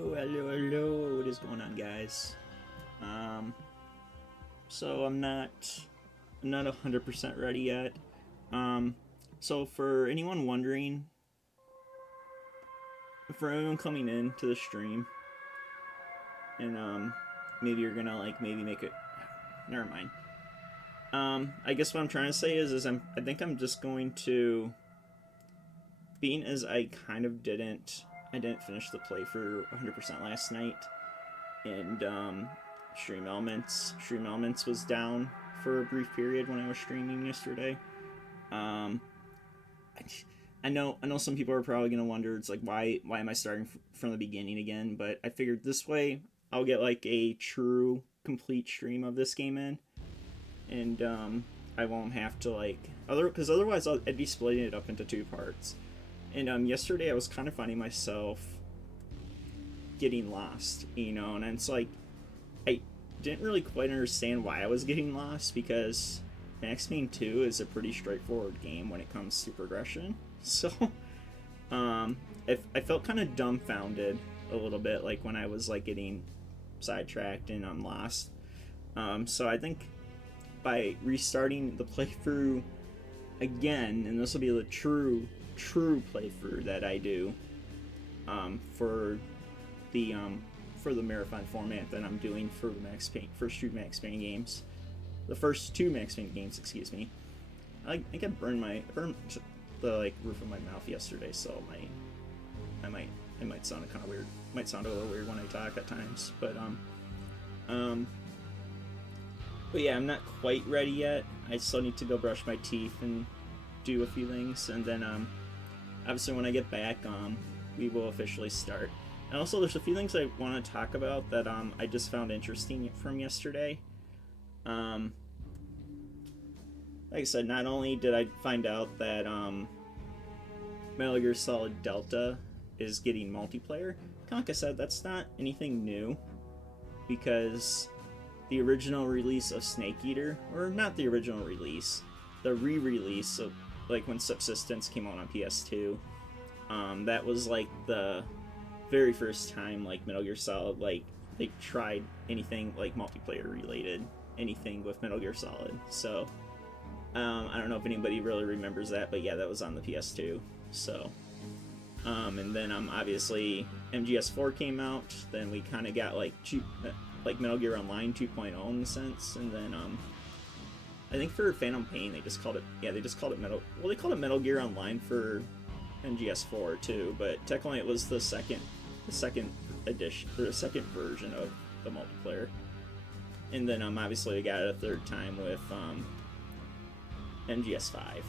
Hello. What is going on, guys? So I'm not 100% ready yet. Um, so for anyone wondering, for anyone coming in to the stream, and maybe you're gonna maybe make it. Never mind. I guess what I'm trying to say is I think I'm just going to, being as I didn't finish the playthrough 100% last night, and Stream Elements was down for a brief period when I was streaming yesterday. Um, I know some people are probably gonna wonder, it's like, why am I starting from the beginning again? But I figured this way I'll get like a true complete stream of this game in, and I won't have to because otherwise I'd be splitting it up into two parts. And yesterday I was kind of finding myself getting lost, and it's like I didn't really quite understand why I was getting lost, because Max Payne 2 is a pretty straightforward game when it comes to progression. So I felt kind of dumbfounded a little bit, like when I was like getting sidetracked and I'm lost. So I think by restarting the playthrough again, and this will be the true playthrough that I do for the marathon format that I'm doing for the first two Max Payne games, the first two Max Payne games, excuse me. I think I burned the roof of my mouth yesterday, so it might sound kind of weird. Might sound a little weird when I talk at times, but yeah, I'm not quite ready yet. I still need to go brush my teeth and do a few things, and then obviously when I get back, we will officially start. And also, there's a few things I want to talk about that I just found interesting from yesterday. Like I said, not only did I find out that Metal Gear Solid Delta is getting multiplayer, kind of like I said, that's not anything new, because the original release of Snake Eater, or not the original release, the re-release of like when Subsistence came out on PS2, that was like the very first time like Metal Gear Solid they tried anything like multiplayer related, anything with Metal Gear Solid. So I don't know if anybody really remembers that, but yeah, that was on the PS2. So and then obviously MGS4 came out, then we kind of got like Metal Gear Online 2.0 in a sense, and then I think for Phantom Pain they just called it Metal Gear Online for MGS4 too, but technically it was the second edition, or the second version of the multiplayer. And then obviously we got it a third time with MGS5,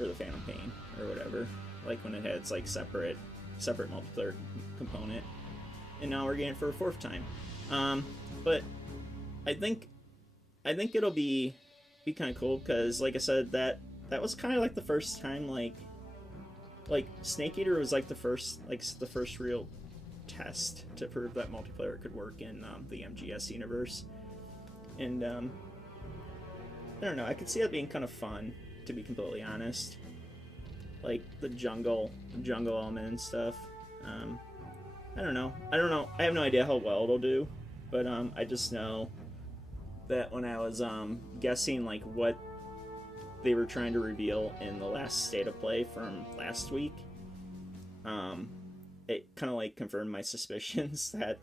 or the Phantom Pain, or whatever, like when it had its like separate multiplayer component. And now we're getting it for a fourth time. But I think it'll be kind of cool, because like I said, that was kind of like the first time like Snake Eater was like the first real test to prove that multiplayer could work in the MGS universe. And I don't know, I could see it being kind of fun, to be completely honest, like the jungle element and stuff. I don't know, I have no idea how well it'll do, but I just know that when I was guessing like what they were trying to reveal in the last state of play from last week, it kind of like confirmed my suspicions that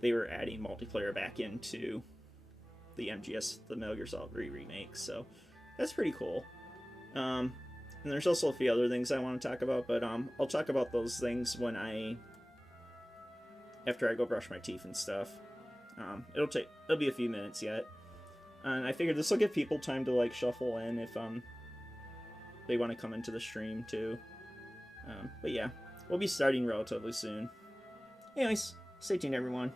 they were adding multiplayer back into the Metal Gear Solid 3 remake. So that's pretty cool. And there's also a few other things I want to talk about, but I'll talk about those things after I go brush my teeth and stuff. It'll be a few minutes yet, and I figured this will give people time to like shuffle in if they want to come into the stream too. But yeah, we'll be starting relatively soon. Anyways, stay tuned, everyone.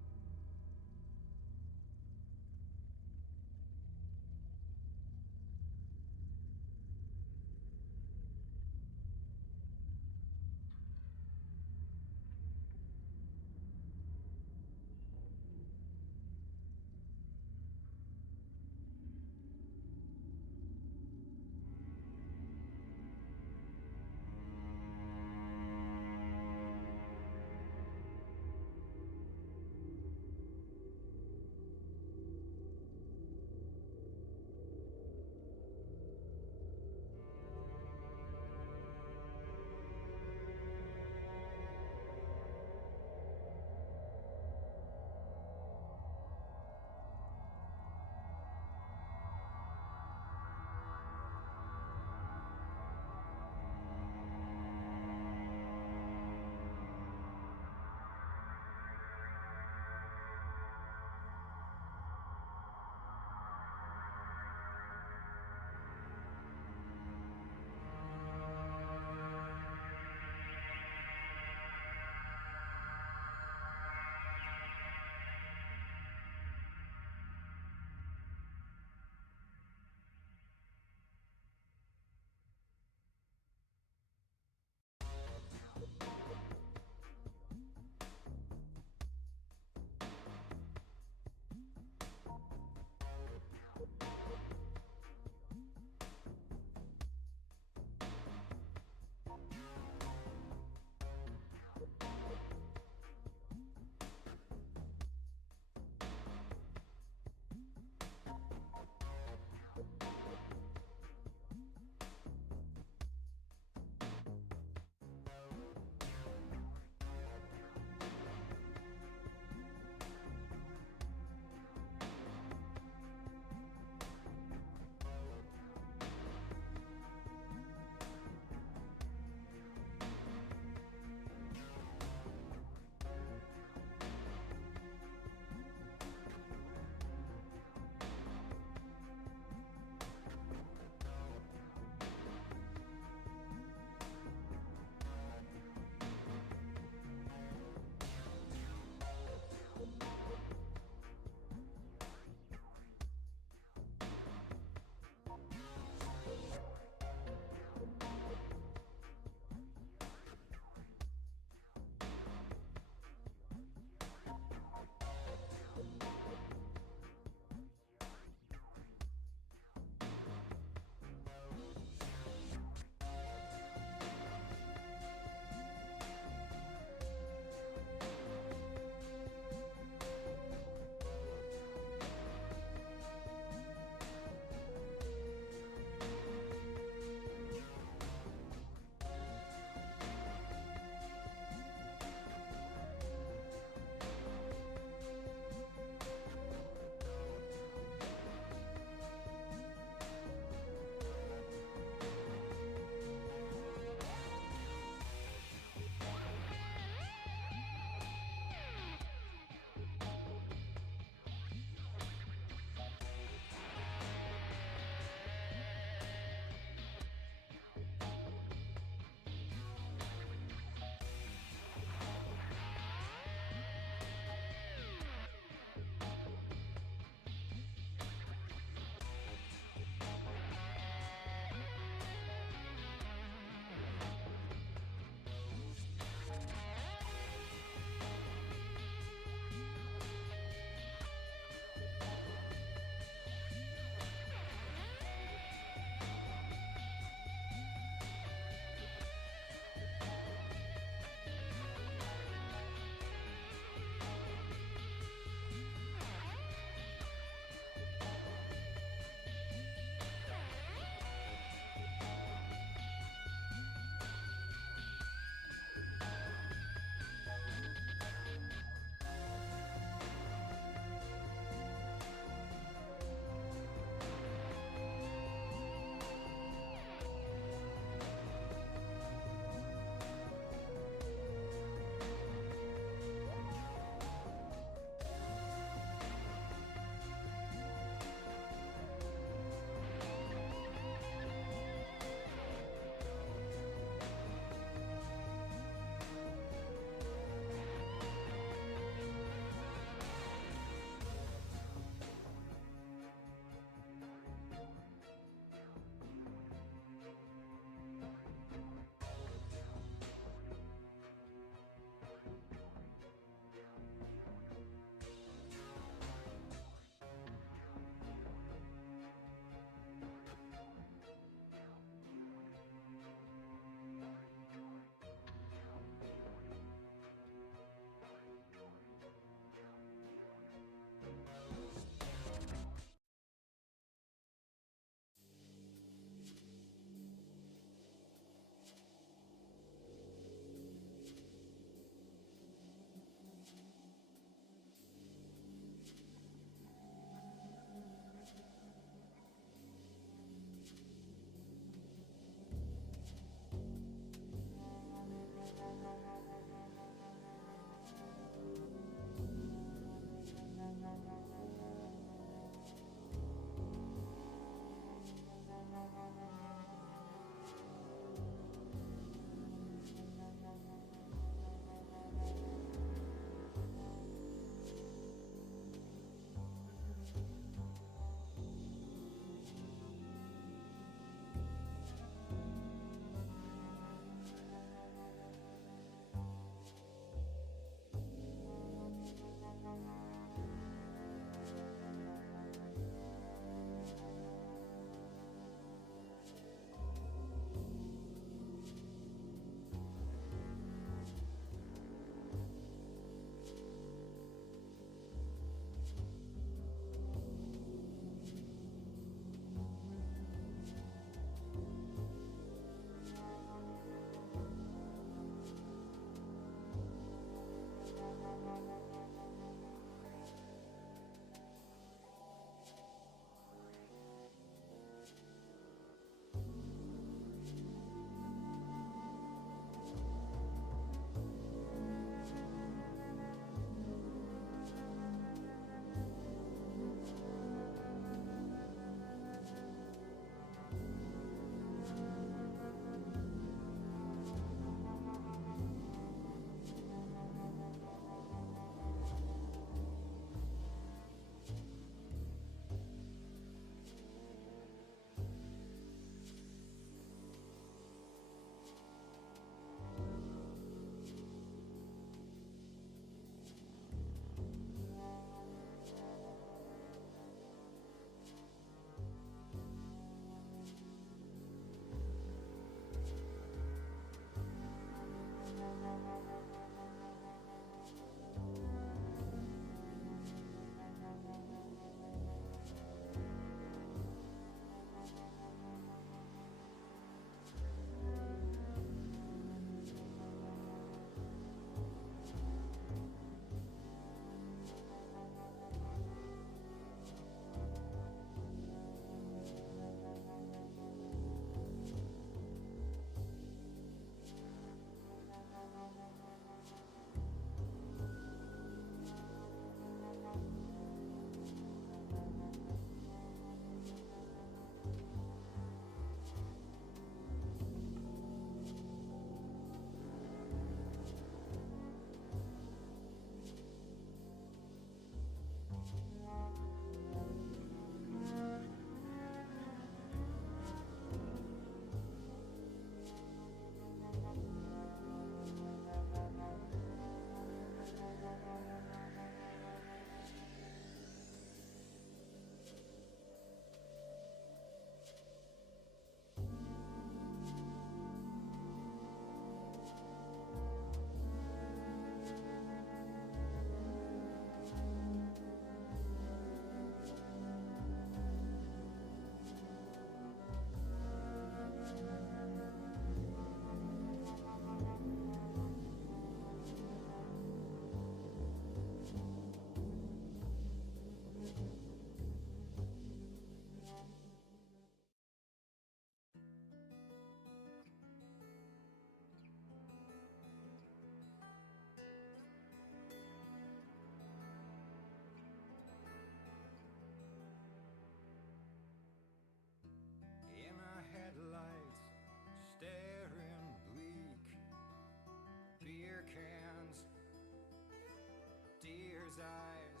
his eyes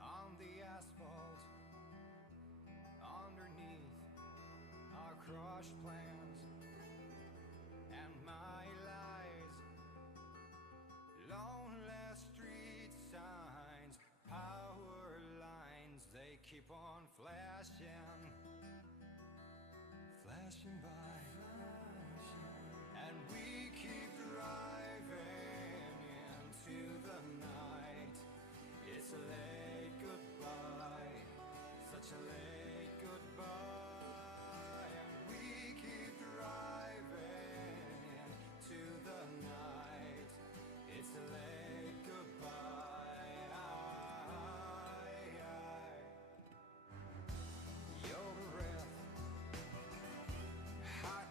on the asphalt underneath our crushed plans and my lies. Lonely street signs, power lines, they keep on flashing, flashing by, and we keep driving into the night. It's a late goodbye, such a late goodbye, and we keep driving into the night. It's a late goodbye. Your breath, hot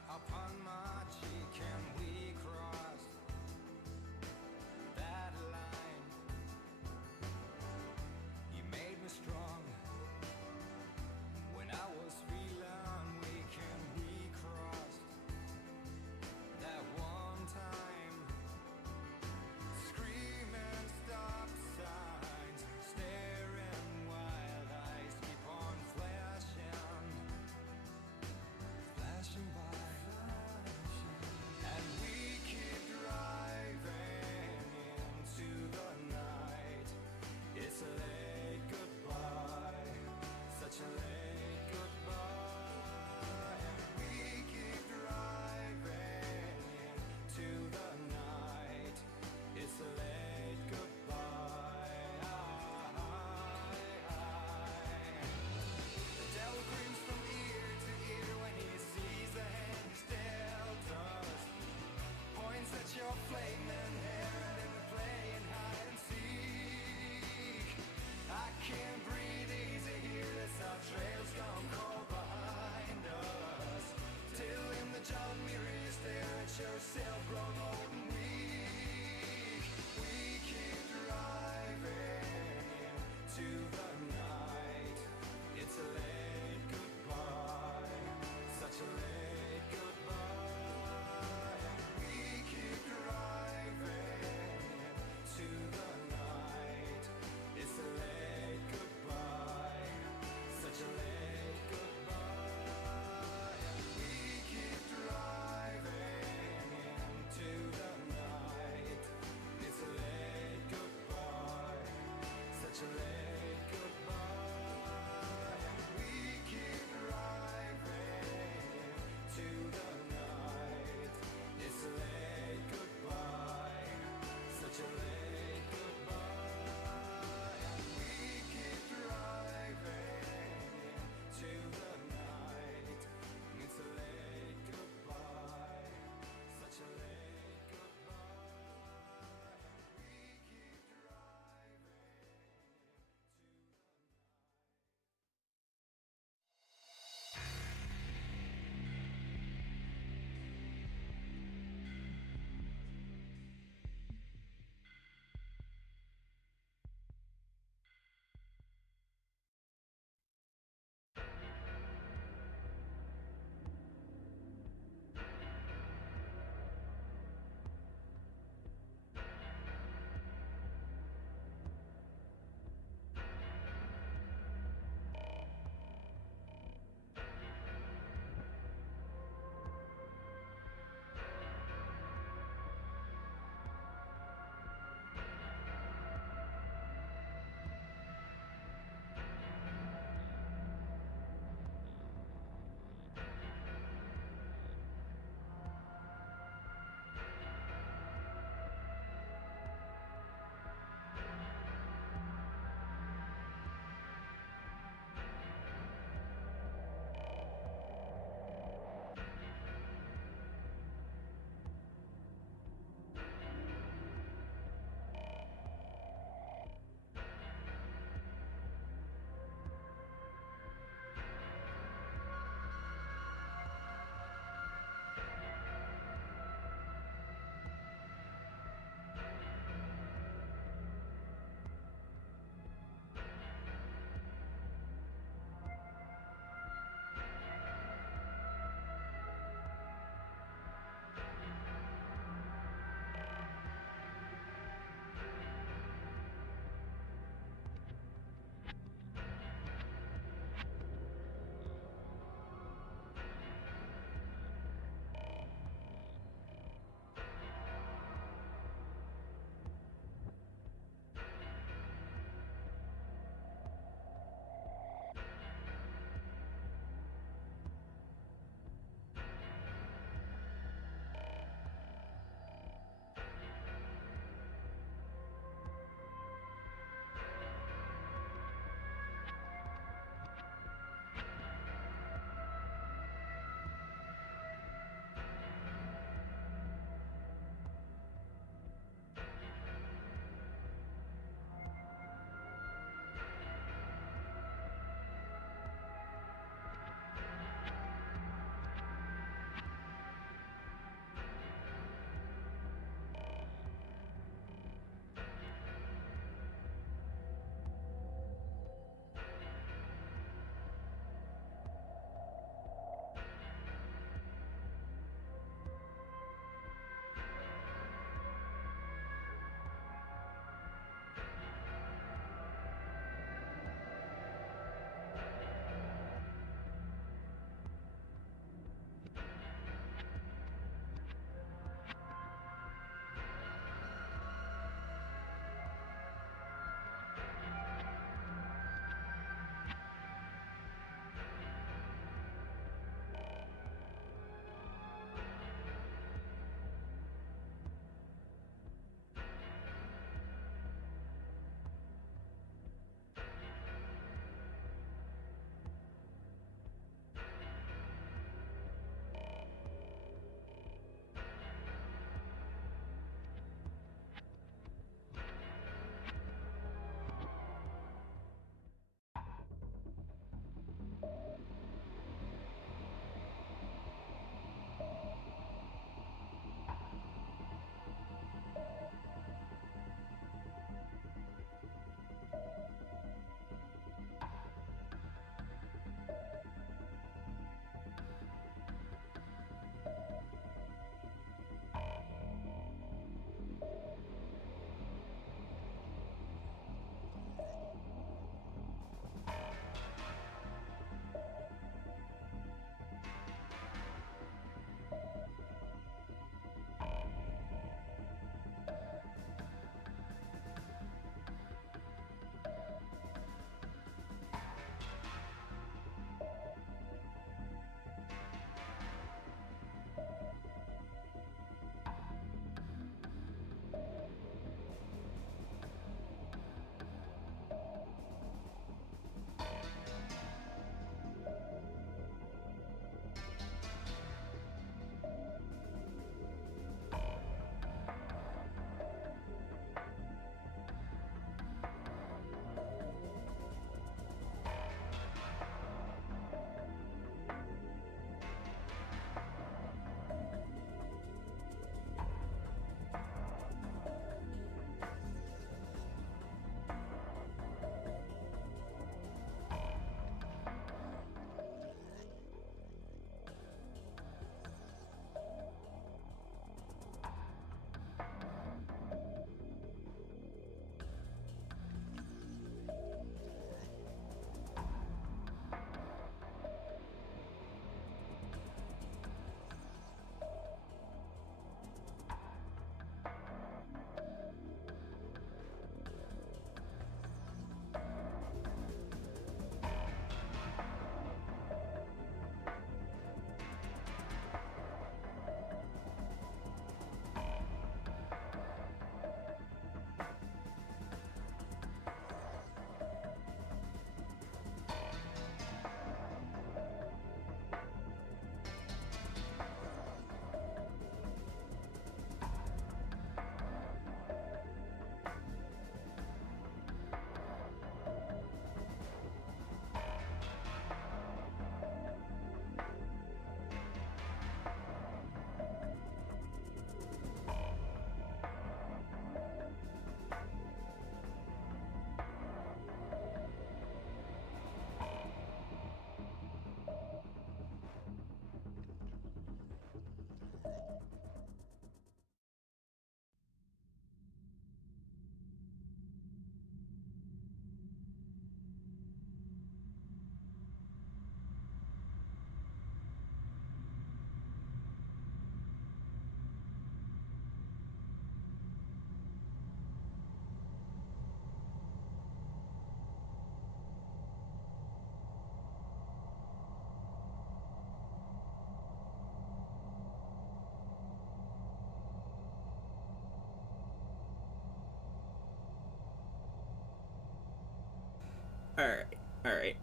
Alright, alright.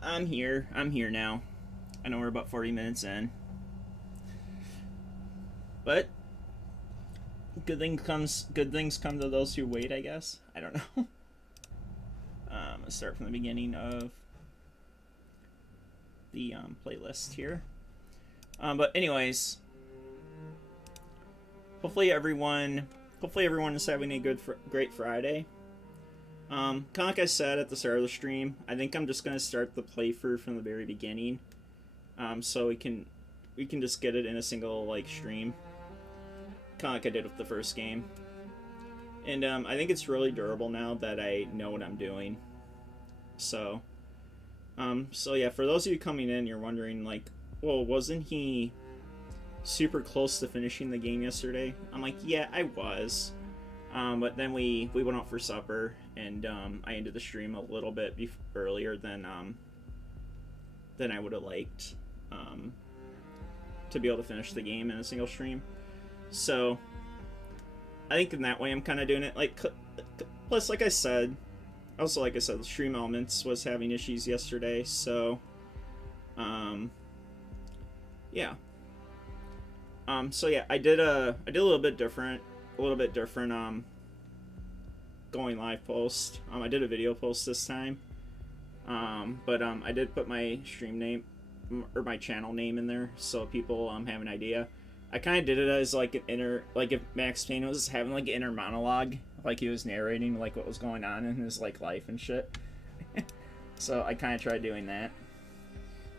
I'm here. I'm here now. I know we're about 40 minutes in. But good things come to those who wait, I guess. I don't know. Let's start from the beginning of the playlist here. But anyways, hopefully everyone is having a great Friday. Kind of like I said at the start of the stream, I think I'm just gonna start the playthrough from the very beginning, so we can just get it in a single like stream, kind of like I did with the first game. And I think it's really durable now that I know what I'm doing. So yeah, for those of you coming in, you're wondering like, well, wasn't he super close to finishing the game yesterday? I'm like, yeah, I was. But then we went out for supper, and I ended the stream a little bit earlier than I would have liked to be able to finish the game in a single stream. So I think in that way I'm kind of doing it. Like, plus, like I said, the Stream Elements was having issues yesterday, so yeah. So yeah, I did a little bit different going live post. I did a video post this time, but I did put my stream name or my channel name in there so people have an idea. I kind of did it as like if Max Payne was having like an inner monologue, like he was narrating like what was going on in his like life and shit. So I kind of tried doing that.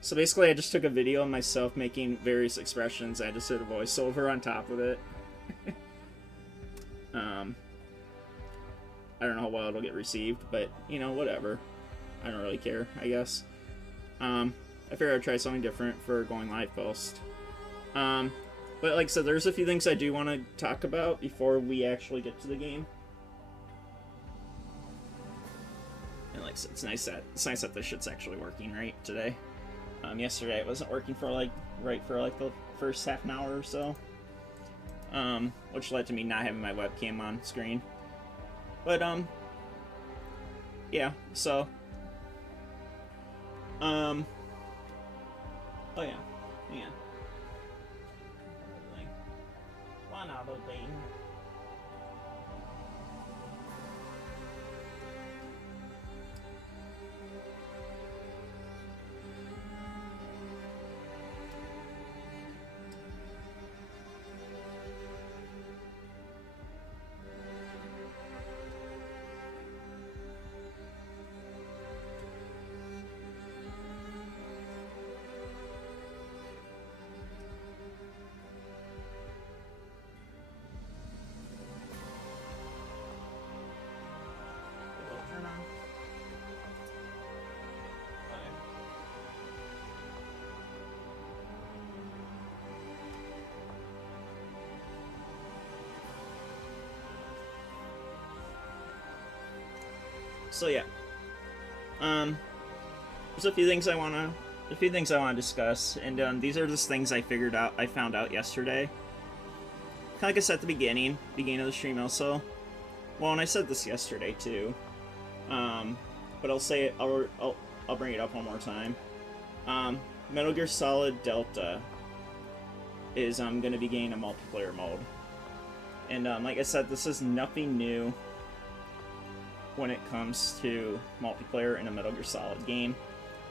So basically I just took a video of myself making various expressions. I just did a voiceover on top of it. I don't know how well it'll get received, but you know, whatever. I don't really care, I guess. I figured I'd try something different for going live post. But like I said, there's a few things I do want to talk about before we actually get to the game. And like I said, it's nice that this shit's actually working right today. Yesterday it wasn't working for like the first half an hour or so. Which led to me not having my webcam on screen. But yeah, so oh yeah. One other thing. So yeah, there's a few things I wanna discuss, and these are just things I found out yesterday. Kind of like I said at the beginning of the stream also. Well, and I said this yesterday too, but I'll say it. I'll bring it up one more time. Metal Gear Solid Delta is going to be getting a multiplayer mode, and like I said, this is nothing new when it comes to multiplayer in a Metal Gear Solid game.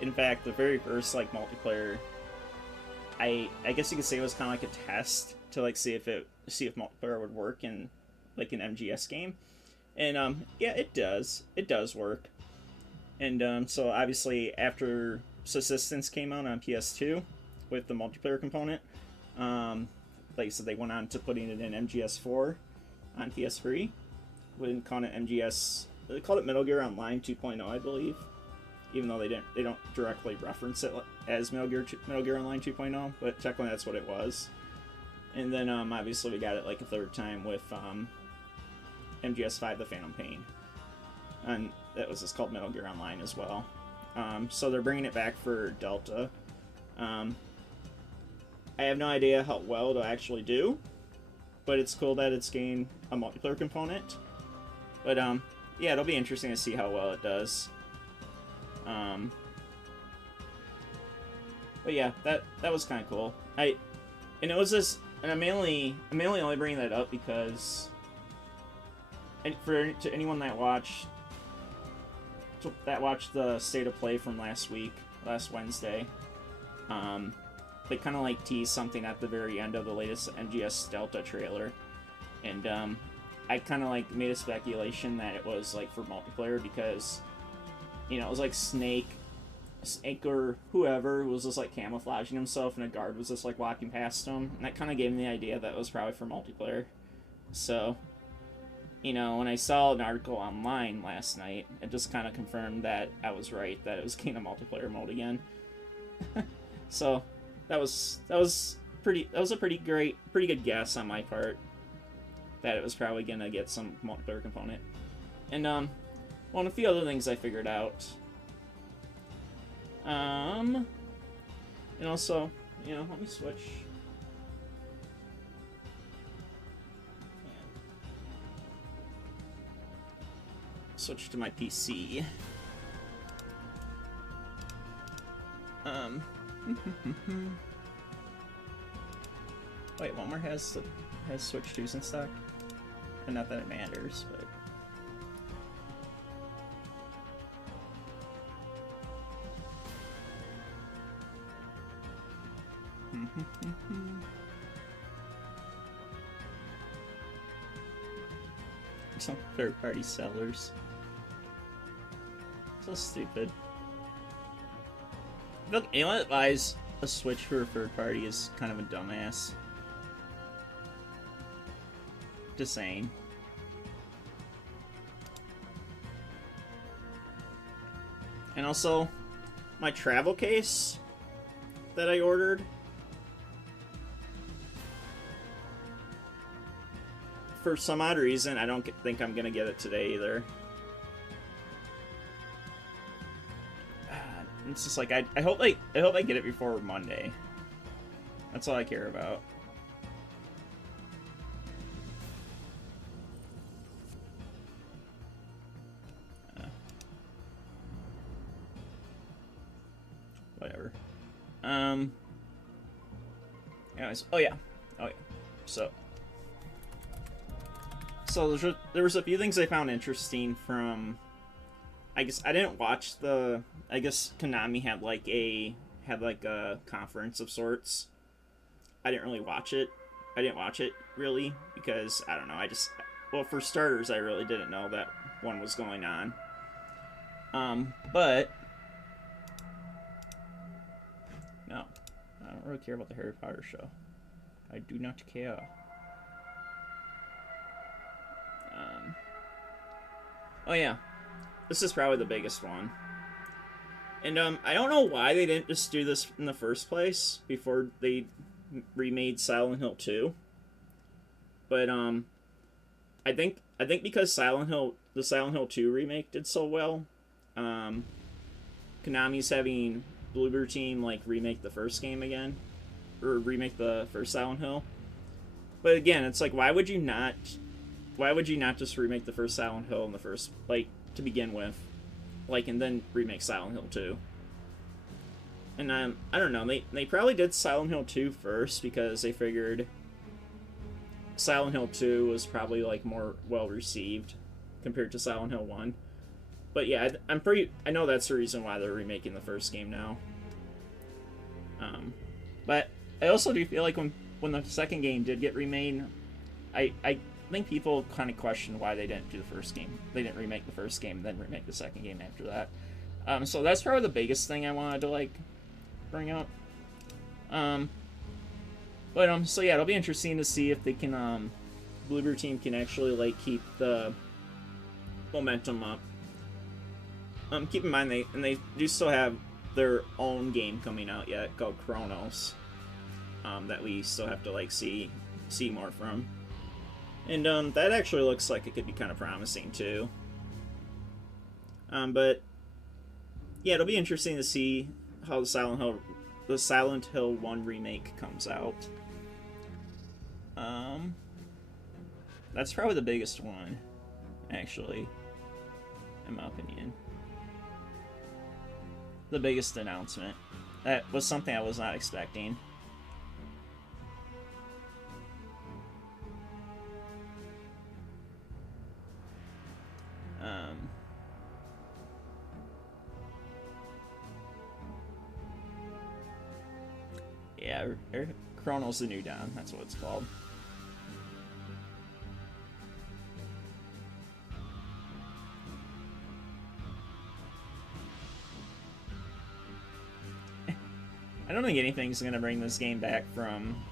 In fact, the very first like multiplayer, I guess you could say it was kind of like a test to like see if multiplayer would work in like an MGS game, and yeah, it does work. And so obviously after Subsistence came out on PS2 with the multiplayer component, like I said, they went on to putting it in MGS4 on PS3. We didn't call it MGS. They called it Metal Gear Online 2.0, I believe, even though they don't directly reference it as Metal Gear Online 2.0, but technically that's what it was. And then obviously we got it like a third time with MGS5: The Phantom Pain, and that was just called Metal Gear Online as well. So they're bringing it back for Delta. I have no idea how well it'll actually do, but it's cool that it's getting a multiplayer component. But yeah, it'll be interesting to see how well it does. But yeah, that was kind of cool. And it was this, and I'm mainly only bringing that up because, and to anyone that watched the state of play from last Wednesday, they kind of like teased something at the very end of the latest MGS Delta trailer, and I kind of like made a speculation that it was like for multiplayer because, you know, it was like Snake or whoever was just like camouflaging himself and a guard was just like walking past him, and that kind of gave me the idea that it was probably for multiplayer. So, you know, when I saw an article online last night, it just kind of confirmed that I was right, that it was getting a multiplayer mode again. So that was a pretty good guess on my part that it was probably gonna get some multiplayer component. And well, and a few other things I figured out. And also, you know, let me switch. Switch to my PC. Wait, Walmart has Switch 2s in stock? And not that it matters, but... Some third-party sellers. So stupid. I feel like anyone that buys a Switch for a third party is kind of a dumbass. Just saying. And also, my travel case that I ordered, for some odd reason, I don't think I'm gonna get it today either. It's just like I hope I get it before Monday. That's all I care about. Whatever. Anyways, oh yeah. So there was a few things I found interesting from. I guess I didn't watch the. I guess Konami had like a conference of sorts. I didn't really watch it. I didn't watch it really because I don't know. Well, for starters, I really didn't know that one was going on. But no, I don't really care about the Harry Potter show. I do not care. Oh yeah. This is probably the biggest one. And I don't know why they didn't just do this in the first place before they remade Silent Hill 2. But I think because the Silent Hill 2 remake did so well, Konami's having Bloober Team like remake the first game again, or remake the first Silent Hill. But again, it's like why would you not just remake the first Silent Hill in the first, like, to begin with, like, and then remake Silent Hill 2. And I don't know, they probably did Silent Hill 2 first because they figured Silent Hill 2 was probably like more well received compared to Silent Hill 1. But yeah, I know that's the reason why they're remaking the first game now. But I also do feel like when the second game did get remade, I think people kind of questioned why they didn't do the first game. They didn't remake the first game and then remake the second game after that. So that's probably the biggest thing I wanted to like bring up. So yeah, it'll be interesting to see if they can Bloober Team can actually like keep the momentum up. Keep in mind they do still have their own game coming out yet called Chronos. That we still have to like see more from. And that actually looks like it could be kind of promising too. But yeah, it'll be interesting to see how the Silent Hill 1 remake comes out. That's probably the biggest one, actually. in my opinion. The biggest announcement. That was something I was not expecting. Yeah, Chrono's the New Dawn. That's what it's called. I don't think anything's going to bring this game back from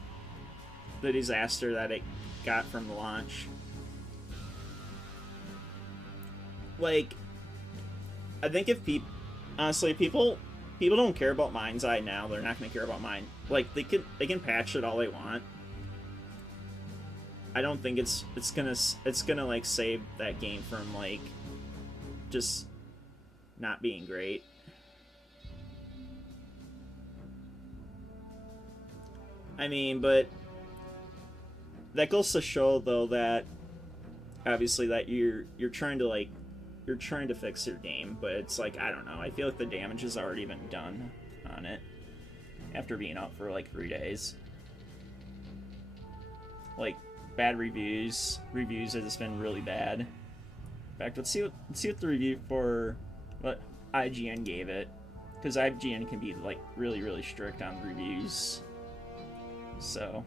the disaster that it got from the launch. Like, I think if honestly, people don't care about Mind's Eye now. They're not going to care about Mine. Like, they can patch it all they want. I don't think it's gonna like save that game from like just not being great. I mean, but that goes to show though that obviously that you're trying to fix your game, but it's like, I don't know, I feel like the damage has already been done on it after being out for like 3 days. Like, bad reviews have just been really bad. In fact, let's see what the review for what IGN gave it, because IGN can be like really strict on reviews. So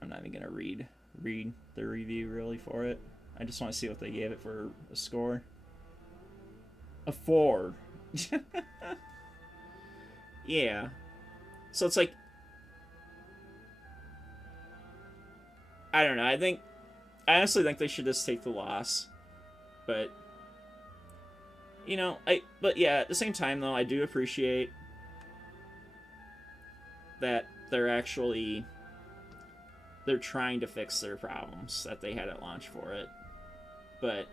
I'm not even gonna read the review really for it. I just want to see what they gave it for a score. A 4. Yeah. So it's like, I don't know. I honestly think they should just take the loss. But but yeah, at the same time though, I do appreciate that they're trying to fix their problems that they had at launch for it. But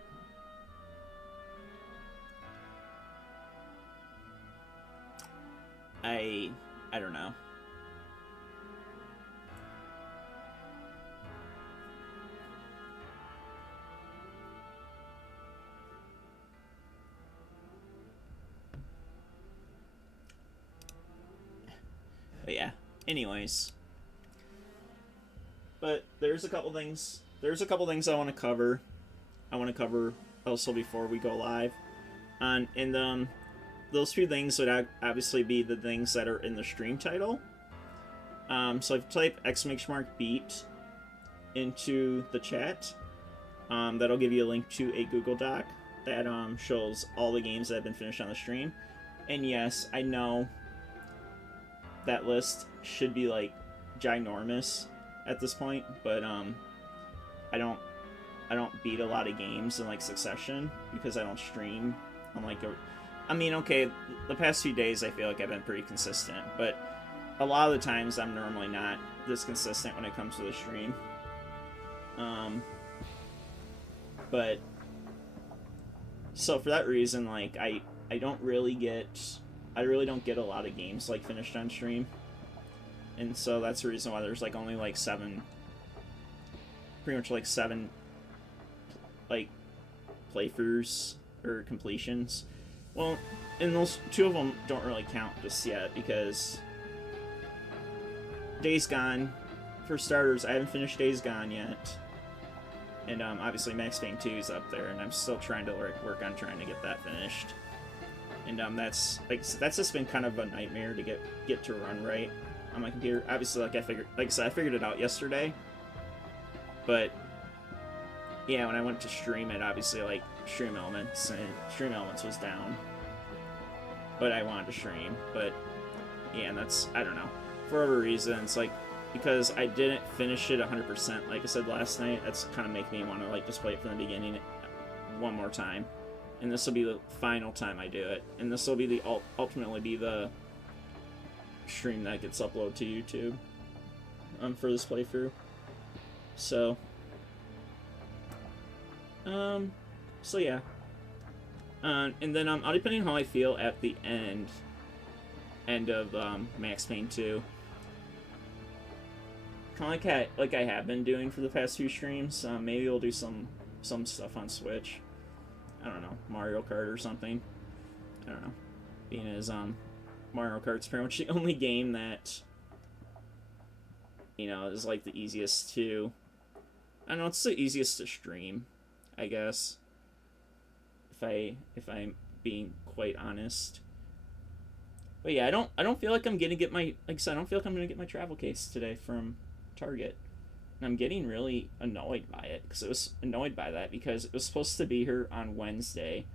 I don't know. But yeah, anyways. But there's a couple things I want to cover. Also before we go live. And those few things would obviously be the things that are in the stream title. So if you type !beat into the chat, that'll give you a link to a Google Doc that shows all the games that have been finished on the stream. And yes, I know that list should be like ginormous at this point, but I don't beat a lot of games in like succession because I don't stream on like okay, the past few days I feel like I've been pretty consistent, but a lot of the times I'm normally not this consistent when it comes to the stream. But so for that reason, like I really don't get a lot of games like finished on stream, and so that's the reason why there's like only like seven like playthroughs or completions. Well, and those 2 of them don't really count just yet because Days Gone, for starters, I haven't finished Days Gone yet, and obviously Max Payne 2 is up there, and I'm still trying to work on trying to get that finished. And that's just been kind of a nightmare to get to run right on my computer. Obviously, I figured it out yesterday. But yeah, when I went to stream it, obviously like Stream Elements was down. But I wanted to stream. But yeah, and that's, I don't know, for whatever reason, it's like because I didn't finish it 100%, like I said last night. That's kind of making me want to like just play it from the beginning one more time. And this will be the final time I do it. And this will be ultimately be the stream that gets uploaded to YouTube for this playthrough. So yeah. And then depending on how I feel at the end of Max Payne 2. Kind of like I have been doing for the past few streams. Maybe we'll do some stuff on Switch. I don't know, Mario Kart or something. I don't know. Being as Mario Kart's pretty much the only game that, you know, is like the easiest to, I don't know, it's the easiest to stream, I guess. If I'm being quite honest. But yeah, I don't feel like I'm gonna get my, like I said, I don't feel like I'm gonna get my travel case today from Target. And I'm getting really annoyed by it, because it was annoyed by that because it was supposed to be here on Wednesday,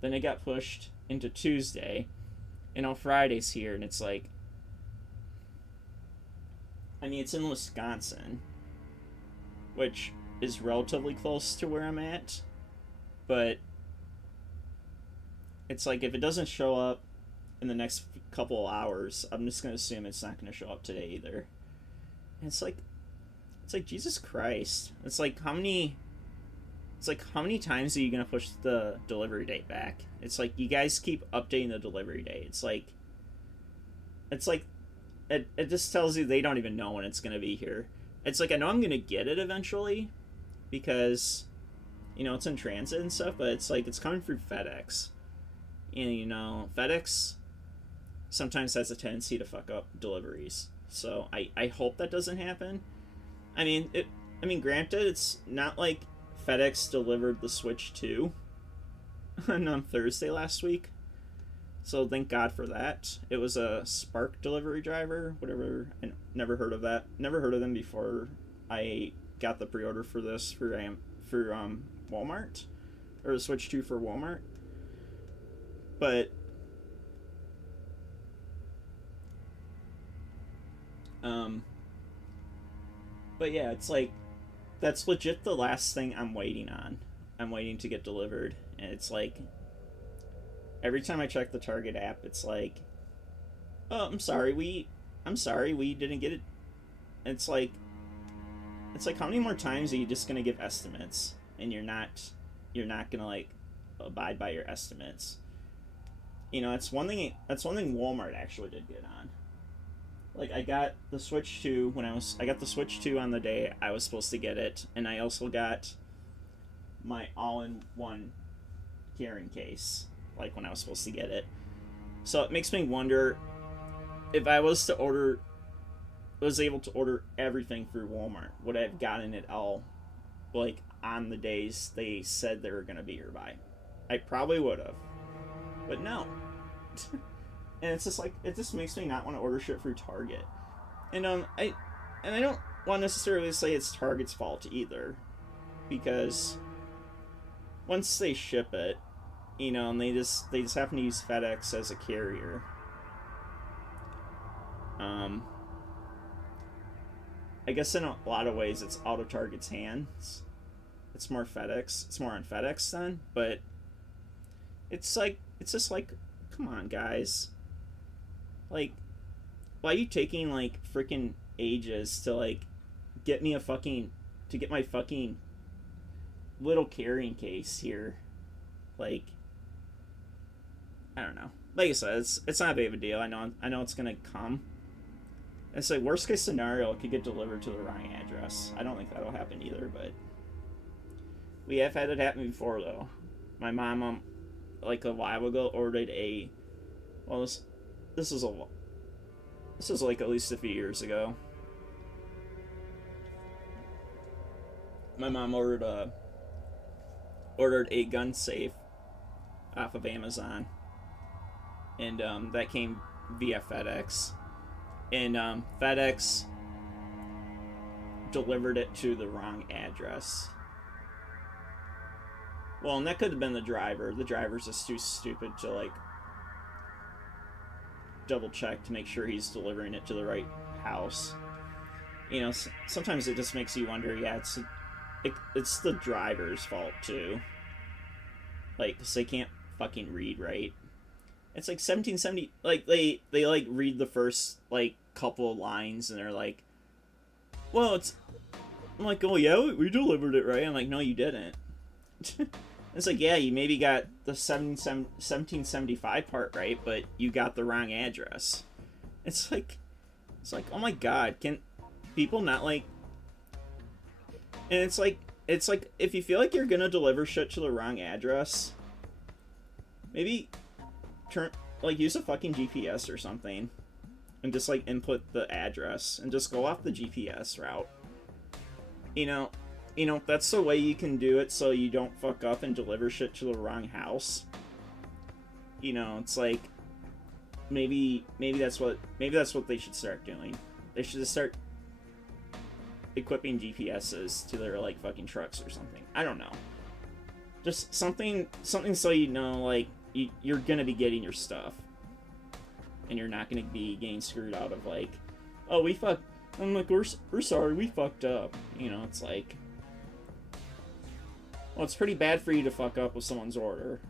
then it got pushed into Tuesday, and on Friday's here, and it's like, I mean, it's in Wisconsin, which is relatively close to where I'm at, but it's like if it doesn't show up in the next couple of hours, I'm just gonna assume it's not gonna show up today either. And it's like Jesus Christ. It's like how many times are you gonna push the delivery date back? It's like you guys keep updating the delivery date. It's like it just tells you they don't even know when it's gonna be here. It's like I know I'm gonna get it eventually because, you know, it's in transit and stuff, but it's like it's coming through FedEx. And you know, FedEx sometimes has a tendency to fuck up deliveries. So I hope that doesn't happen. I mean, granted, it's not like FedEx delivered the Switch 2 on Thursday last week. So thank God for that. It was a Spark delivery driver, whatever. I never heard of that. Never heard of them before I got the pre-order for this for Walmart, or the Switch 2 for Walmart. But yeah, it's like that's legit the last thing I'm waiting on. I'm waiting to get delivered, and it's like every time I check the Target app, it's like, "Oh, I'm sorry, we didn't get it." It's like how many more times are you just gonna give estimates, and you're not gonna like abide by your estimates? You know, that's one thing Walmart actually did good on. Like I got the Switch 2 I got the Switch 2 on the day I was supposed to get it, and I also got my all-in-one carrying case like when I was supposed to get it. So it makes me wonder if I was able to order everything through Walmart, would I have gotten it all like on the days they said they were going to be here by? I probably would have. But no. And it's just like, it just makes me not want to order shit through Target. And I don't want to necessarily say it's Target's fault either, because once they ship it, you know, and they just happen to use FedEx as a carrier. I guess in a lot of ways it's out of Target's hands. It's more FedEx. It's more on FedEx then, but it's just like, come on, guys. Like, why are you taking like freaking ages to like get my fucking little carrying case here? Like, I don't know. Like I said, it's not a big of a deal. I know it's gonna come. It's like worst case scenario, it could get delivered to the wrong address. I don't think that'll happen either, but we have had it happen before though. My mom like a while ago ordered this is like at least a few years ago. My mom ordered a gun safe off of Amazon, and that came via FedEx, and FedEx delivered it to the wrong address. Well, and that could have been the driver. The driver's just too stupid to like double check to make sure he's delivering it to the right house. You know, sometimes it just makes you wonder. Yeah, it's the driver's fault too. Like, 'cause they can't fucking read right. It's like 1770. Like they like read the first like couple of lines and they're like, "Well, it's." I'm like, "Oh yeah, we delivered it right." I'm like, "No, you didn't." It's like, yeah, you maybe got the 1775 part right, but you got the wrong address. It's like, oh my god, can people not like? And it's like if you feel like you're gonna deliver shit to the wrong address, maybe turn like use a fucking GPS or something, and just like input the address and just go off the GPS route. That's the way you can do it so you don't fuck up and deliver shit to the wrong house. It's like maybe that's what they should start doing. They should just start equipping GPSs to their like fucking trucks or something. I don't know. Just something so like you're gonna be getting your stuff, and you're not gonna be getting screwed out of like, oh we fucked. I'm like we're sorry we fucked up. It's like, well, it's pretty bad for you to fuck up with someone's order.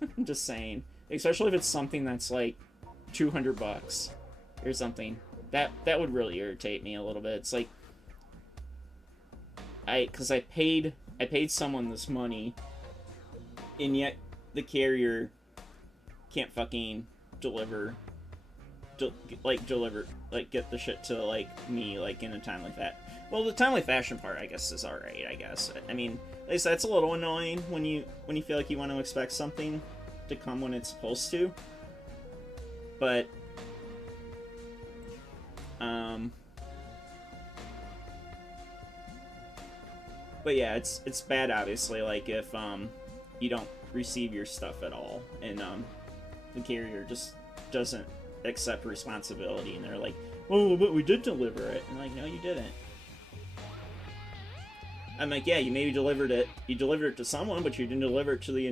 I'm just saying, especially if it's something that's like $200 or something. That would really irritate me a little bit. It's like because I paid someone this money, and yet the carrier can't fucking get the shit to like me like in a timely well, the timely fashion part I guess is alright. I guess, I mean, at least that's a little annoying when you feel like you want to expect something to come when it's supposed to, but yeah, it's bad obviously, like if you don't receive your stuff at all, and the carrier just doesn't accept responsibility, and they're like, oh, but we did deliver it. And I'm like, no, you didn't. I'm like, yeah, you maybe delivered it. You delivered it to someone, but you didn't deliver it to the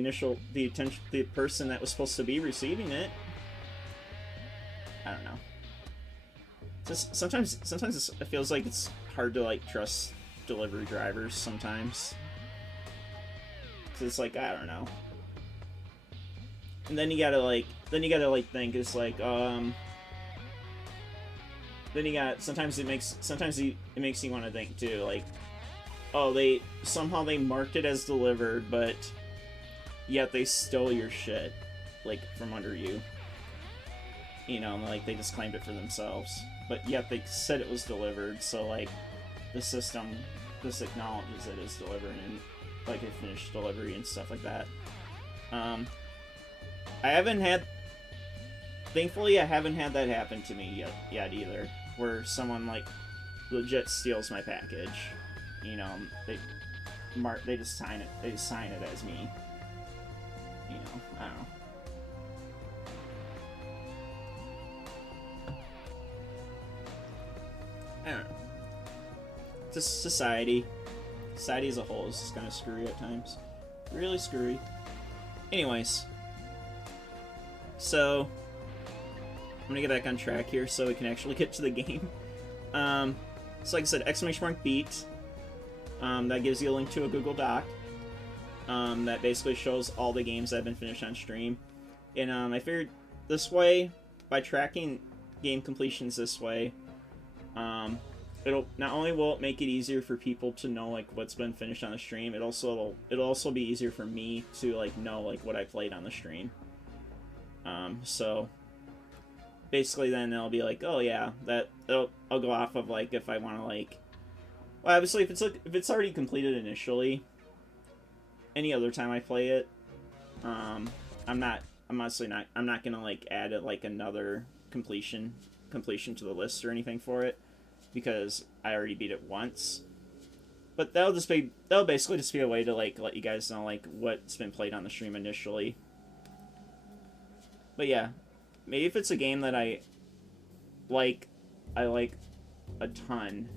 person that was supposed to be receiving it. I don't know. Just sometimes it feels like it's hard to like trust delivery drivers sometimes. 'Cause it's like, I don't know. And then you gotta think, it's like, then you got, sometimes it makes you want to think too, like, oh, they marked it as delivered, but yet they stole your shit, like, from under you. Like, they just claimed it for themselves, but yet they said it was delivered, so, like, the system just acknowledges it as delivered, and, like, a finished delivery and stuff like that. Thankfully, I haven't had that happen to me yet either, where someone, like, legit steals my package. They just sign it as me. I don't know. I don't know. Just society as a whole is just kind of screwy at times. Really screwy. Anyways. So, I'm gonna get back on track here so we can actually get to the game. So like I said, !beat. That gives you a link to a Google Doc. That basically shows all the games that have been finished on stream. And I figured this way, by tracking game completions this way, it'll not only will it make it easier for people to know like what's been finished on the stream, it'll also be easier for me to like know like what I played on the stream. So basically then it'll be like, oh yeah, I'll go off of like if I want to like, well obviously if it's already completed initially, any other time I play it, I'm not gonna like add it like another completion to the list or anything for it, because I already beat it once. But that'll basically just be a way to like let you guys know like what's been played on the stream initially. But yeah, maybe if it's a game that I like a ton,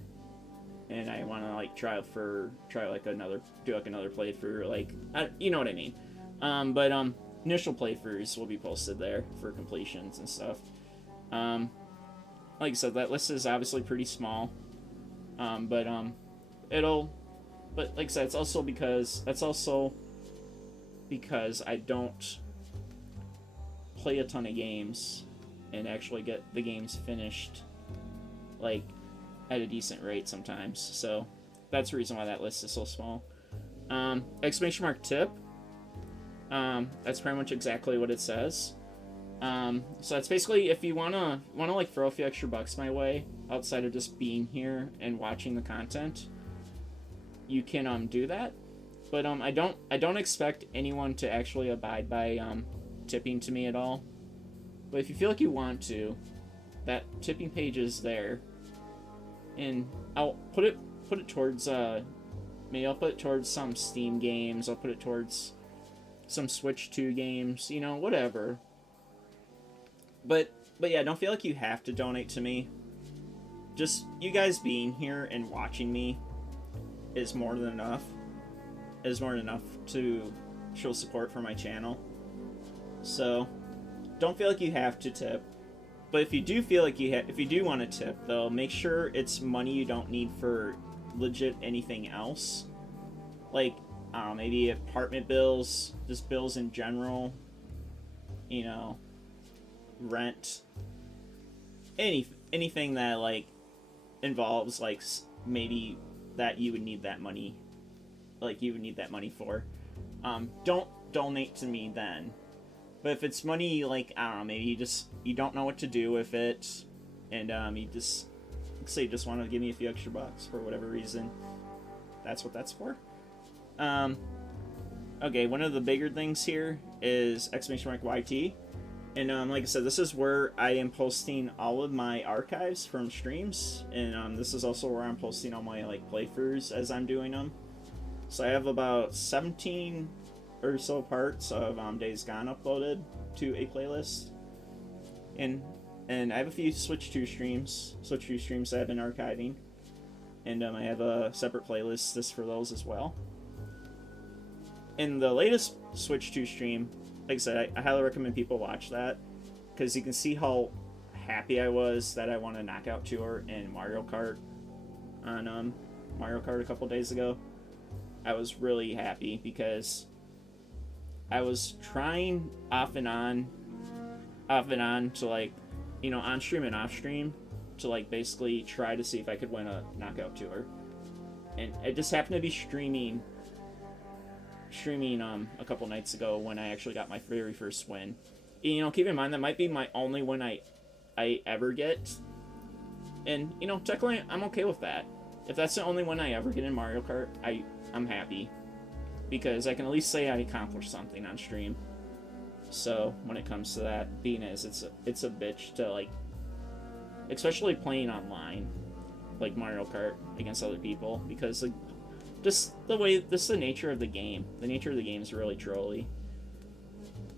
and I want to like try another playthrough, like you know what I mean. But initial playthroughs will be posted there for completions and stuff. Like I said, that list is obviously pretty small. But like I said, that's also because I don't play a ton of games and actually get the games finished like at a decent rate sometimes. So that's the reason why that list is so small. !tip. That's pretty much exactly what it says. So that's basically if you wanna like throw a few extra bucks my way outside of just being here and watching the content, you can do that. But I don't expect anyone to actually abide by tipping to me at all. But if you feel like you want to, that tipping page is there, and I'll put it towards maybe I'll put it towards some Steam games. I'll put it towards some Switch 2 games. You know, whatever. But yeah, don't feel like you have to donate to me. Just you guys being here and watching me is more than enough. Is more than enough to show support for my channel. So don't feel like you have to tip. But if you do feel like if you do want to tip, though, make sure it's money you don't need for legit anything else. Like, I don't know, maybe apartment bills, just bills in general. You know, rent. Anything that, like, involves, like, maybe that you would need that money. Like, you would need that money for. Don't donate to me then. But if it's money, like, I don't know, maybe you don't know what to do with it, and you just want to give me a few extra bucks for whatever reason, that's what that's for. Okay, one of the bigger things here is !YT, and like I said, this is where I am posting all of my archives from streams, and this is also where I'm posting all my, like, playthroughs as I'm doing them. So I have about 17 or so parts of Days Gone uploaded to a playlist, and I have a few Switch 2 streams that I've been archiving, and I have a separate playlist just for those as well. In the latest Switch 2 stream, like I said, I highly recommend people watch that, because you can see how happy I was that I won a knockout tour in Mario Kart on Mario Kart a couple days ago. I was really happy because I was trying off and on to, like, you know, on stream and off stream to, like, basically try to see if I could win a knockout tour. And it just happened to be streaming a couple nights ago when I actually got my very first win. You know, keep in mind that might be my only win I ever get. And, you know, technically I'm okay with that. If that's the only win I ever get in Mario Kart, I'm happy. Because I can at least say I accomplished something on stream. So when it comes to that, being as it's a bitch to, like, especially playing online, like Mario Kart against other people, because, like, just the nature of the game. The nature of the game is really trolly.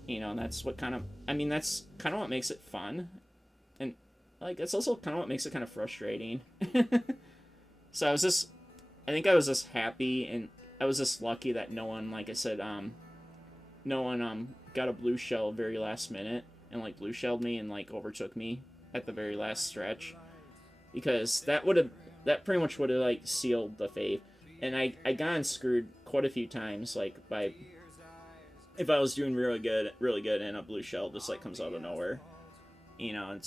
You know, and that's what that's kind of what makes it fun, and, like, it's also kind of what makes it kind of frustrating. So I think I was just happy, and I was just lucky that no one, like I said, no one got a blue shell very last minute and, like, blue shelled me and, like, overtook me at the very last stretch, because that pretty much would have, like, sealed the fate. And I got screwed quite a few times, like, by if I was doing really good and a blue shell just, like, comes out of nowhere. You know,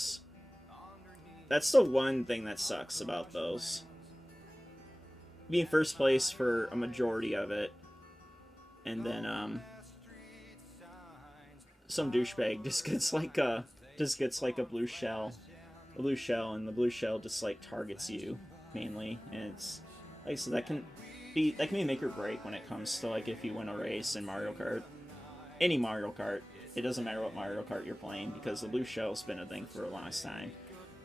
that's the one thing that sucks about those. Being first place for a majority of it, and then some douchebag just gets like a blue shell, and the blue shell just, like, targets you mainly, and it's like, so that can be make or break when it comes to, like, if you win a race in Mario Kart, any Mario Kart. It doesn't matter what Mario Kart you're playing, because the blue shell's been a thing for a long time.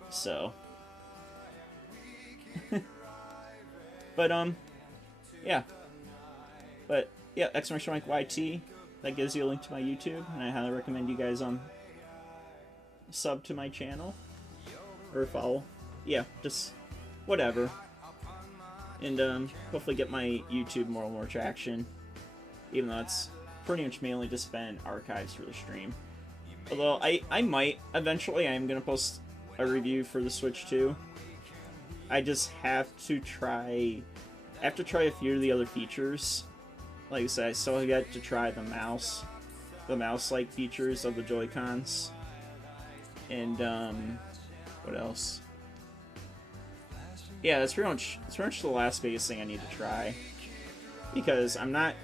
So, but yeah. But yeah, !YT, that gives you a link to my YouTube, and I highly recommend you guys sub to my channel or follow. Yeah, just whatever. And hopefully get my YouTube more and more traction, even though it's pretty much mainly just been archives for the stream. Although I might eventually, I am gonna post a review for the Switch 2. I just have to try a few of the other features. Like I said, I still have yet to try the mouse-like features of the Joy-Cons. And what else? Yeah, that's pretty much the last biggest thing I need to try. Because I'm not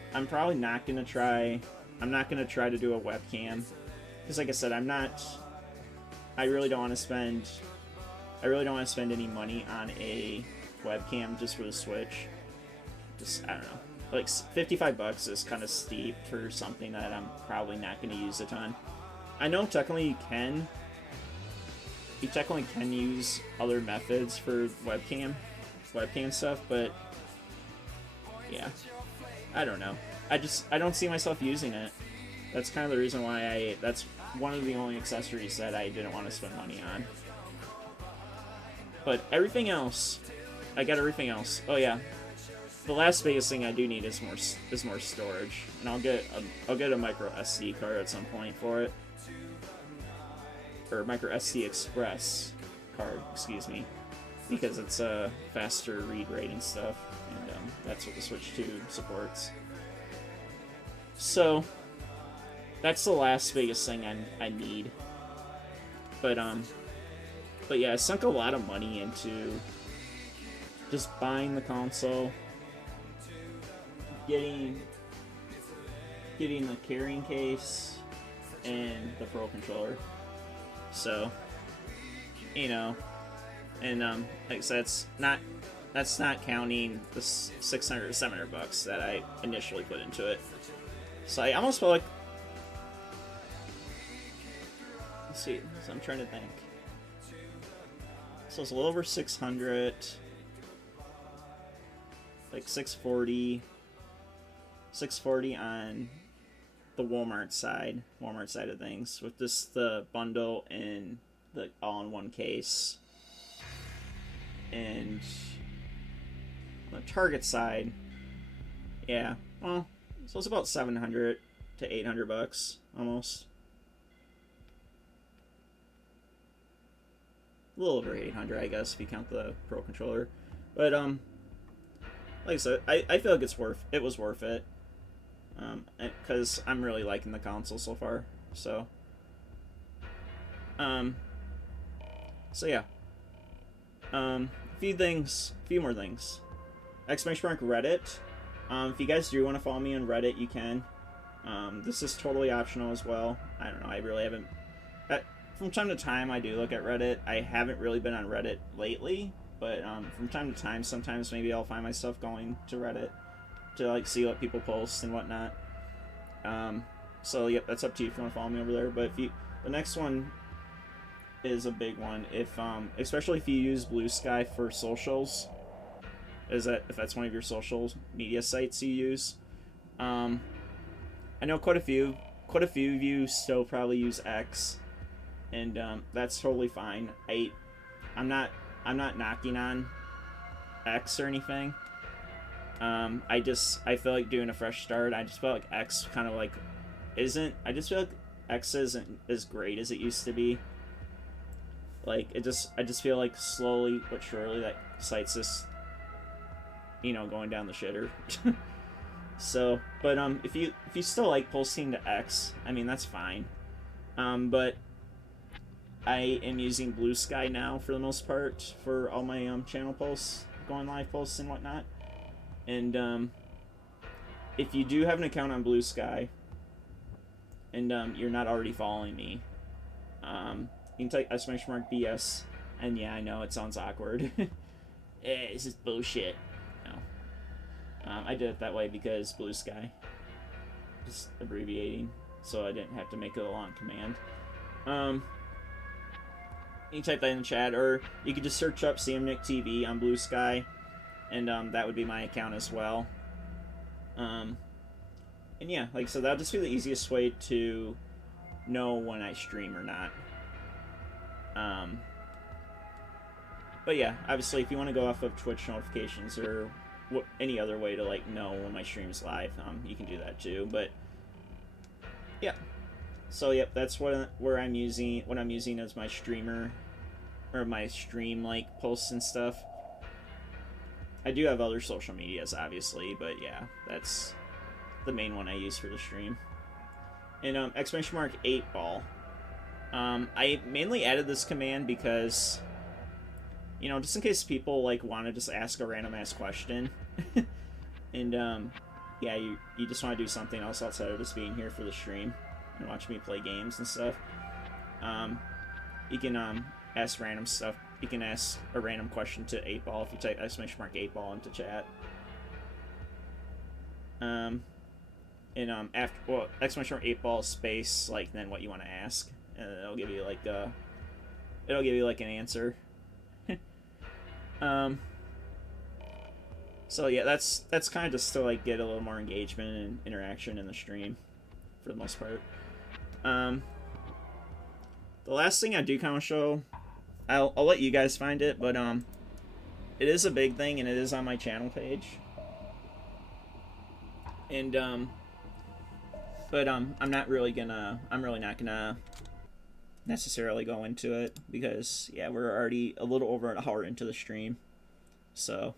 gonna try to do a webcam. Because, like I said, I really don't want to spend any money on a webcam just for the Switch. Just, I don't know. Like, $55 is kind of steep for something that I'm probably not going to use a ton. I know technically you can. You technically can use other methods for webcam stuff, but yeah, I don't know. I don't see myself using it. That's kind of the reason why that's one of the only accessories that I didn't want to spend money on. But everything else, I got everything else. Oh yeah, the last biggest thing I do need is more storage, and I'll get a micro SD card at some point for it, or micro SD Express card, excuse me, because it's a faster read rate and stuff, and that's what the Switch 2 supports. So that's the last biggest thing I need. But yeah, I sunk a lot of money into just buying the console, getting the carrying case, and the Pro controller. So, you know, and like I said, that's not counting the $600 to $700 that I initially put into it. So I almost felt like, let's see, so I'm trying to think. So it's a little over 600, like 640 on the Walmart side of things, with just the bundle and the all-in-one case. And on the Target side, yeah, well, so it's about $700 to $800 almost. A little over 800, I guess, if you count the Pro controller. But like I said, I feel like it was worth it, because I'm really liking the console so far. So yeah. A few more things. Exclamation mark Reddit. If you guys do want to follow me on Reddit, you can. This is totally optional as well. I don't know. I really haven't. From time to time, I do look at Reddit. I haven't really been on Reddit lately, but from time to time, sometimes maybe I'll find myself going to Reddit to like see what people post and whatnot. So yep, that's up to you if you want to follow me over there. But the next one is a big one. If especially if you use Blue Sky for socials, if that's one of your social media sites you use. I know quite a few of you still probably use X. And that's totally fine. I'm not knocking on X or anything. I feel like doing a fresh start. I just feel like X kind of like isn't. I just feel like X isn't as great as it used to be. Like I just feel like slowly but surely that site's just, going down the shitter. So, but if you still like posting to X, I mean that's fine. But I am using Blue Sky now for the most part for all my channel posts, going live posts and whatnot. And if you do have an account on Blue Sky and you're not already following me, you can type !BS. And yeah, I know it sounds awkward. This is bullshit. No. I did it that way because Blue Sky. Just abbreviating, so I didn't have to make it a long command. You can type that in the chat, or you could just search up CMNickTV on Blue Sky, and that would be my account as well. And yeah, like I said, that'll just be the easiest way to know when I stream or not. But yeah, obviously, if you want to go off of Twitch notifications or any other way to like know when my stream's live, you can do that too. But yeah. So yep, that's what I'm using as my streamer, or my stream like posts and stuff. I do have other social medias obviously, but yeah, that's the main one I use for the stream. And exclamation mark 8ball. I mainly added this command because, just in case people like want to just ask a random ass question, and yeah, you just want to do something else outside of just being here for the stream and watch me play games and stuff. You can ask random stuff. You can ask a random question to 8ball if you type exclamation mark 8ball into chat. And after, well, exclamation mark 8 ball space, like, then what you want to ask, and it'll give you like an answer. um so yeah, that's kind of just to like get a little more engagement and interaction in the stream for the most part. The last thing I do kind of show, I'll let you guys find it, but it is a big thing and it is on my channel page. And but I'm really not gonna necessarily go into it because yeah, we're already a little over an hour into the stream. So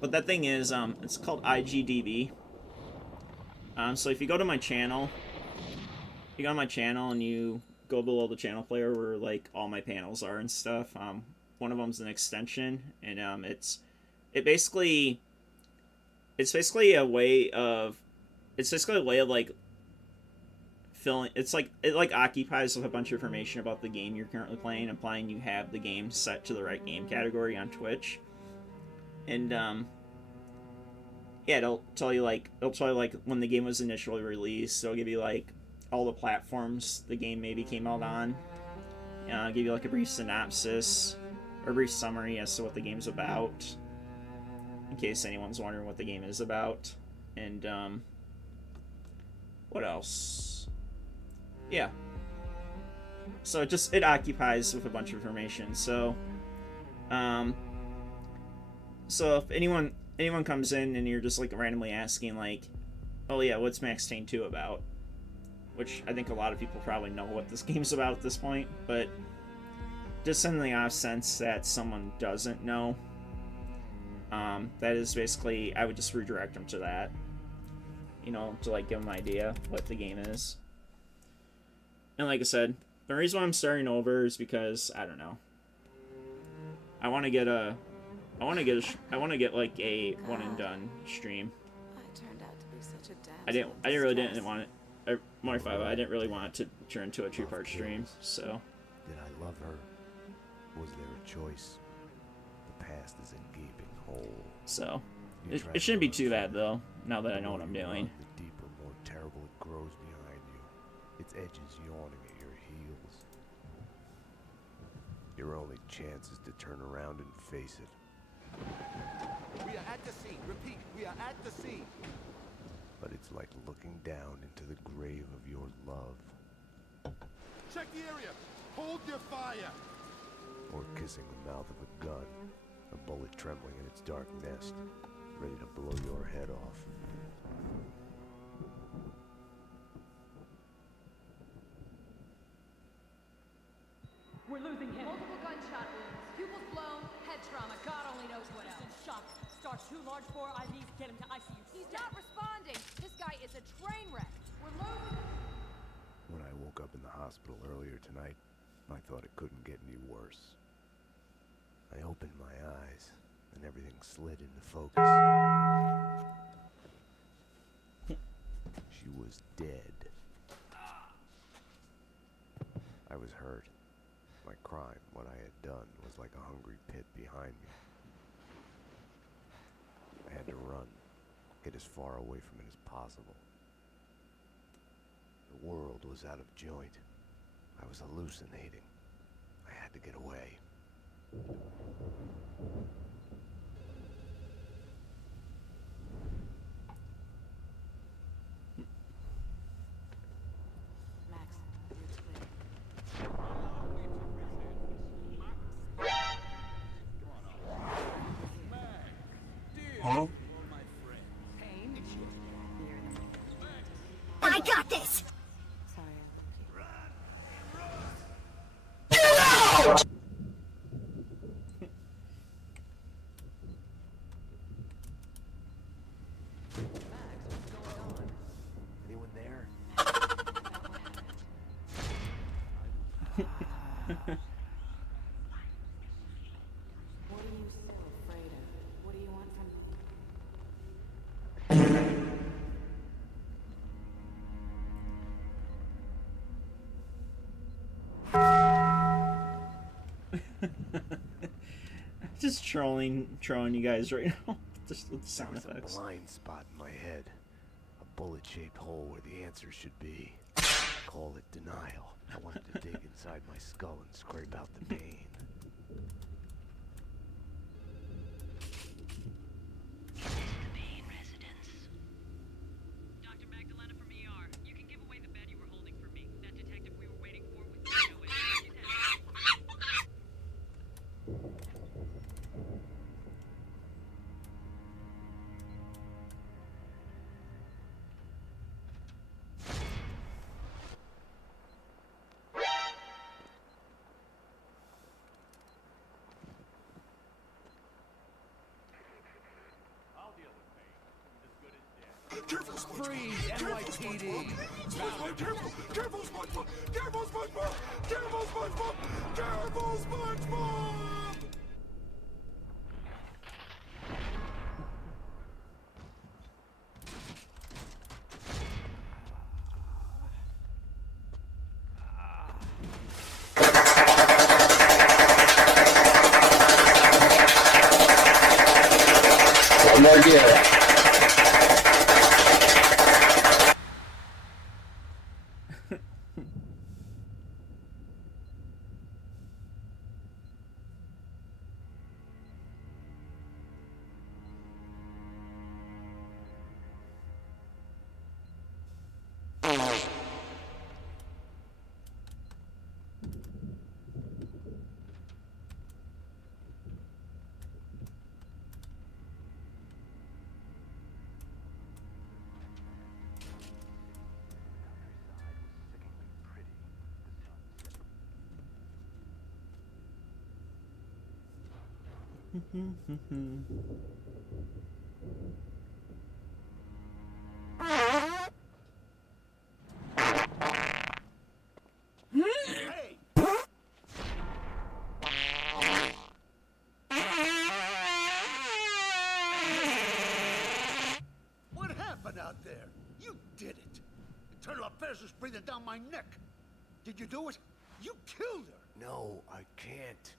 but that thing is it's called IGDB. So if you go to my channel, and you go below the channel player where like all my panels are and stuff, one of them's an extension, and it's basically a way of like filling. It's like it like occupies with a bunch of information about the game you're currently playing, implying you have the game set to the right game category on Twitch. And yeah, it'll tell you like when the game was initially released. It'll give you like all the platforms the game maybe came out on. Give you like a brief synopsis or a brief summary as to what the game's about, in case anyone's wondering what the game is about. And what else? Yeah. So it occupies with a bunch of information. So so if anyone comes in and you're just like randomly asking like, oh yeah, what's Max Payne 2 about? Which I think a lot of people probably know what this game's about at this point, but just in the off sense that someone doesn't know, that is basically, I would just redirect them to that, to like give them an idea what the game is. And like I said, the reason why I'm starting over is because I don't know. I want to get like a one and done stream. I didn't want it. I didn't really want it to turn into a 2-part stream. So. Did I love her? Was there a choice? The past is a gaping hole. So, it shouldn't be too bad though. Now that I know what I'm doing. The deeper, more terrible it grows behind you. Its edges yawning at your heels. Your only chance is to turn around and face it. We are at the scene. Repeat, we are at the scene. But it's like looking down into the grave of your love. Check the area. Hold your fire. Or kissing the mouth of a gun. A bullet trembling in its dark nest, ready to blow your head off. We're losing him. Multiple gunshot wounds. Pupils blown, head trauma. God only knows what else. In shock. Start 2 large bore IVs, get him to ICU. He's not responding. This guy is a train wreck. We're losing him. When I woke up in the hospital earlier tonight, I thought it couldn't get any worse. I opened my eyes, and everything slid into focus. She was dead. I was hurt. My crime, what I had done, was like a hungry pit behind me. I had to run, get as far away from it as possible. The world was out of joint. I was hallucinating. I had to get away. Max, it's clear. Huh? Payne? I got this! Sorry. Anyone there? What are you so afraid of? What do you want from me? Just trolling you guys right now. Just with the sound There was effects. a blind spot in my head. A bullet-shaped hole where the answer should be. Call it denial. I wanted to dig inside my skull and scrape out the pain. Payne residence. Dr. Magdalena from ER. You can give away the bed you were holding for me. That detective we were waiting for was Freeze, NYPD! Careful! Careful, SpongeBob! Careful, SpongeBob! Careful, SpongeBob! Careful, SpongeBob! One more gear. What happened out there? You did it. Eternal affairs is breathing down my neck. Did you do it? You killed her. No, I can't.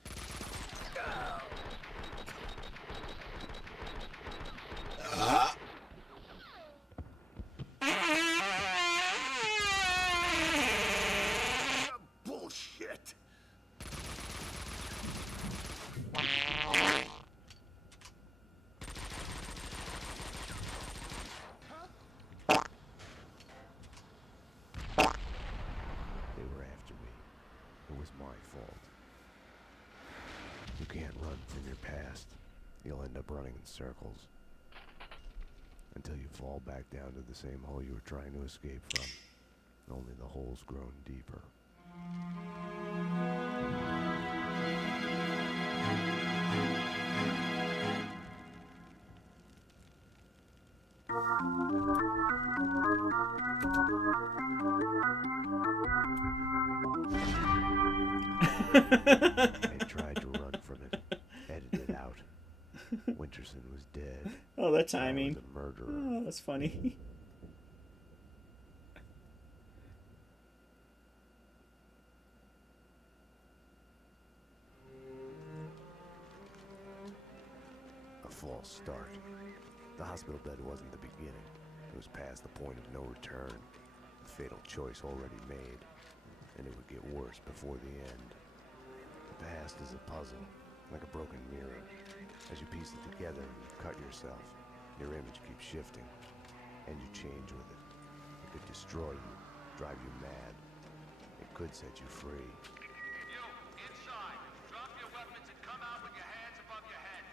Bullshit. They were after me. It was my fault. You can't run from your past. You'll end up running in circles. Until you fall back down to the same hole you were trying to escape from. Only the hole's grown deeper. I tried to run from it, edited it out. Winterson was dead. Oh, that I was timing. a murderer. Oh, that's funny. A false start. The hospital bed wasn't the beginning. It was past the point of no return. A fatal choice already made. And it would get worse before the end. The past is a puzzle, like a broken mirror. As you piece it together, you cut yourself. Your image keeps shifting. And you change with it. It could destroy you, drive you mad. It could set you free. You, inside. Drop your weapons and come out with your hands above your head.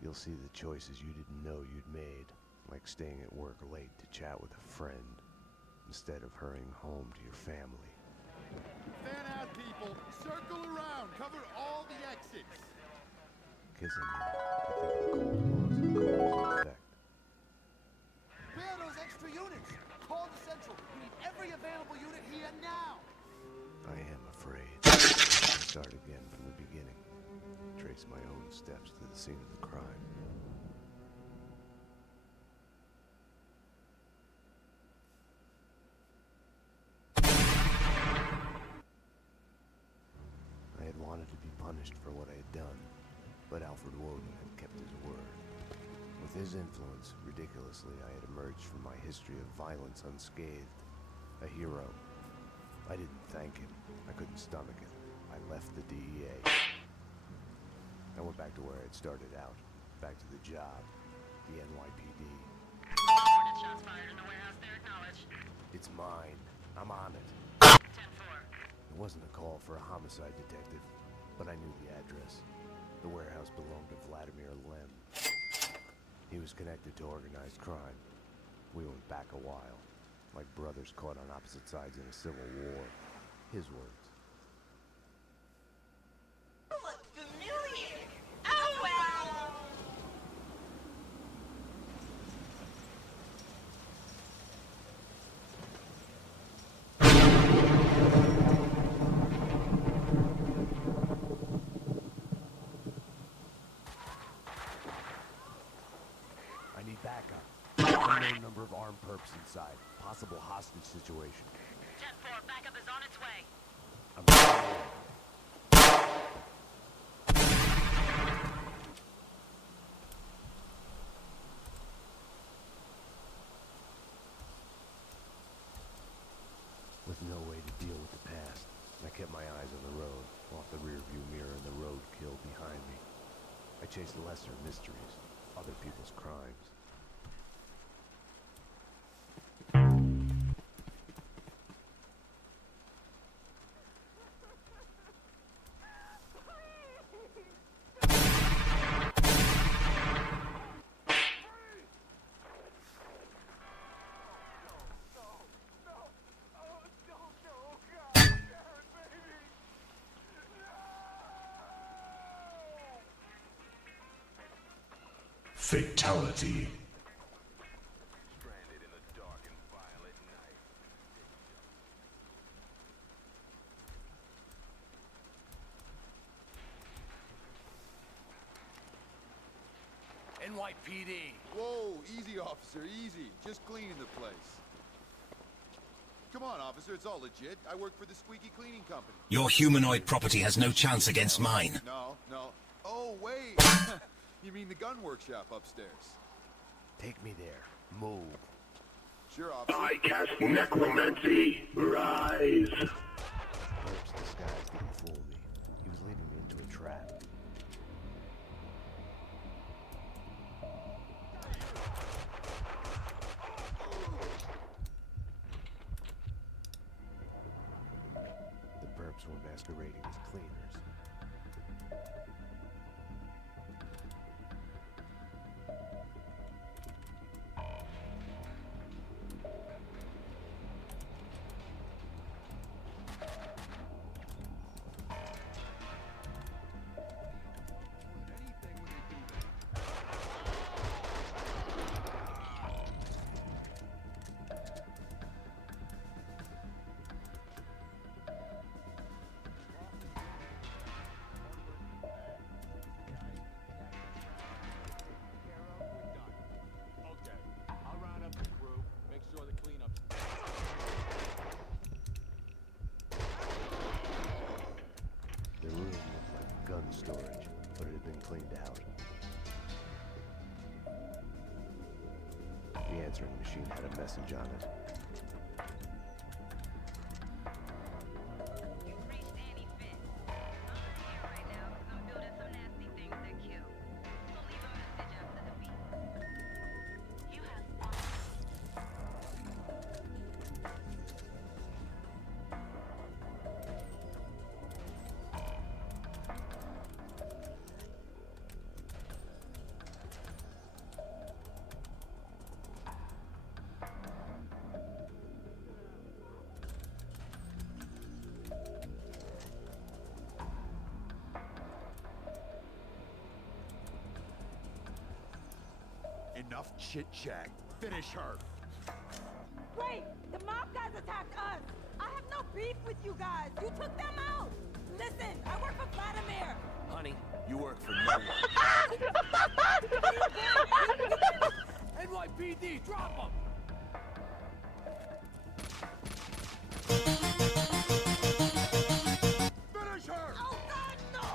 You'll see the choices you didn't know you'd made, like staying at work late to chat with a friend, instead of hurrying home to your family. Fan out, people. Circle around. Cover all the exits. Kissing you, I think the cold was in effect. Where are those extra units? Call the central. We need every available unit here now. I am afraid. Start again from the beginning. Trace my own steps to the scene of the crime. I had wanted to be punished punished for what I had done, but Alfred Woden had kept his word. With his influence, ridiculously, I had emerged from my history of violence unscathed. A hero. I didn't thank him. I couldn't stomach it. I left the DEA. I went back to where I had started out. Back to the job. The NYPD. Reported shots fired in the warehouse there, acknowledged. It's mine. I'm on it. 10-4. It wasn't a call for a homicide detective, but I knew the address. The warehouse belonged to Vladimir Lem. He was connected to organized crime. We went back a while, like brothers caught on opposite sides in a civil war. His words. Look familiar. Oh well. I need backup. Unknown number of armed perps inside. Possible hostage situation. 10-4, backup is on its way. I'm ready. With no way to deal with the past, I kept my eyes on the road, off the rearview mirror and the roadkill behind me. I chased lesser mysteries, other people's crimes. Fatality. Stranded in the dark and violet night. NYPD. Whoa, easy, officer, easy. Just cleaning the place. Come on, officer, it's all legit. I work for the Squeaky Cleaning Company. Your humanoid property has no chance against mine. No. Oh, wait. You mean the gun workshop upstairs? Take me there. Move. Sure, officer. I cast necromancy. Rise. Perps disguise didn't fool me. He was leading me into a trap. The perps were masquerading as cleaners. The room looked like gun storage, but it had been cleaned out. The answering machine had a message on it. You've reached Annie Finn. I'm here right now because I'm building some nasty things that kill. So leave a message after the beep. You have one. Enough chit-chat. Finish her. Wait! The mob guys attacked us! I have no beef with you guys! You took them out! Listen, I work for Vladimir! Honey, you work for no one. NYPD, drop them! Finish her! Oh God, no!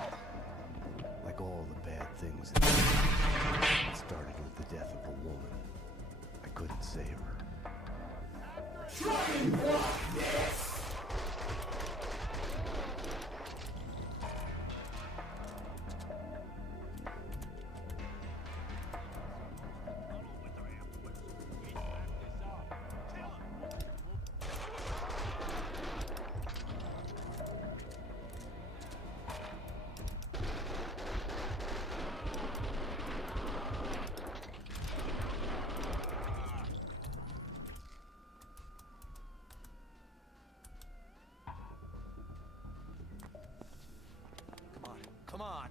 Come on.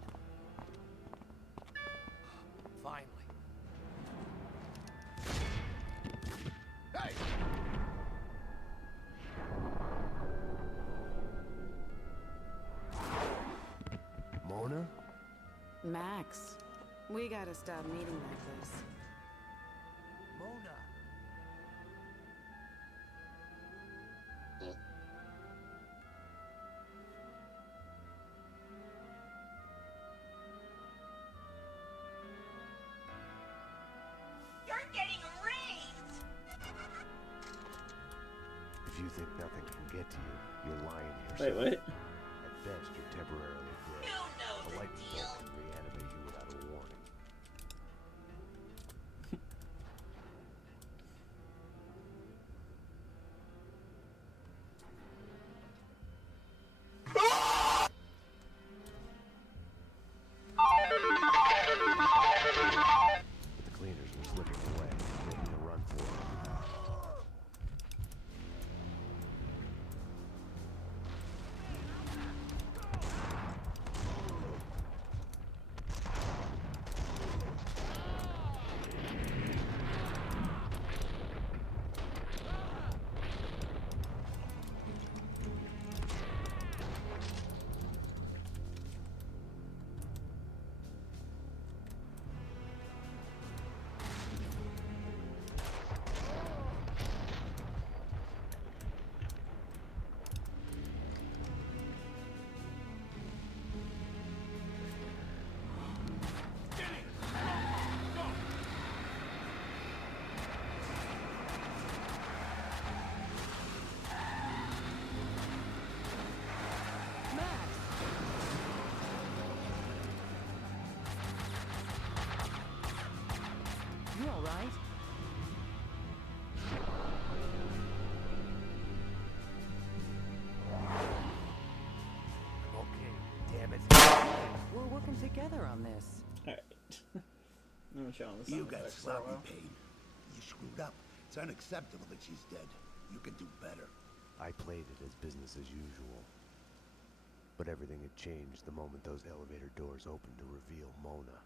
Finally. Hey! Mona? Max, we gotta stop meeting like this. Mona. You're getting raised! If you think nothing can get to you, you're lying to Wait, yourself. what? At best, you're temporarily dead. You know A the light deal. bulb can reanimate you without a warning. But the cleaners were slipping away, making a run for it. You all right? Okay, damn it. We're working together on this. Alright. I'm showing the You sound got effects for a sloppy, while. Payne. You screwed up. It's unacceptable that she's dead. You can do better. I played it as business as usual. But everything had changed the moment those elevator doors opened to reveal Mona.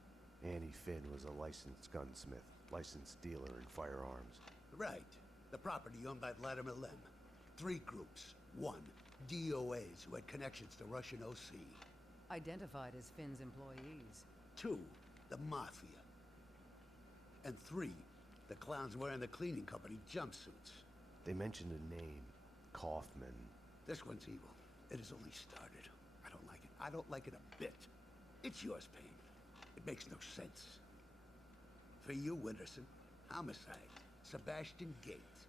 Annie Finn was a licensed gunsmith, licensed dealer in firearms. Right. The property owned by Vladimir Lem. 3 groups. 1, DOAs who had connections to Russian OC. Identified as Finn's employees. 2, the Mafia. And 3, the clowns wearing the cleaning company jumpsuits. They mentioned a name, Kaufman. This one's evil. It has only started. I don't like it. I don't like it a bit. It's yours, Payne. It makes no sense. For you, Winterson, homicide. Sebastian Gates.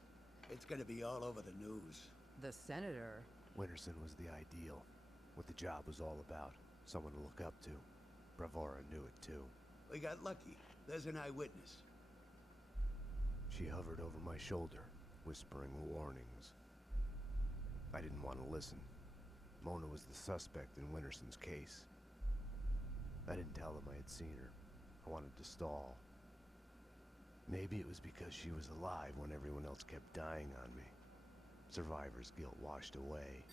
It's gonna be all over the news. The senator. Winterson was the ideal. What the job was all about. Someone to look up to. Bravura knew it too. We got lucky. There's an eyewitness. She hovered over my shoulder, whispering warnings. I didn't want to listen. Mona was the suspect in Winterson's case. I didn't tell them I had seen her. I wanted to stall. Maybe it was because she was alive when everyone else kept dying on me. Survivor's guilt washed away.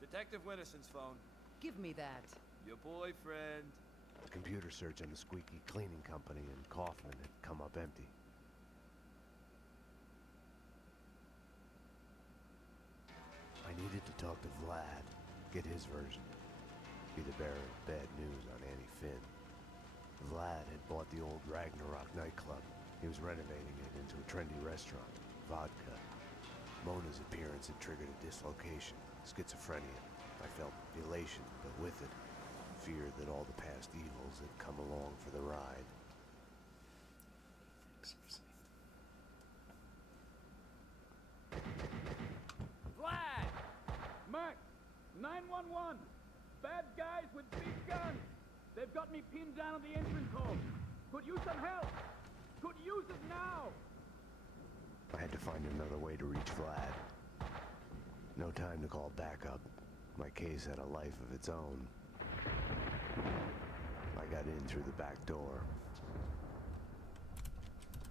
Detective Winterson's phone. Give me that. Your boyfriend. The computer search on the squeaky cleaning company and Kaufman had come up empty. I needed to talk to Vlad, get his version. Be the bearer of bad news on Annie Finn. Vlad had bought the old Ragnarok nightclub. He was renovating it into a trendy restaurant, Vodka. Mona's appearance had triggered a dislocation, schizophrenia. I felt elation, but with it, fear that all the past evils had come along for the ride. 911! Bad guys with big guns! They've got me pinned down at the entrance hall. Could use some help! Could use it now! I had to find another way to reach Vlad. No time to call backup. My case had a life of its own. I got in through the back door.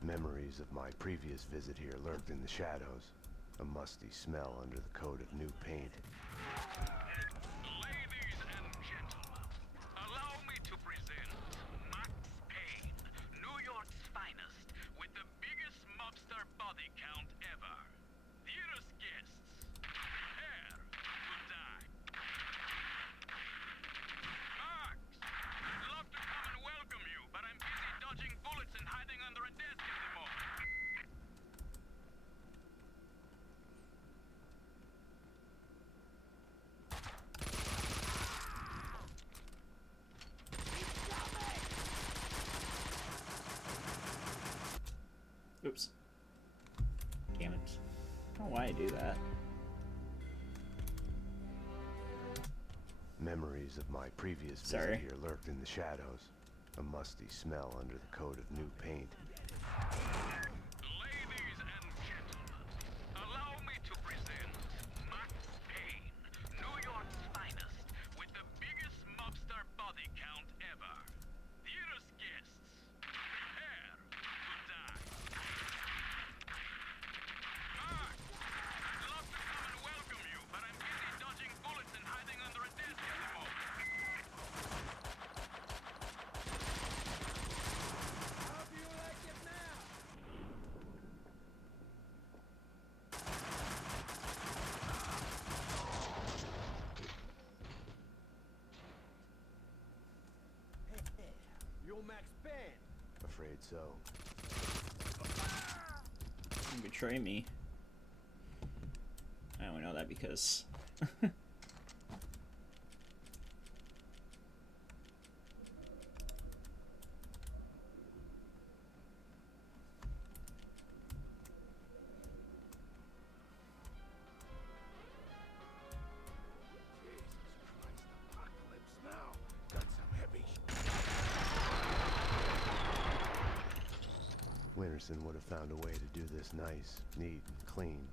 Memories of my previous visit here lurked in the shadows. A musty smell under the coat of new paint. Ladies and gentlemen, allow me to present Max Payne, New York's finest, with the biggest mobster body count ever. Theater's guests, prepare to die. Max, I'd love to come and welcome you, but I'm busy dodging bullets and hiding under a desk at the moment. Oops. Damn it. I don't know why I do that. Memories of my previous visit here lurked in the shadows. A musty smell under the coat of new paint. Ladies and gentlemen, allow me to present Max Payne, New York's finest, with the biggest mobster body count ever. Theater's guests, prepare to die. Max, I'd love to come and welcome you, but I'm busy dodging bullets and hiding under a desk at the moment. How do you like it now? You're Max Payne. Afraid so. You betray me. I only know that because Apocalypse now. Got some heavy Winterson would have found a way to do this nice, neat, and clean.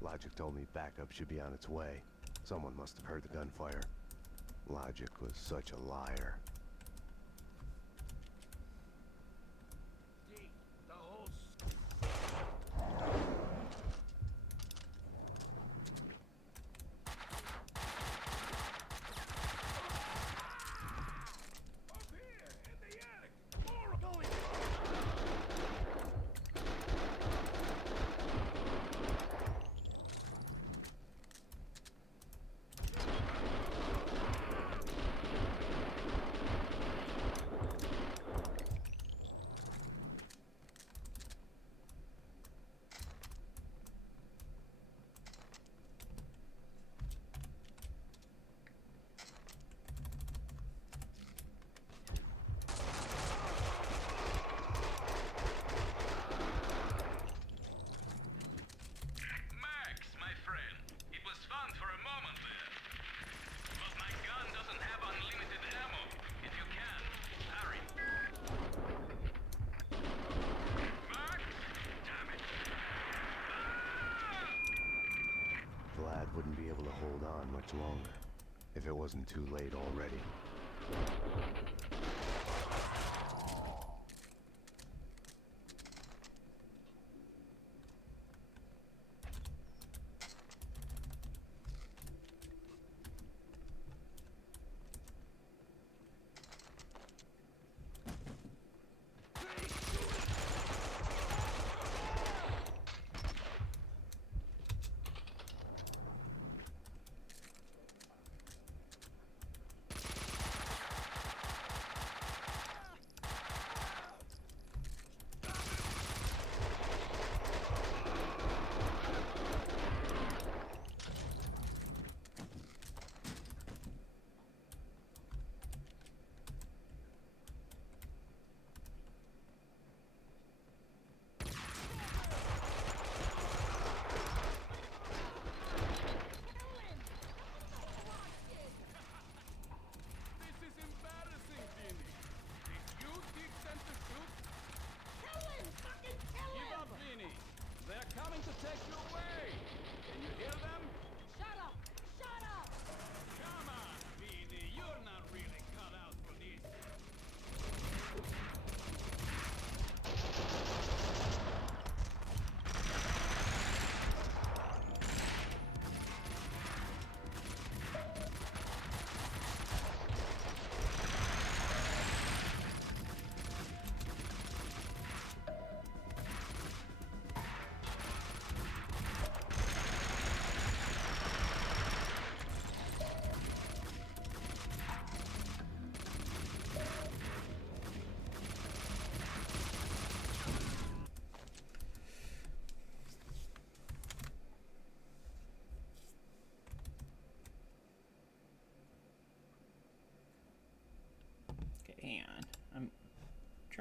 Logic told me backup should be on its way. Someone must have heard the gunfire. Logic was such a liar. the whole Max, my friend, it was fun for a moment there. But my gun doesn't have unlimited ammo. If you can, hurry. Max? Damn it. Vlad wouldn't be able to hold on much longer, if it wasn't too late already.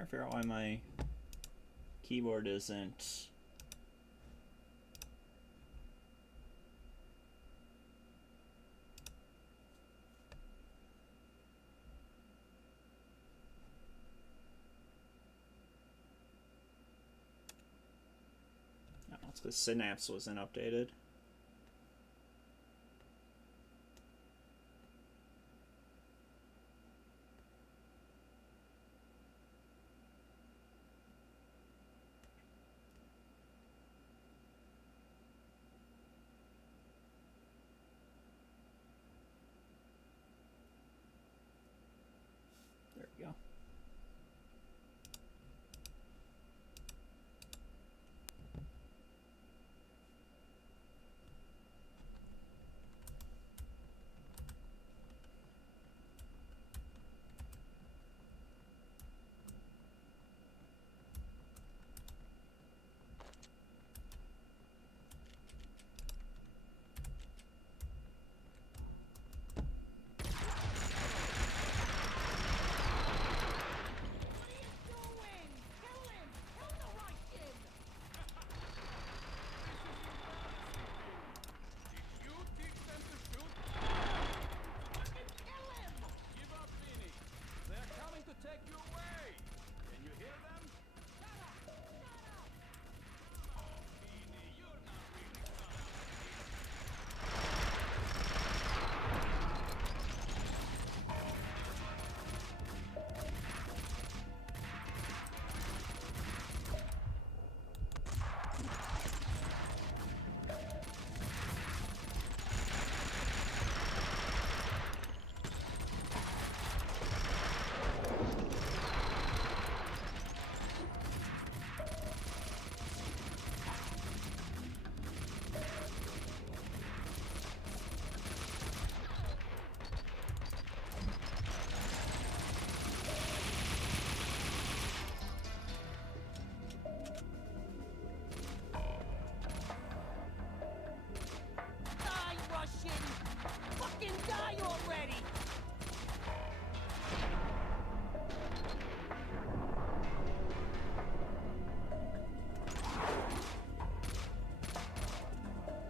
trying to figure out why my keyboard isn't... No, it's because Synapse wasn't updated. There we go. Die, Russian! Fucking die already!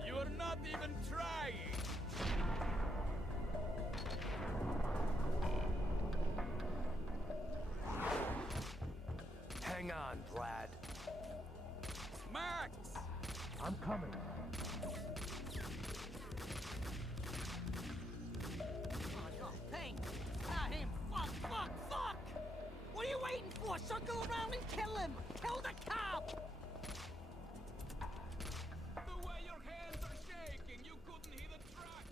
You're not even trying! Hang on, Vlad. Max! I'm coming. Oh, no, Payne! Ah, him! Fuck! What are you waiting for? Circle around and kill him! Kill the cop! The way your hands are shaking, you couldn't hit a truck!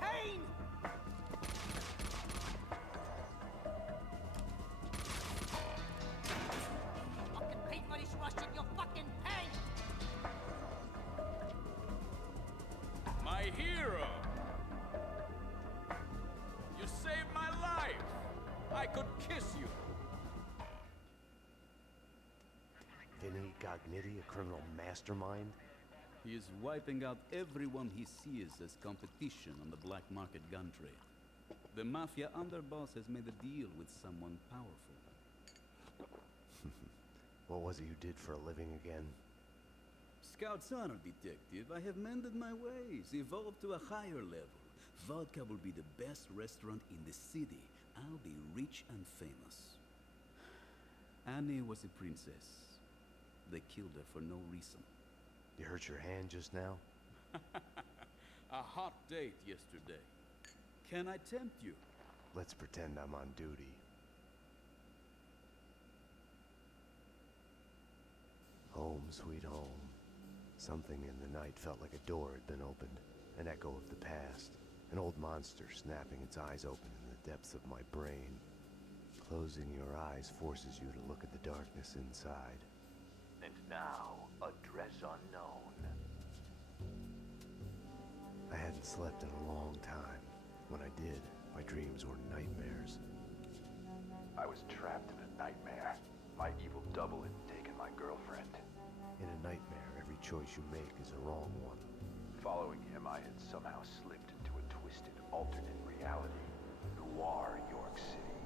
Payne! Fucking pay for this, Russian! You're fucking pay! My hero! You saved my life! I could kiss you! Vinny Gognitti, a criminal mastermind? He is wiping out everyone he sees as competition on the black market gun trade. The mafia underboss has made a deal with someone powerful. What was it you did for a living again? Scout's honor, detective. I have mended my ways, evolved to a higher level. Vodka will be the best restaurant in the city. I'll be rich and famous. Annie was a princess. They killed her for no reason. You hurt your hand just now? A hot date yesterday. Can I tempt you? Let's pretend I'm on duty. Home, sweet home. Something in the night felt like a door had been opened. An echo of the past. An old monster snapping its eyes open in the depths of my brain. Closing your eyes forces you to look at the darkness inside. And now, address unknown. I hadn't slept in a long time. When I did, my dreams were nightmares. I was trapped in a nightmare. My evil double had taken my girlfriend. nightmare. Every choice you make is a wrong one. Following him, I had somehow slipped into a twisted alternate reality. Noir York City.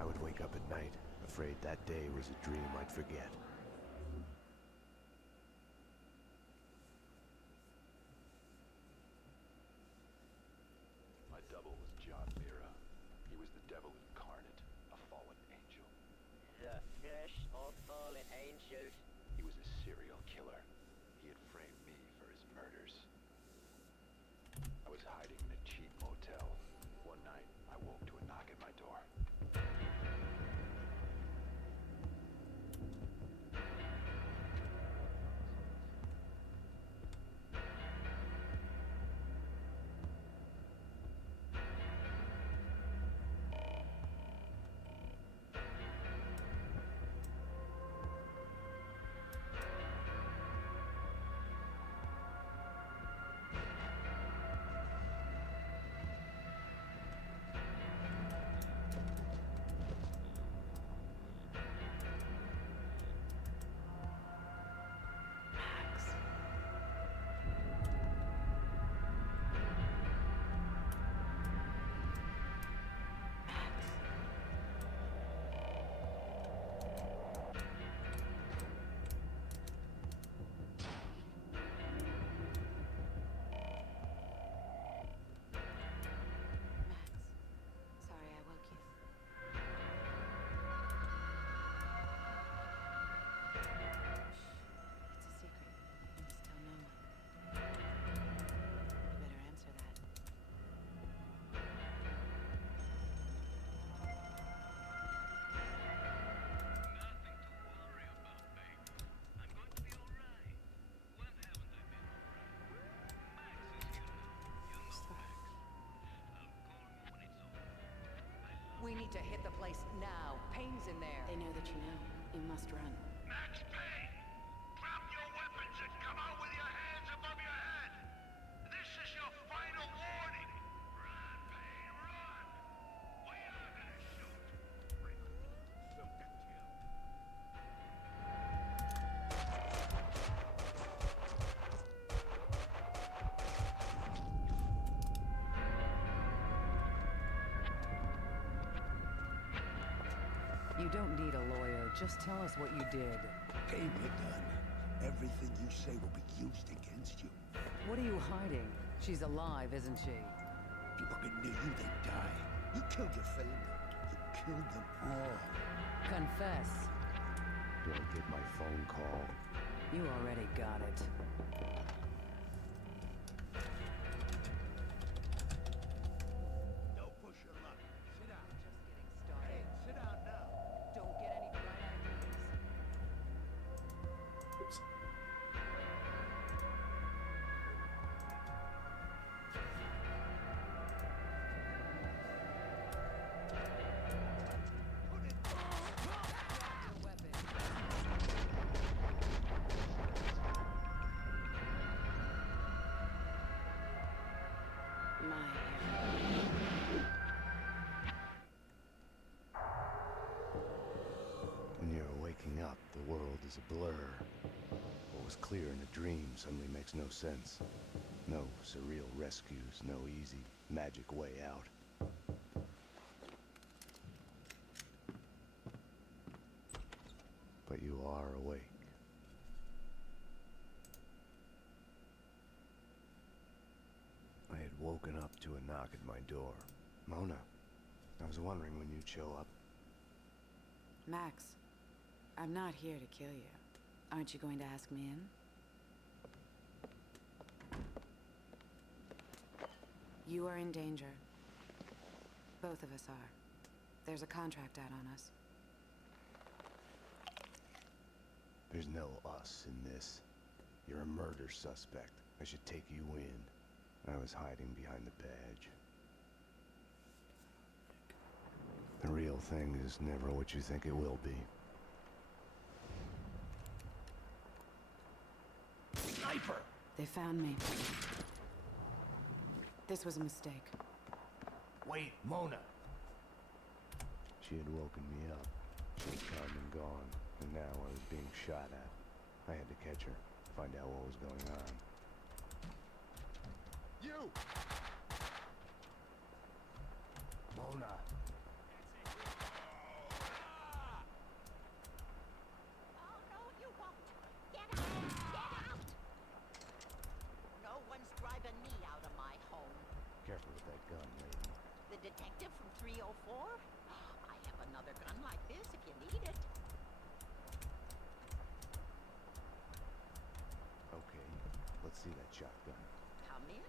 I would wake up at night, afraid that day was a dream I'd forget. My double was John Mira. He was the devil incarnate, a fallen angel. The fresh or fallen angel. He was a serial killer. He had framed me for his murders. I was hiding in a cheap motel. One night, I woke to a knock at my door. Sorry I woke you. It's a secret. You must tell no one. You better answer that. We need to hit the place now. Payne's in there. They know that you know. You must run. Max Payne! Drop your weapons and come out with your hands above your head! This is your final warning! Run, Payne, run! We are gonna shoot! They'll get you. You don't need a lawyer. Just tell us what you did. Payne, you're done. Everything you say will be used against you. What are you hiding? She's alive, isn't she? People get near you, they die. You killed your family. You killed them all. Confess. Do I get my phone call? You already got it. Don't push your luck. Sit down. Just getting started. Hey, sit down now. Don't get any bright ideas. Oops. When you're waking up, the world is a blur. What was clear in a dream suddenly makes no sense. No surreal rescues, no easy, magic way out. But you are awake. I had woken up to a knock at my door. Mona, I was wondering when you'd show up. Max, I'm not here to kill you. Aren't you going to ask me in? You are in danger. Both of us are. There's a contract out on us. There's no us in this. You're a murder suspect. I should take you in. I was hiding behind the badge. The real thing is never what you think it will be. Sniper! They found me. This was a mistake. Wait, Mona. She had woken me up. She had come and gone, and now I was being shot at. I had to catch her. find out what was going on. You! Mona. Oh, no, you won't. Get out! Get out! No one's driving me out of my home. Careful with that gun, lady. The detective from 304? I have another gun like this if you need it. Okay, let's see that shotgun. Come in.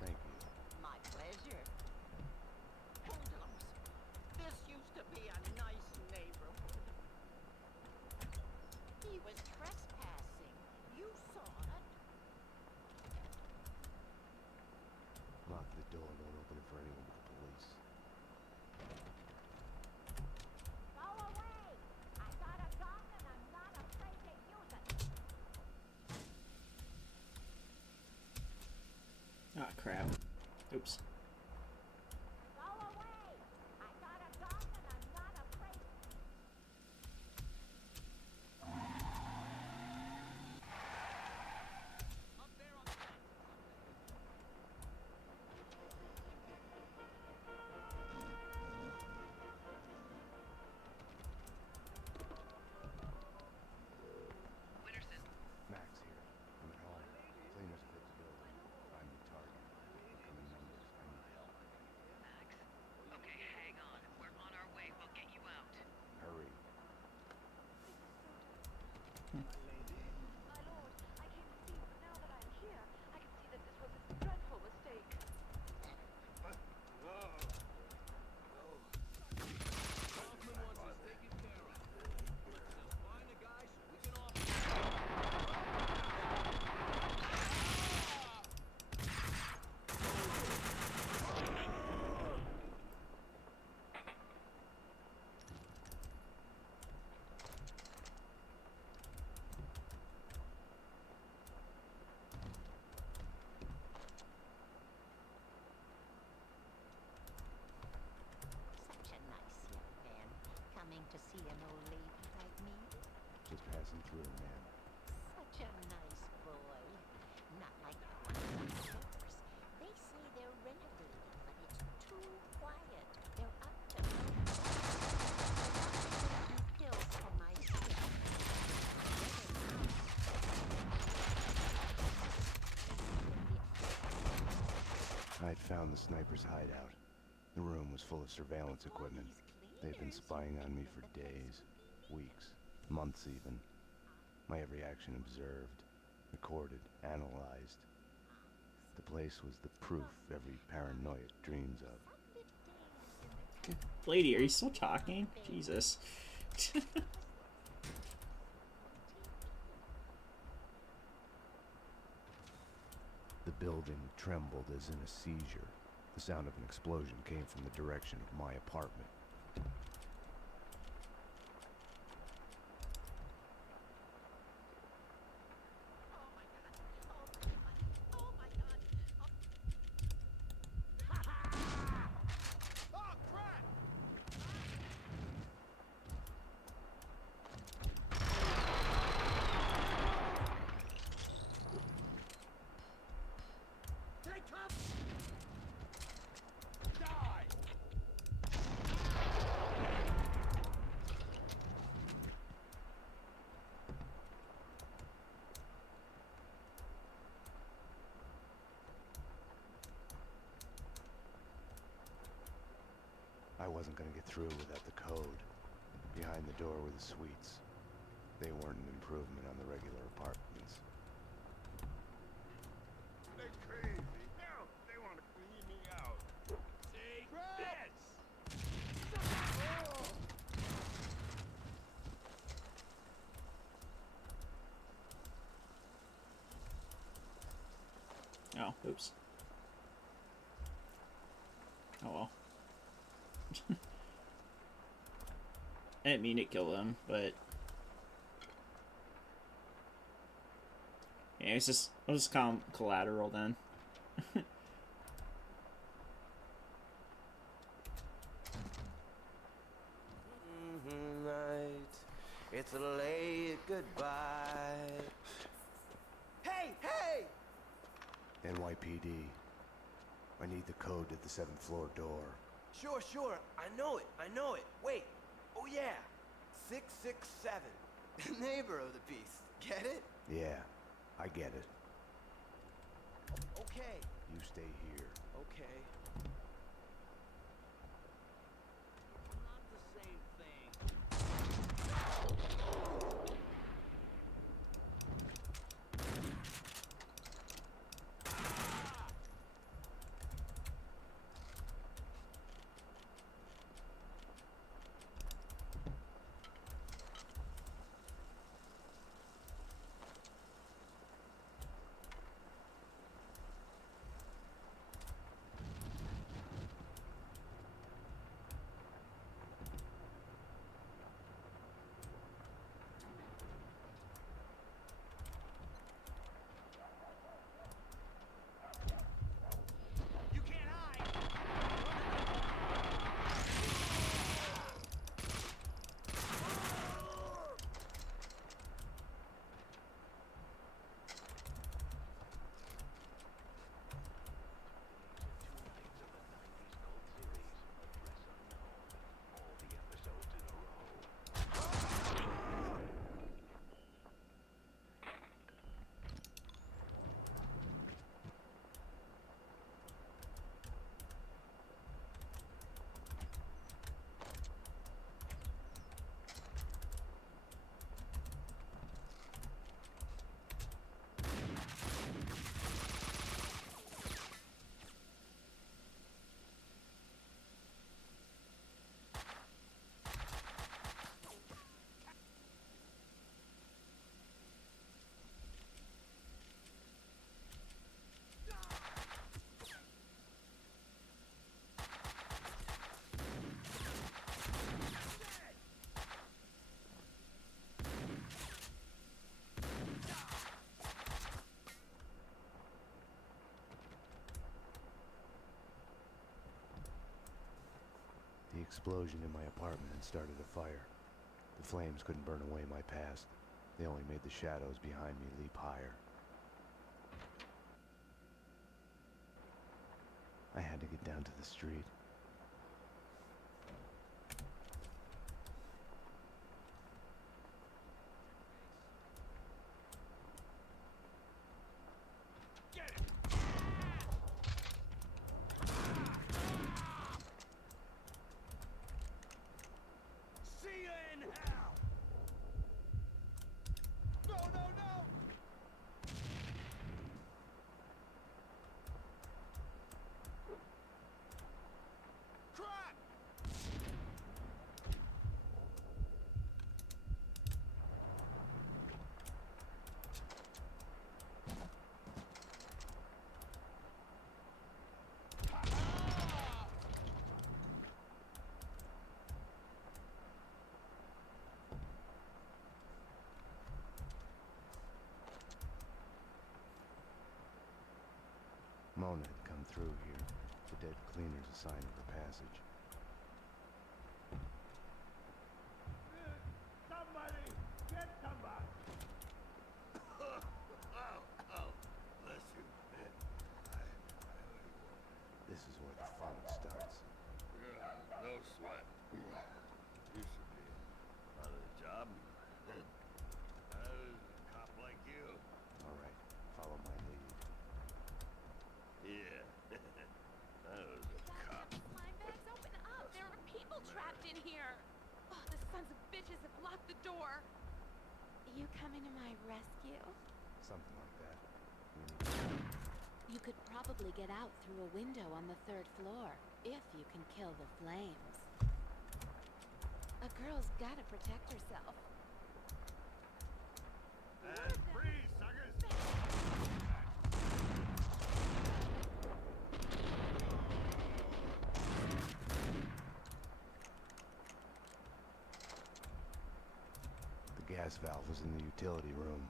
Thank you. My pleasure. Hoodlums. This used to be a nice neighborhood. He was trespassing. You saw it. Lock the door, don't open it for anyone but the police. Go away! I got a gun and I'm not afraid to use it. Ah, crap. Oops. Go away! I got a gun and I'm not afraid. Up there on the fence. Winterson, Max here. I'm at home. Cleaners fit the building. I'm the target. Incoming numbers. I need help. Max. Okay, hang on. We're on our way. We'll get you out. Hurry. My lord, I came to see you, but now that I am here, I can see that this was a dreadful mistake. Hoffman wants us taken care of. Now find a guy so we can offer. Such a nice young man. Coming to see an old lady like me. Just passing through, man. Such a nice boy. Not like the ones upstairs. They say they're renovating, but it's too quiet. They're up to no good. Pills for my sick. I'd found the sniper's hideout. The room was full of surveillance equipment. They'd been spying on me for days, weeks, months even. My every action observed, recorded, analyzed. The place was the proof every paranoid dreams of. Lady, are you still talking? Jesus. The building trembled as in a seizure. The sound of an explosion came from the direction of my apartment. I wasn't gonna get through without the code. Behind the door were the suites. They weren't an improvement on the regular apartments. They're crazy. Now they want to clean me out. Take this! Oh, oops. Oh well. I didn't mean to kill them, but... Yeah, I'll just call him Collateral then. Night, it's a late goodbye. Hey, hey! NYPD. I need the code to the 7th floor door. Sure, I know it. Wait, oh yeah, 667. Neighbor of the piece, get it? Yeah, I get it. Okay. You stay here. Okay. Not the same thing. The explosion in my apartment had started a fire. The flames couldn't burn away my past. They only made the shadows behind me leap higher. I had to get down to the street. See you in hell! No! Crap! Mona had come through here. The dead cleaner's a sign of her passage. Somebody! Get somebody! Oh, bless you. This is where the fun starts. No sweat. You should be out of the job. A cop like you. All right, follow my lead. Yeah. That was a cop. Slime bags, open up! There are people trapped in here! Oh, the sons of bitches have locked the door! You coming to my rescue? Something like that. You could probably get out through a window on the 3rd floor, if you can kill the flames. A girl's gotta protect herself. And freeze, suckers! The gas valve was in the utility room.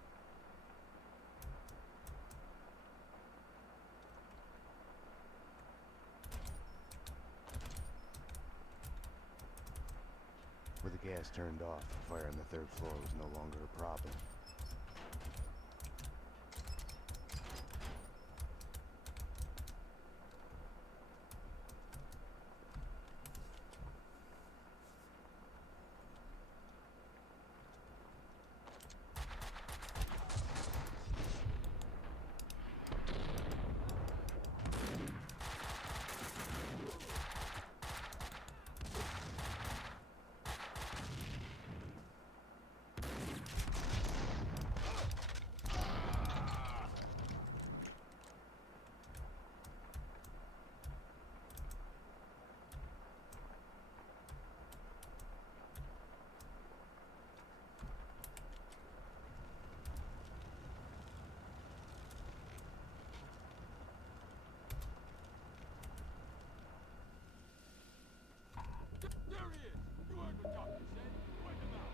With the gas turned off, the fire on the third floor was no longer a problem. There he is! You heard what Doctor said. Wipe him out.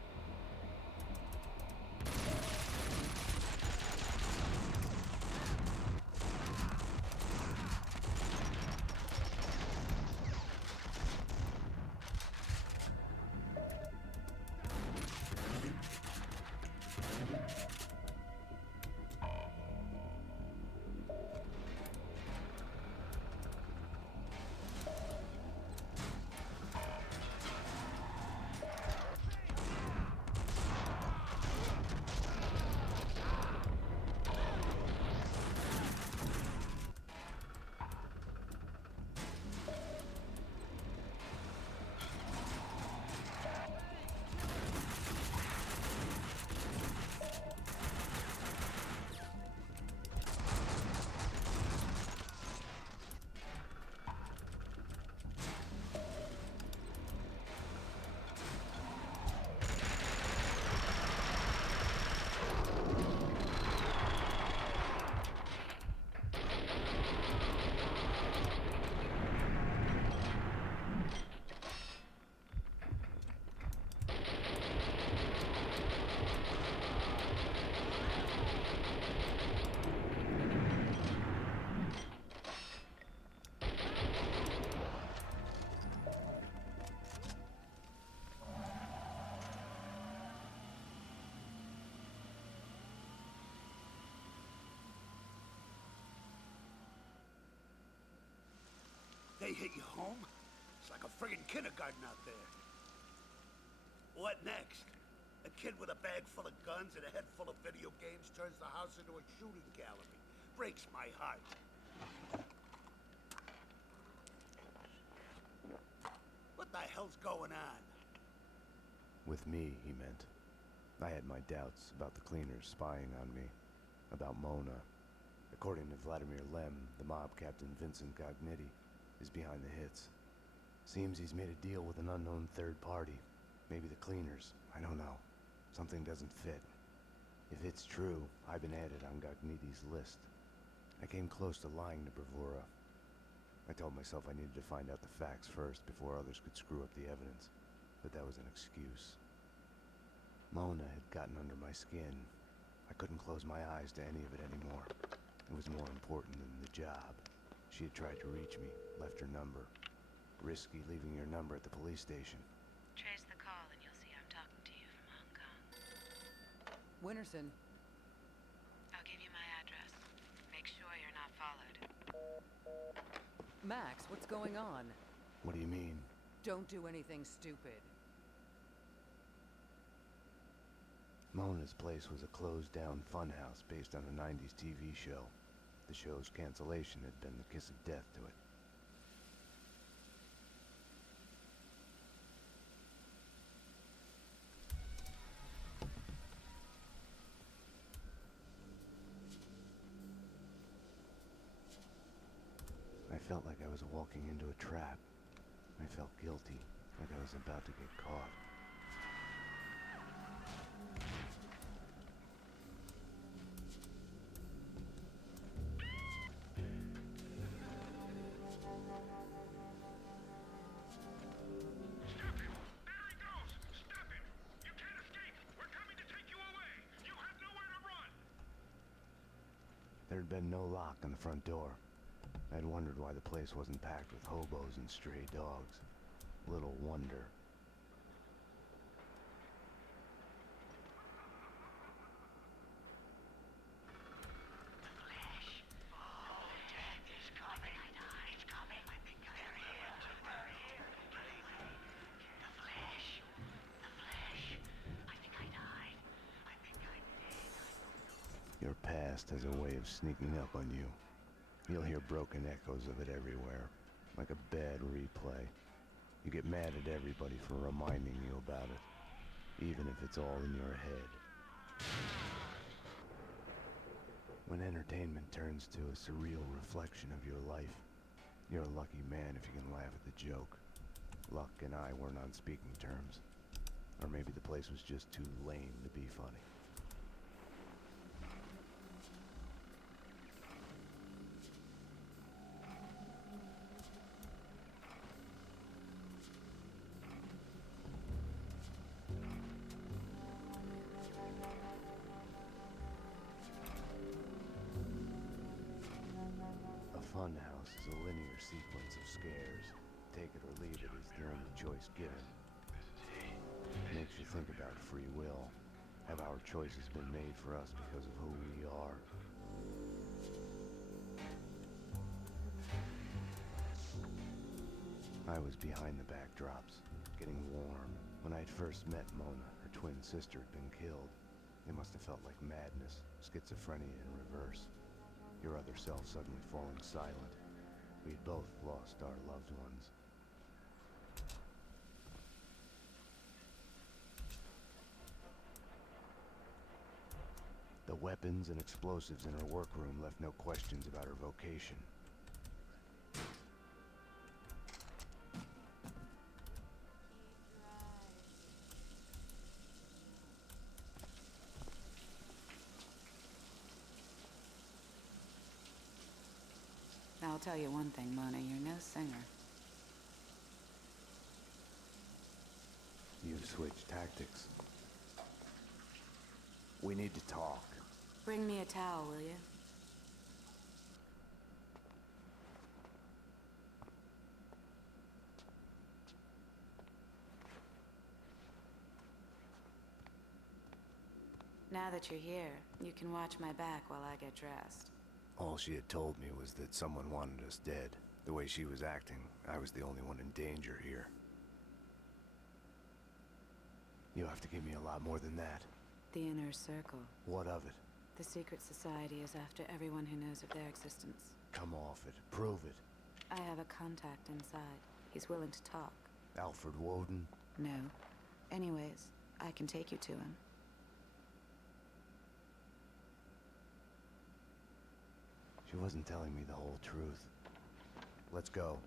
They hit you home? It's like a friggin' kindergarten out there. What next? A kid with a bag full of guns and a head full of video games turns the house into a shooting gallery. Breaks my heart. What the hell's going on? With me, he meant. I had my doubts about the cleaners spying on me, about Mona. According to Vladimir Lem, the mob captain Vincent Gognitti is behind the hits. Seems he's made a deal with an unknown third party. Maybe the cleaners. I don't know. Something doesn't fit. If it's true, I've been added on Gognitti's list. I came close to lying to Bravura. I told myself I needed to find out the facts first before others could screw up the evidence. But that was an excuse. Mona had gotten under my skin. I couldn't close my eyes to any of it anymore. It was more important than the job. She had tried to reach me, left her number. Risky leaving your number at the police station. Trace the call and you'll see I'm talking to you from Hong Kong. Winterson. I'll give you my address. Make sure you're not followed. Max, what's going on? What do you mean? Don't do anything stupid. Mona's place was a closed-down funhouse based on a 90s TV show. The show's cancellation had been the kiss of death to it. I felt like I was walking into a trap. I felt guilty, like I was about to get caught. There had been no lock on the front door. I had wondered why the place wasn't packed with hobos and stray dogs. Little wonder. Your past has a way of sneaking up on you. You'll hear broken echoes of it everywhere, like a bad replay. You get mad at everybody for reminding you about it, even if it's all in your head. When entertainment turns to a surreal reflection of your life, you're a lucky man if you can laugh at the joke. Luck and I weren't on speaking terms. Or maybe the place was just too lame to be funny. A funhouse is a linear sequence of scares. Take it or leave it is the only choice given. Makes you think about free will. Have our choices been made for us because of who we are? I was behind the backdrops, getting warm. When I'd first met Mona, her twin sister had been killed. It must have felt like madness, schizophrenia in reverse. Your other self suddenly falling silent. We'd both lost our loved ones. The weapons and explosives in her workroom left no questions about her vocation. I'll tell you one thing, Mona, you're no singer. You've switched tactics. We need to talk. Bring me a towel, will you? Now that you're here, you can watch my back while I get dressed. All she had told me was that someone wanted us dead. The way she was acting, I was the only one in danger here. You have to give me a lot more than that. The Inner Circle. What of it? The secret society is after everyone who knows of their existence. Come off it. Prove it. I have a contact inside. He's willing to talk. Alfred Woden? No. Anyways, I can take you to him. She wasn't telling me the whole truth. Let's go.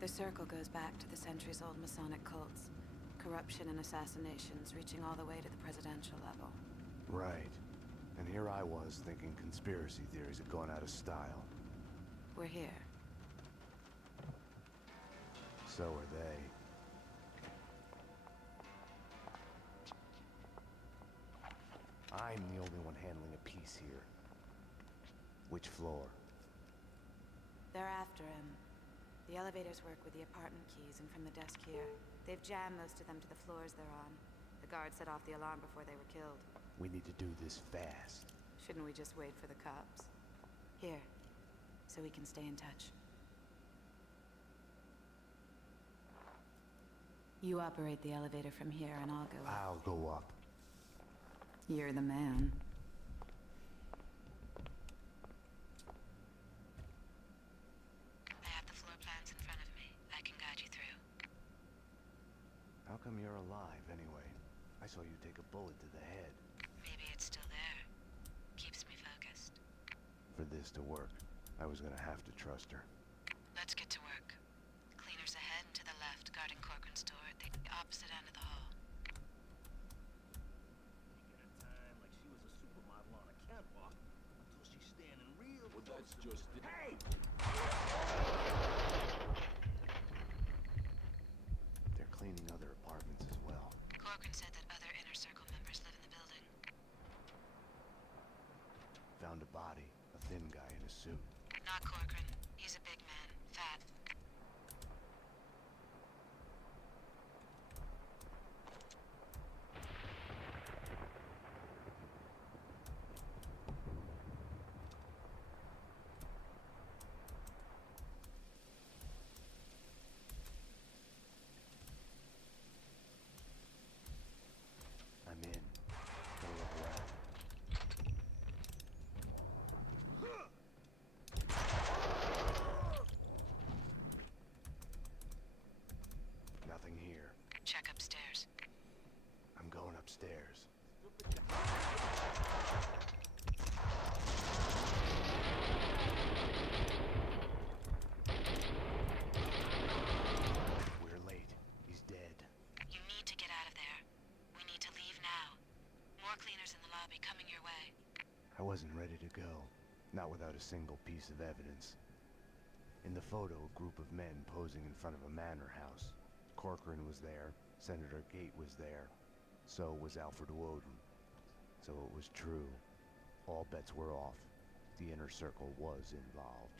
The Circle goes back to the centuries-old Masonic cults. Corruption and assassinations reaching all the way to the presidential level. Right. And here I was thinking conspiracy theories had gone out of style. We're here. So are they. I'm the only one handling a piece here. Which floor? They're after him. The elevators work with the apartment keys and from the desk here. They've jammed most of them to the floors they're on. The guards set off the alarm before they were killed. We need to do this fast. Shouldn't we just wait for the cops? Here, so we can stay in touch. You operate the elevator from here and I'll go up. I'll go up. You're the man. I have the floor plans in front of me. I can guide you through. How come you're alive, anyway? I saw you take a bullet to the head. Maybe it's still there. Keeps me focused. For this to work, I was gonna have to trust her. Let's get to work. Cleaners ahead and to the left, guarding Corcoran's door at the opposite end of the hall. Like she was a supermodel on a catwalk until she's standing real. Well, that's just it. Hey! They're cleaning other apartments as well. Corcoran said that other Inner Circle members live in the building. Found a body, a thin guy in a suit. Not Corcoran. He's a big man, fat. I'm in. Go look around. go, not without a single piece of evidence. In the photo, a group of men posing in front of a manor house. Corcoran was there, Senator Gate was there, so was Alfred Woden. So it was true. All bets were off. The inner circle was involved.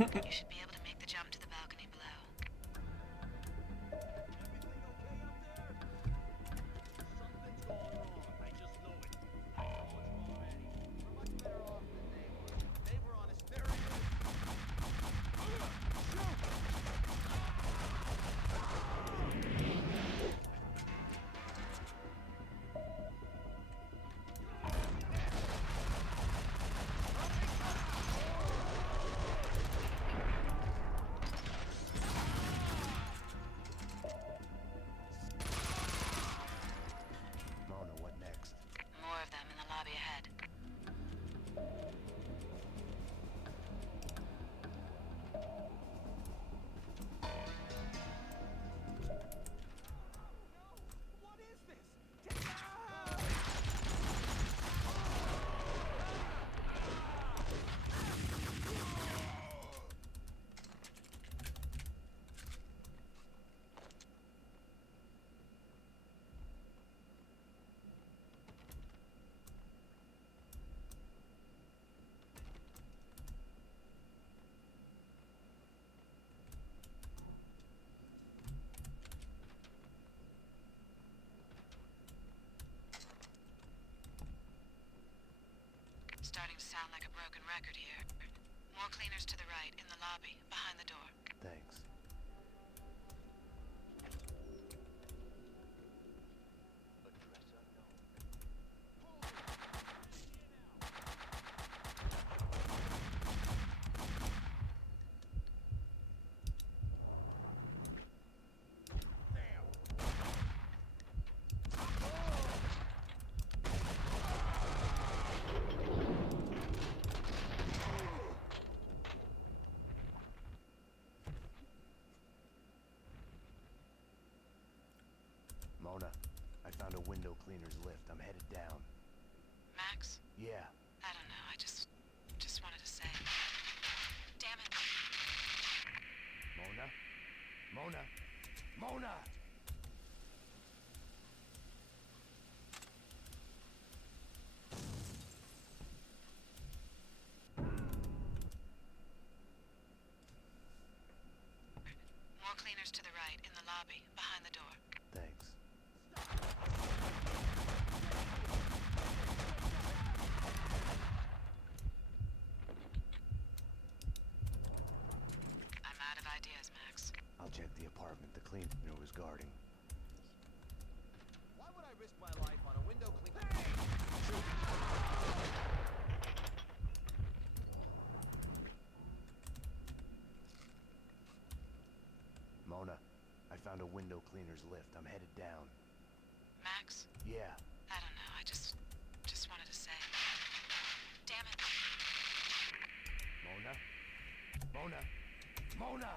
You should be able to make the jump to the balcony below. Mona, what next? More of them in the lobby ahead. Starting to sound like a broken record here. More cleaners to the right, in the lobby, behind the door. Thanks. Mona, I found a window cleaner's lift. I'm headed down. Max? Yeah. I don't know, I just wanted to say. Damn it. Mona? Mona? Mona! More cleaners to the right, in the lobby, behind the door. Thanks. I'm out of ideas, Max. I'll check the apartment the cleaner was guarding. Why would I risk my life on a window cleaner? Mona, I found a window cleaner's lift. I'm headed down. Max? Yeah. I don't know, I just wanted to say. Damn it. Mona? Mona? Mona!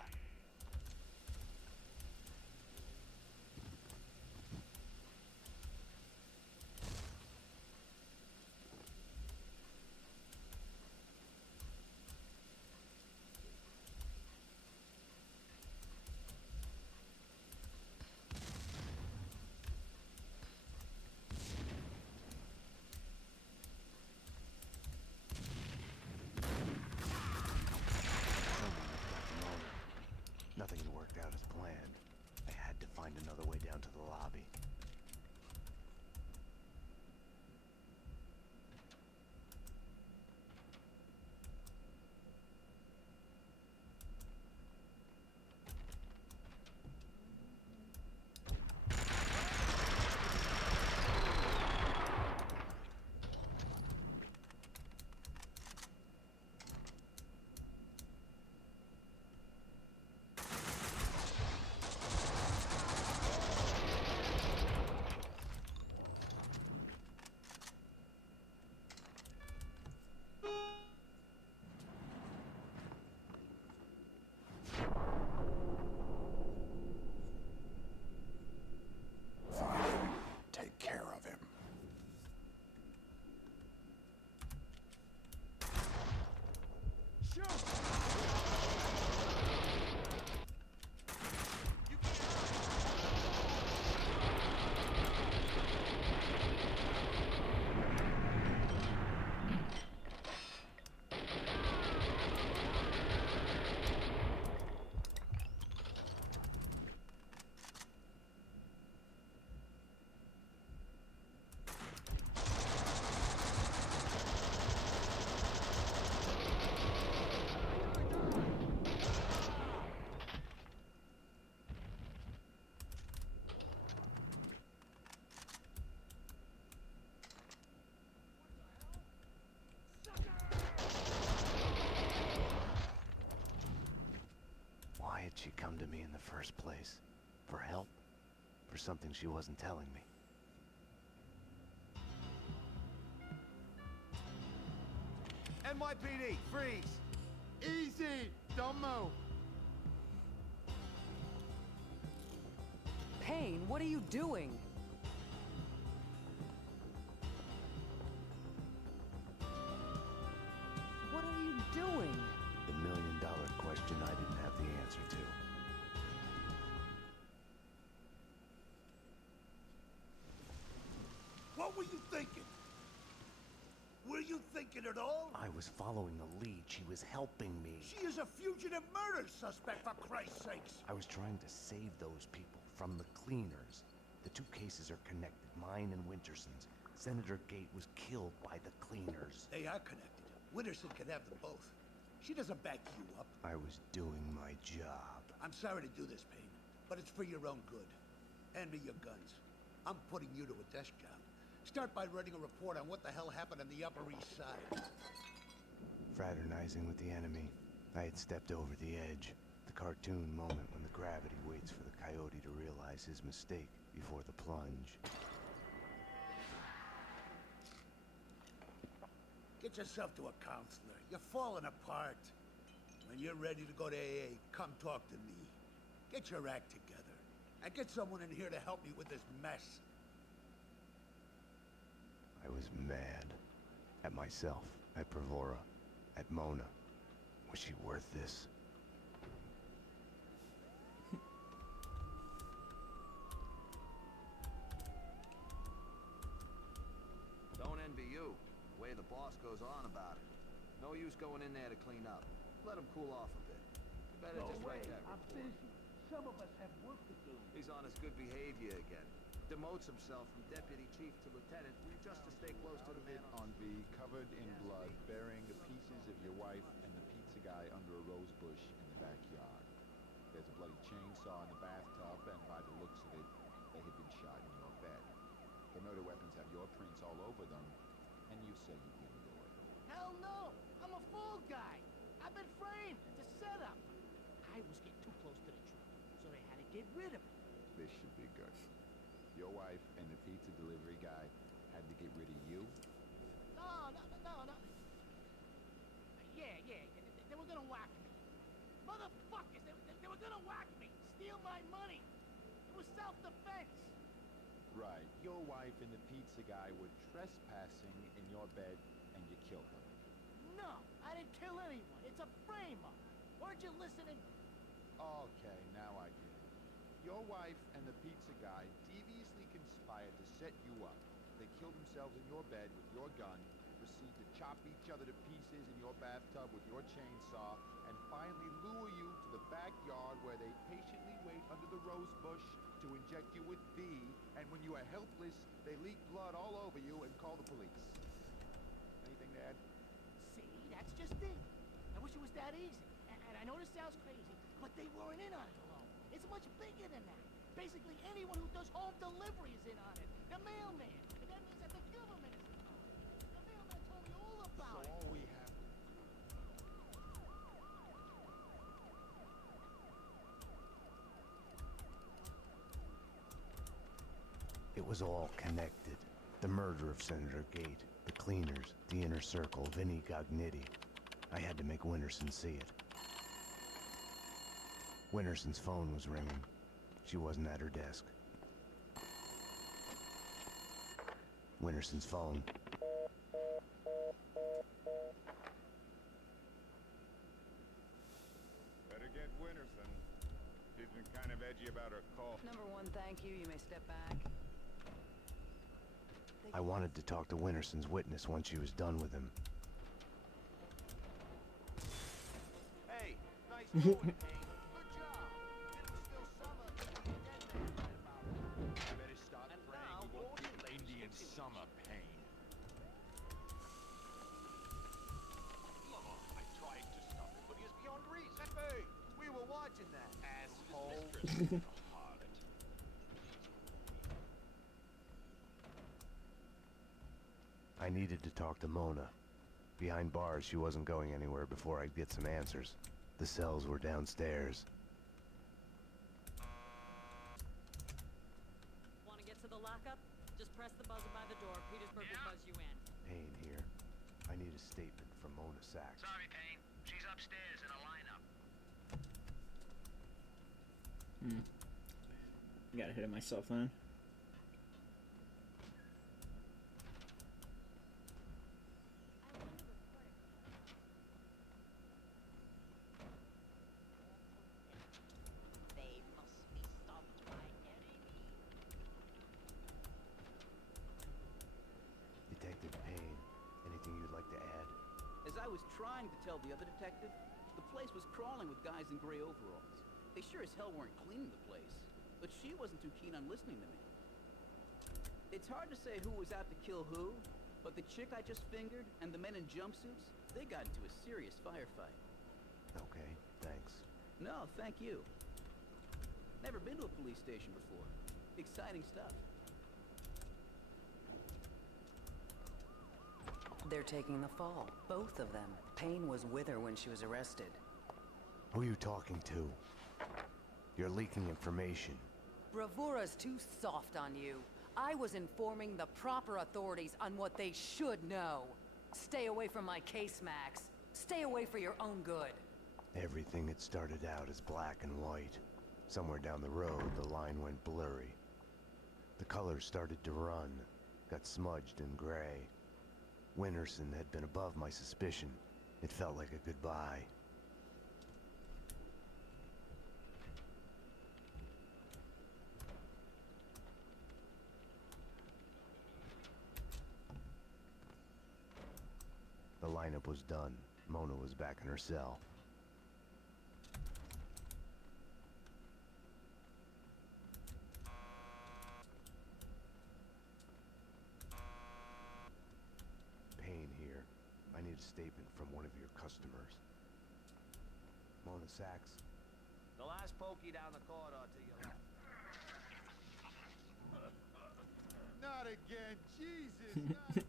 she come to me in the first place? For help? For something she wasn't telling me? NYPD, freeze! Easy! Don't move! Payne, what are you doing? What are you doing? The million-dollar question I didn't have the answer to. What were you thinking? Were you thinking at all? I was following a lead. She was helping me. She is a fugitive murder suspect, for Christ's sakes! I was trying to save those people from the cleaners. The two cases are connected, mine and Winterson's. Senator Gate was killed by the cleaners. They are connected. Winterson can have them both. She doesn't back you up. I was doing my job. I'm sorry to do this, Payne, but it's for your own good. Hand me your guns. I'm putting you to a desk job. Start by writing a report on what the hell happened on the Upper East Side. Fraternizing with the enemy, I had stepped over the edge. The cartoon moment when the gravity waits for the coyote to realize his mistake before the plunge. Get yourself to a counselor. You're falling apart. When you're ready to go to AA, come talk to me. Get your act together. And get someone in here to help me with this mess. I was mad. At myself, at Bravura, at Mona. Was she worth this? Don't envy you. The way the boss goes on about it. No use going in there to clean up. Let him cool off a bit. You better No just way. write that I'm report. busy. Some of us have work to do. He's on his good behavior again. Demotes himself from deputy chief to lieutenant just to stay close to the man On V, covered in blood, burying the pieces of your wife and the pizza guy under a rose bush in the backyard. There's a bloody chainsaw in the bathtub, and by the looks of it, they had been shot in your bed. The murder weapons have your prints all over them, and you say you didn't do it. Hell no! I'm a fall guy! I've been framed! It's a setup! I was getting too close to the truth, so they had to get rid of me. This should be good. Your wife and the pizza delivery guy had to get rid of you? No. Yeah. They were gonna whack me. Motherfuckers! They were gonna whack me! Steal my money! It was self-defense! Right. Your wife and the pizza guy were trespassing in your bed, and you killed them. No! I didn't kill anyone! It's a frame-up! Weren't you listening? Okay, now I get it. Your wife and the pizza guy deviously conspired to set you up. They killed themselves in your bed with your gun, proceed to chop each other to pieces in your bathtub with your chainsaw, and finally lure you to the backyard where they patiently wait under the rose bush to inject you with V, and when you are helpless, they leak blood all over you and call the police. Anything to add? See, that's just it. I wish it was that easy. And I know this sounds crazy, but they weren't in on it alone. It's much bigger than that. Basically, anyone who does home delivery is in on it. The mailman. And that means that the government is in on it. The mailman told me all about it. All we have to It was all connected. The murder of Senator Gate, the cleaners, the inner circle, Vinnie Gognitti. I had to make Winterson see it. Winterson's phone was ringing. She wasn't at her desk. Winterson's phone. Better get Winterson. She's been kind of edgy about her call. Number one, thank you. You may step back. I wanted to talk to Winterson's witness once she was done with him. Hey, nice going, Payne. Good job. It was still summer. You dead man right about it. I better start praying we won't get Indian summer pain. I tried to stop it, but he is beyond reason. Hey, we were watching that, asshole. Harlot. I needed to talk to Mona. Behind bars, she wasn't going anywhere before I'd get some answers. The cells were downstairs. press the buzzer by the door. Petersburg will buzz you in. Payne here. I need a statement from Mona Sachs. Sorry, Payne. She's upstairs in a lineup. Got ahead of myself then. They must be stopped by enemy. Detective Payne, anything you'd like to add? As I was trying to tell the other detective, the place was crawling with guys in gray overalls. They sure as hell weren't cleaning the place, but she wasn't too keen on listening to me. It's hard to say who was out to kill who, but the chick I just fingered and the men in jumpsuits, they got into a serious firefight. Okay, thanks. No, thank you. Never been to a police station before. Exciting stuff. They're taking the fall, both of them. Payne was with her when she was arrested. Who are you talking to? You're leaking information. Bravura's too soft on you. I was informing the proper authorities on what they should know. Stay away from my case, Max. Stay away for your own good. Everything had started out as black and white. Somewhere down the road, the line went blurry. The colors started to run, got smudged and gray. Winterson had been above my suspicion. It felt like a goodbye. The lineup was done. Mona was back in her cell. Payne here. I need a statement from one of your customers. Mona Sachs? The last pokey down the corridor to your left. Not again, Jesus, not again.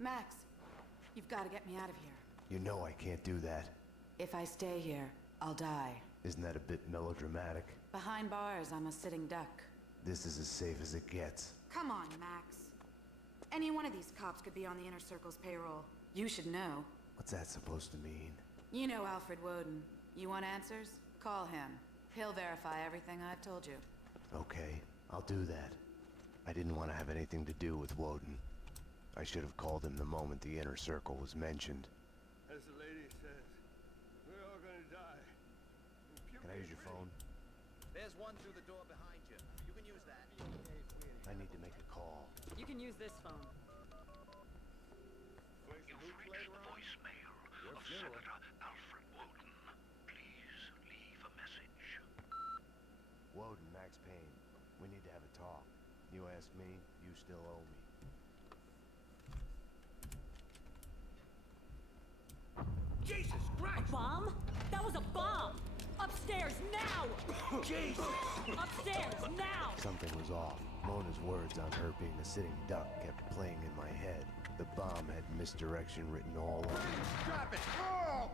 Max, you've got to get me out of here. You know I can't do that. If I stay here, I'll die. Isn't that a bit melodramatic? Behind bars, I'm a sitting duck. This is as safe as it gets. Come on, Max. Any one of these cops could be on the Inner Circle's payroll. You should know. What's that supposed to mean? You know Alfred Woden. You want answers? Call him. He'll verify everything I've told you. Okay, I'll do that. I didn't want to have anything to do with Woden. I should have called him the moment the Inner Circle was mentioned. As the lady says, we're all gonna die. Can I use your phone? There's one through the door behind you. You can use that. I need to make a call. You can use this phone. You've reached the voicemail of Senator Alfred Woden. Please leave a message. Woden, Max Payne. We need to have a talk. You ask me, you still owe me. Jesus Christ! A bomb? That was a bomb! Upstairs, now! Jesus! Upstairs, now! Something was off. Mona's words on her being a sitting duck kept playing in my head. The bomb had misdirection written all over it. Drop it! Oh!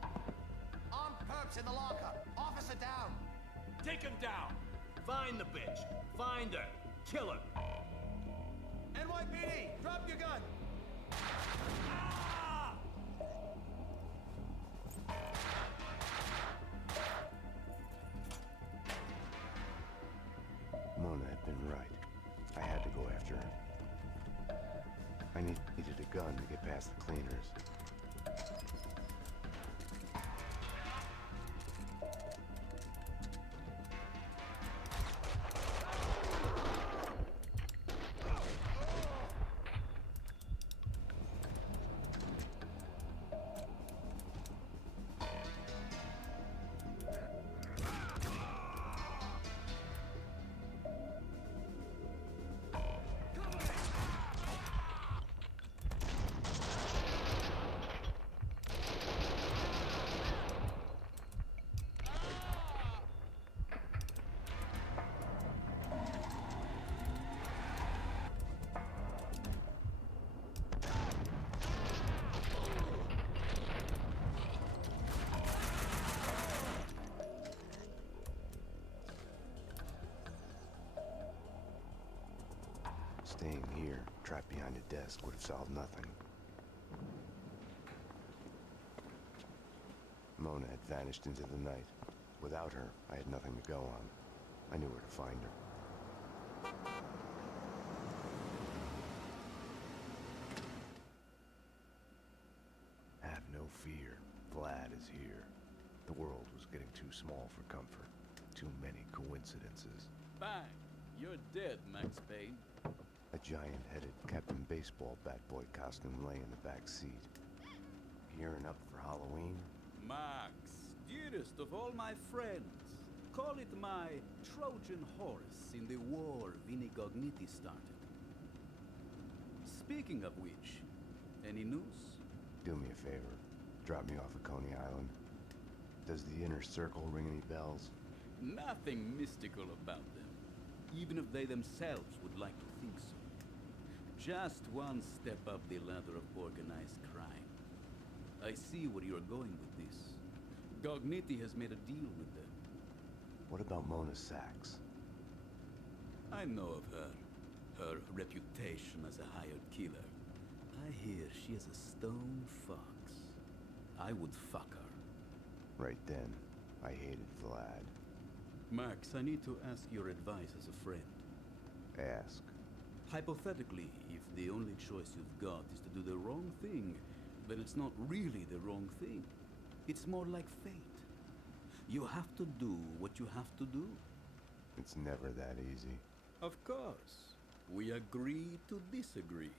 Armed perps in the locker. Officer down. Take him down. Find the bitch. Find her. Kill her. NYPD, drop your gun. Mona had been right. I had to go after her. I needed a gun to get past the cleaners. Staying here, trapped behind a desk, would have solved nothing. Mona had vanished into the night. Without her, I had nothing to go on. I knew where to find her. Have no fear. Vlad is here. The world was getting too small for comfort. Too many coincidences. Bang! You're dead, Max Payne. A giant-headed Captain Baseball bat boy costume lay in the back seat. Gearing up for Halloween? Max, dearest of all my friends. Call it my Trojan horse in the war Vini Gogniti started. Speaking of which, any news? Do me a favor. Drop me off at Coney Island. Does the inner circle ring any bells? Nothing mystical about them, even if they themselves would like to think so. Just one step up the ladder of organized crime. I see where you're going with this. Gogniti has made a deal with them. What about Mona Sachs? I know of her. Her reputation as a hired killer. I hear she is a stone fox. I would fuck her. Right then, I hated Vlad. Max, I need to ask your advice as a friend. Ask. Hypothetically, if the only choice you've got is to do the wrong thing, then it's not really the wrong thing. It's more like fate. You have to do what you have to do. It's never that easy. Of course. We agree to disagree.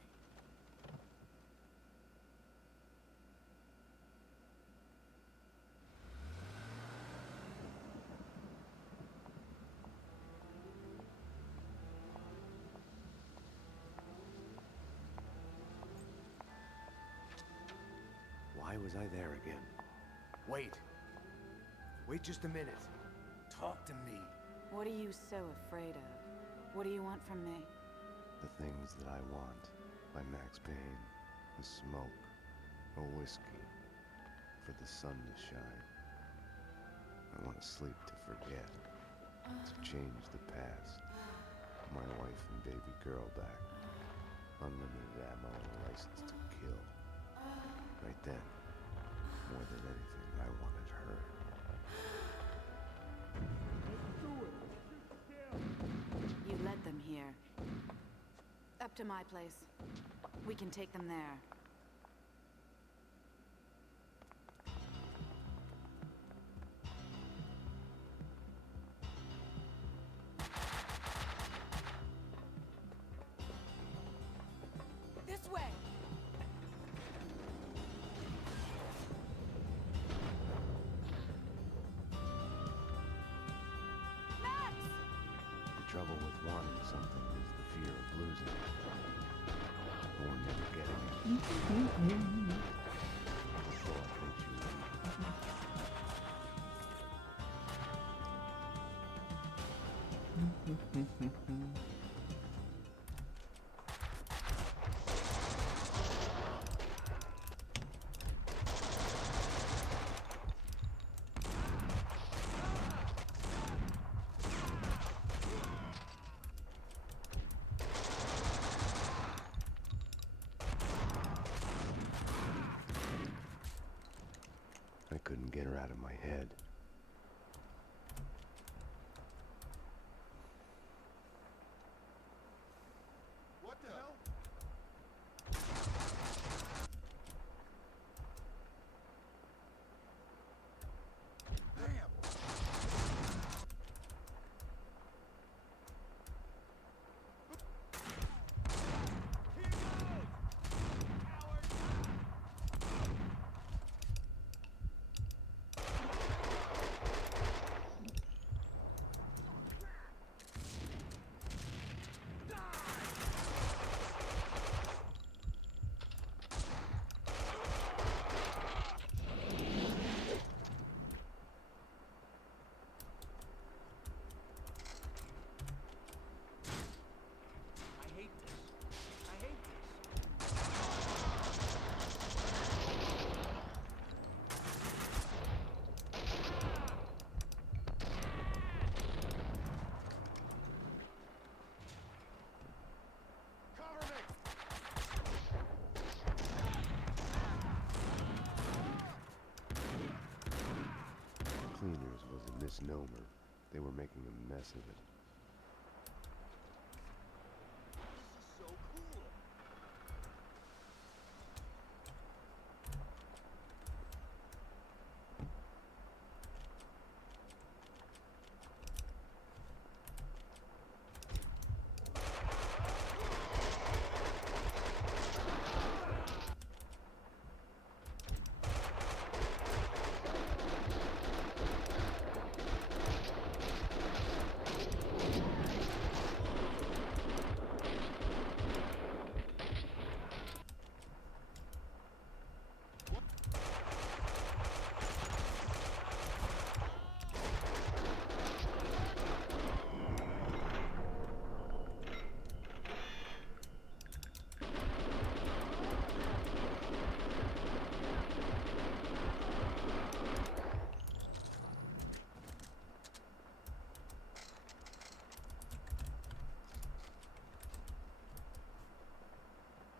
Why was I there again? Wait. Wait just a minute. Talk to me. What are you so afraid of? What do you want from me? The Things That I Want by Max Payne. The smoke. A whiskey. For the sun to shine. I want to sleep to forget. To change the past. My wife and baby girl back. Unlimited ammo and a license to kill. Right then, more than anything, I wanted her. You led them here. Up to my place. We can take them there. This way! The trouble with wanting something is the fear of losing it. Or never getting it. The thought makes you weak. I couldn't get her out of my head. What the hell? misnomer. They were making a mess of it. So cool.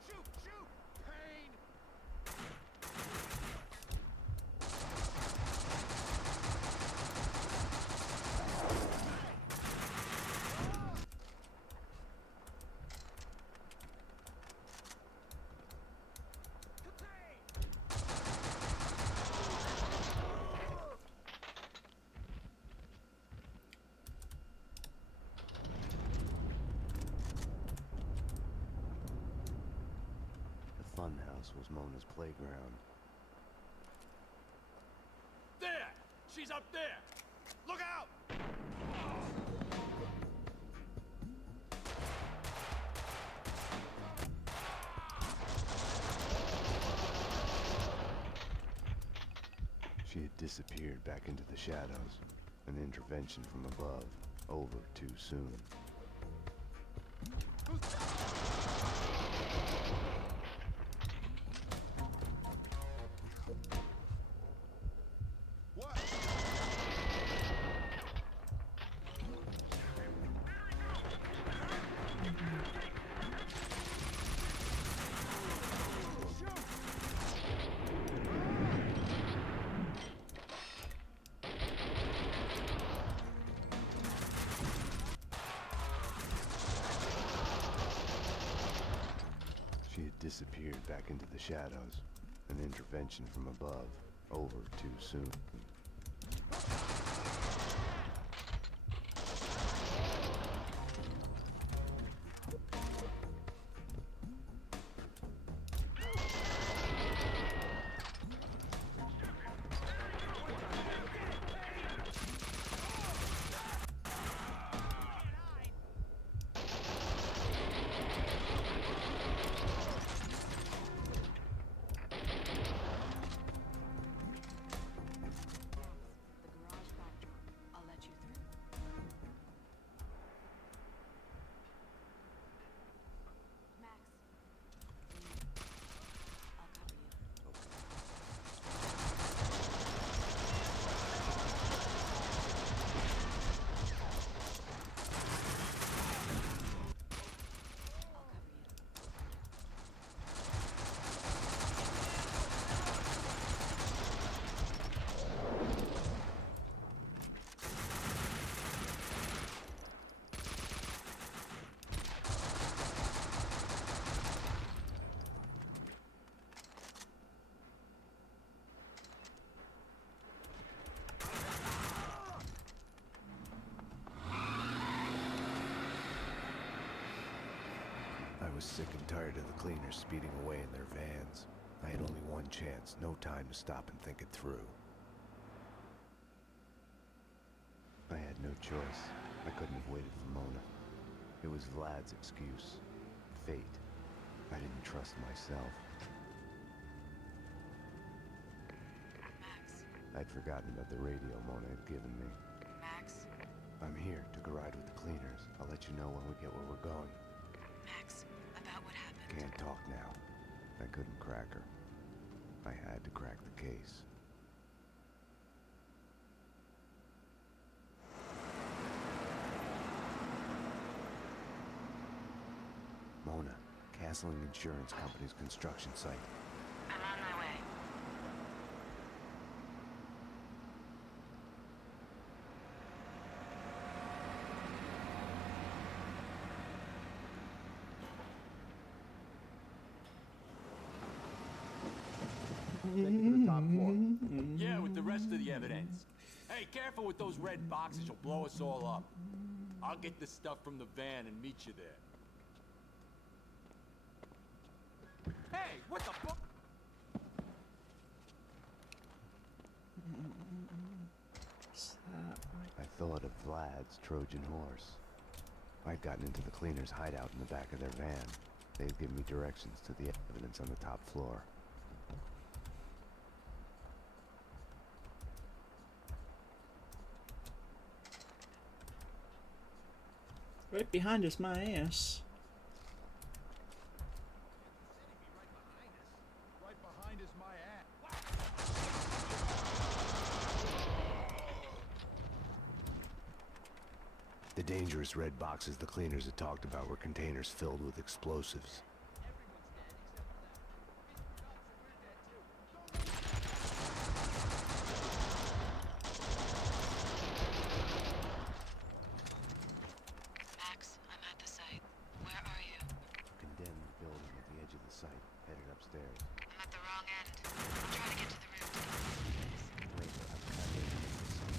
Shoot! Shoot! Payne! The funhouse was Mona's playground. There! She's up there! Look out! She had disappeared back into the shadows. An intervention from above. Over too soon. She had disappeared back into the shadows. An intervention from above. Over too soon. I'll let you through. Max. I'll cover you. I was sick and tired of the cleaners speeding away in their vans. I had only one chance, no time to stop and think it through. I had no choice. I couldn't have waited for Mona. It was Vlad's excuse. Fate. I didn't trust myself. Max. I'd forgotten about the radio Mona had given me. Max. I'm here. Took a ride with the cleaners. I'll let you know when we get where we're going. Max, about what happened. Can't talk now. I couldn't crack her. I had to crack the case. Mona, Castling Insurance Company's construction site. I'm on my way. take you to the top floor. Yeah, with the rest of the evidence. Hey, careful with those red boxes. You'll blow us all up. I'll get the stuff from the van and meet you there. Hey, what the fuck? I thought of Vlad's Trojan horse. I'd gotten into the cleaner's hideout in the back of their van. They'd give me directions to the evidence on the top floor. Right behind us, my ass. Right behind is my ass. The dangerous red boxes the cleaners had talked about were containers filled with explosives. Max, I'm at the site. Where are you? Condemned building at the edge of the site, headed upstairs. I'm at the wrong end. I'll try to get to the room to get the details. Later, I'm headed to the site.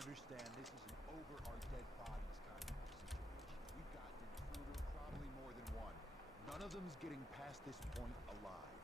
understand this is an over our dead bodies kind of situation. We've got an intruder, probably more than one. None of them's getting past this point alive.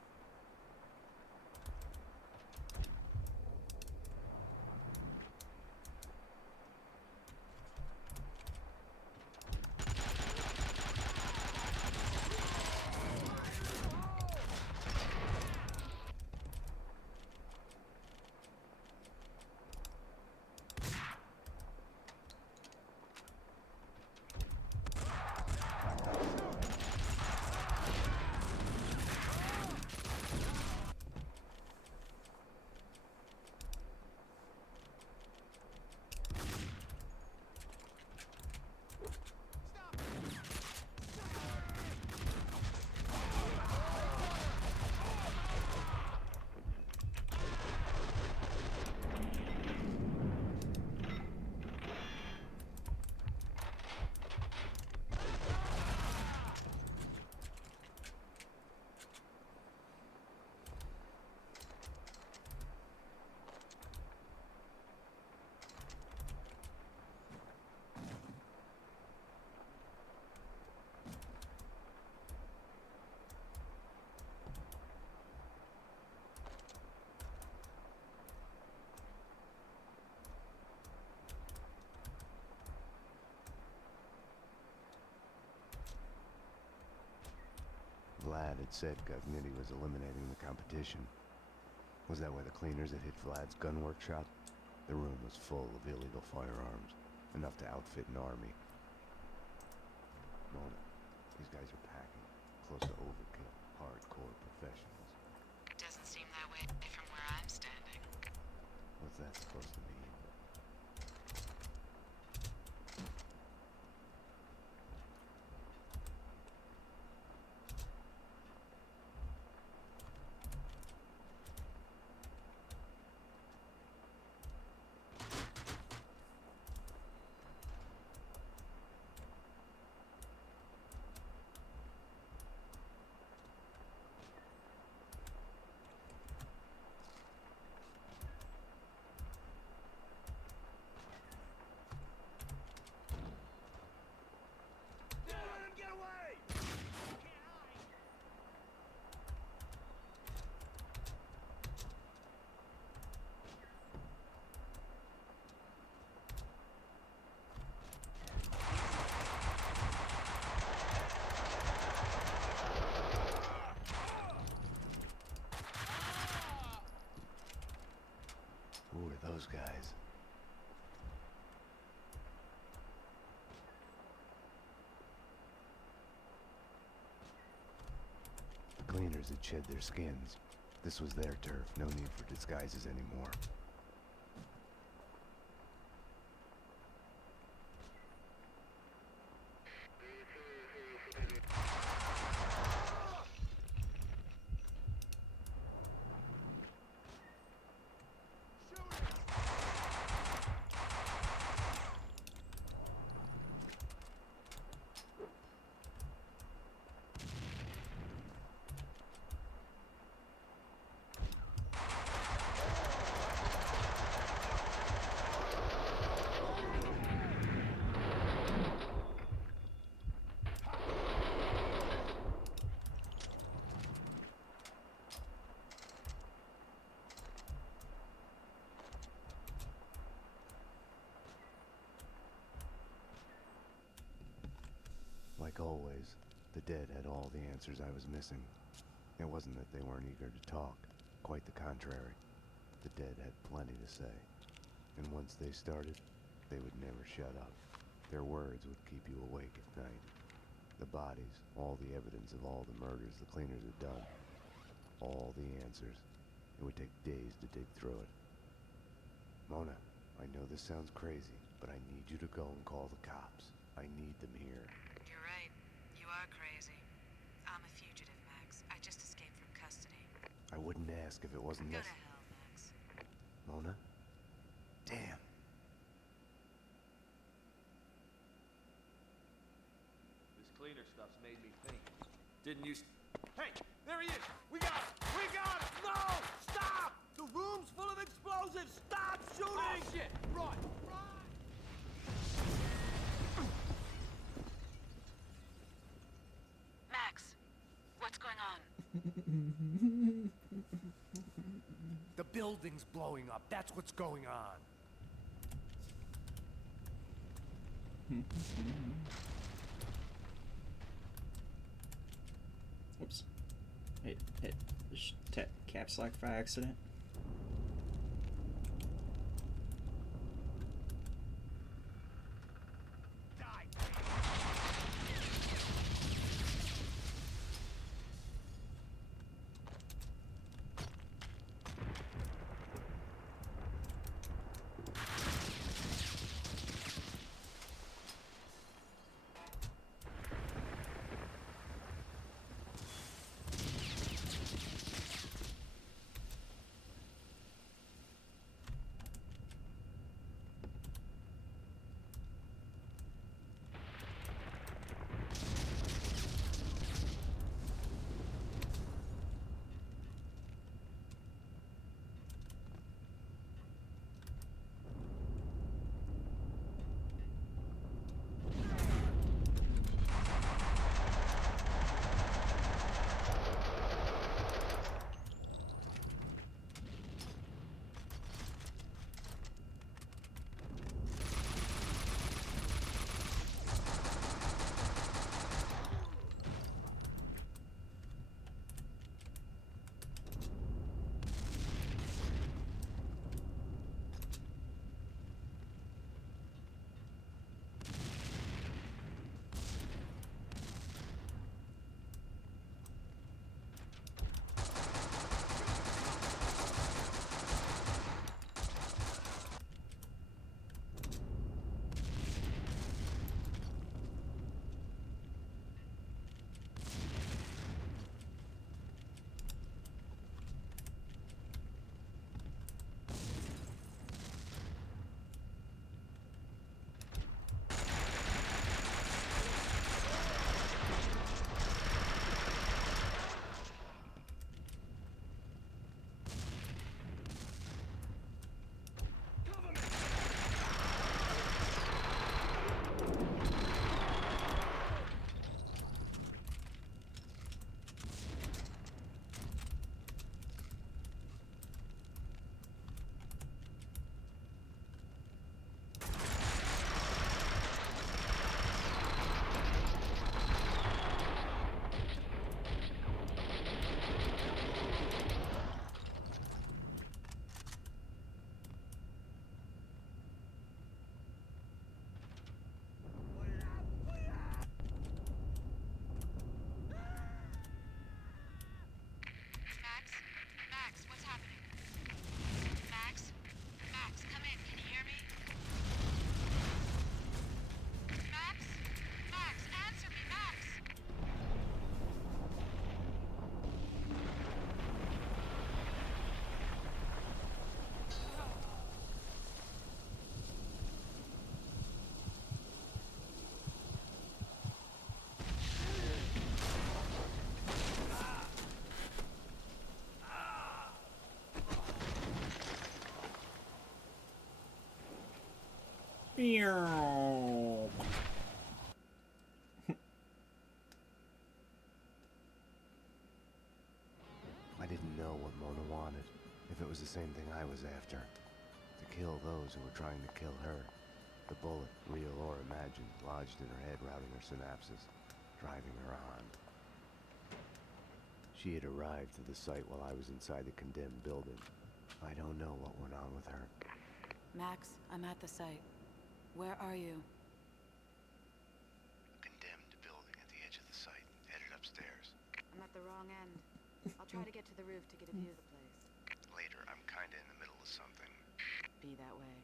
Vlad had said Gugnitti was eliminating the competition. Was that why the cleaners had hit Vlad's gun workshop? The room was full of illegal firearms, enough to outfit an army. Mona, these guys are packing, close to overkill, hardcore professionals. Doesn't seem that way from where I'm standing. What's that supposed to mean? Who are those guys? The cleaners had shed their skins. This was their turf, no need for disguises anymore. Like always, the dead had all the answers I was missing. It wasn't that they weren't eager to talk. Quite the contrary. The dead had plenty to say. And once they started, they would never shut up. Their words would keep you awake at night. The bodies, all the evidence of all the murders the cleaners had done. All the answers. It would take days to dig through it. Mona, I know this sounds crazy, but I need you to go and call the cops. I need them here. You're right. You are crazy. I'm a fugitive, Max. I just escaped from custody. I wouldn't ask if it wasn't Go this. to hell, Max. Mona? Damn. This cleaner stuff's made me think. Didn't you... Hey, there he is! We got him! We got him! No! Stop! The room's full of explosives! Stop shooting! Oh, shit! Run! Run! building's blowing up. That's what's going on. Oops. Hit caps lock by accident. I didn't know what Mona wanted, if it was the same thing I was after. To kill those who were trying to kill her. The bullet, real or imagined, lodged in her head, routing her synapses, driving her on. She had arrived to the site while I was inside the condemned building. I don't know what went on with her. Max, I'm at the site. Where are you? A condemned building at the edge of the site, headed upstairs. I'm at the wrong end. I'll try to get to the roof to get a view of the place. Later, I'm kinda in the middle of something. Be that way.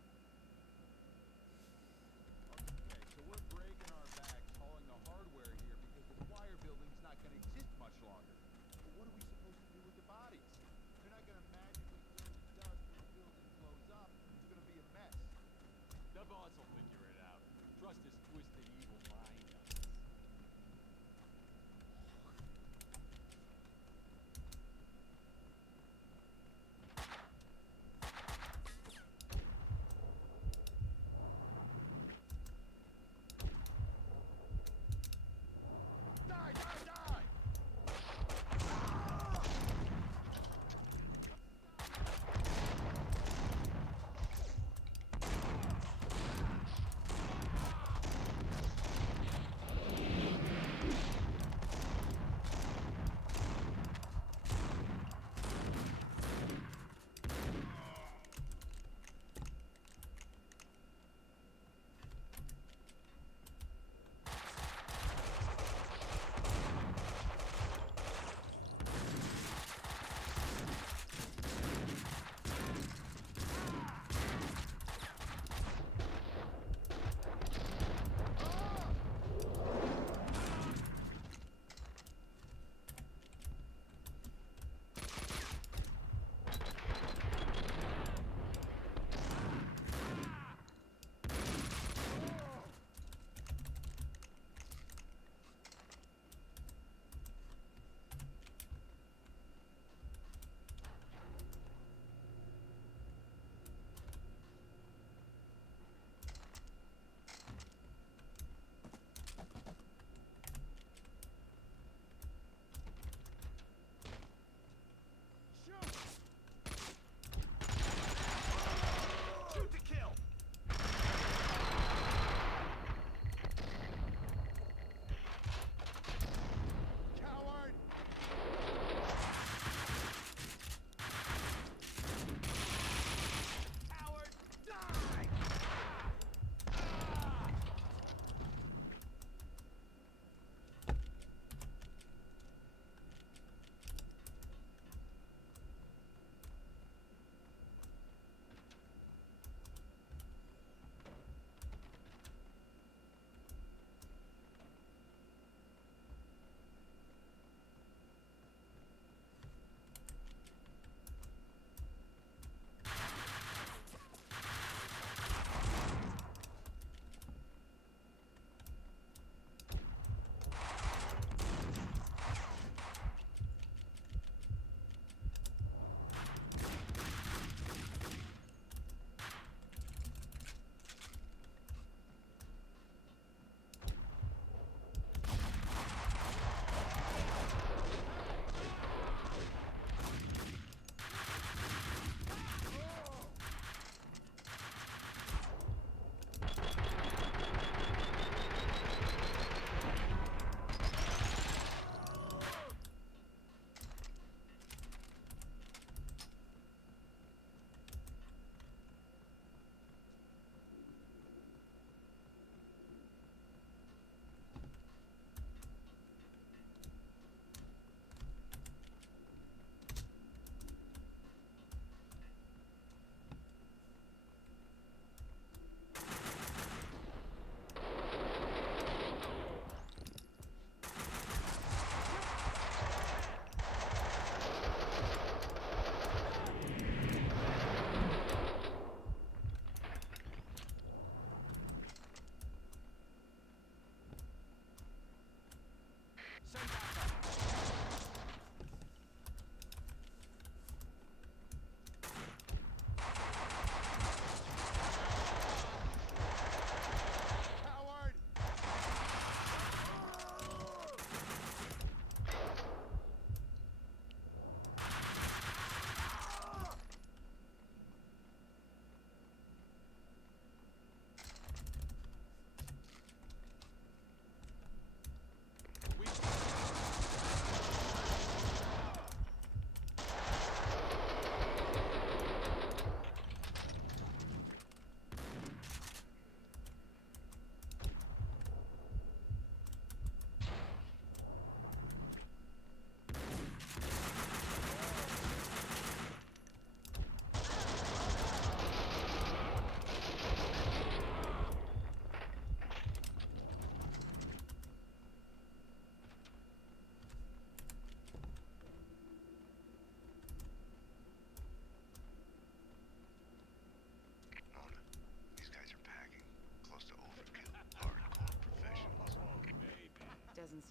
Okay, so we're breaking our backs hauling the hardware here because the choir building's not going to exist much longer. But what are we supposed to do with the bodies? They're not going to magically turn to dust when the building blows up. It's going to be a mess. The boss will figure it out. Trust his twisted evil mind.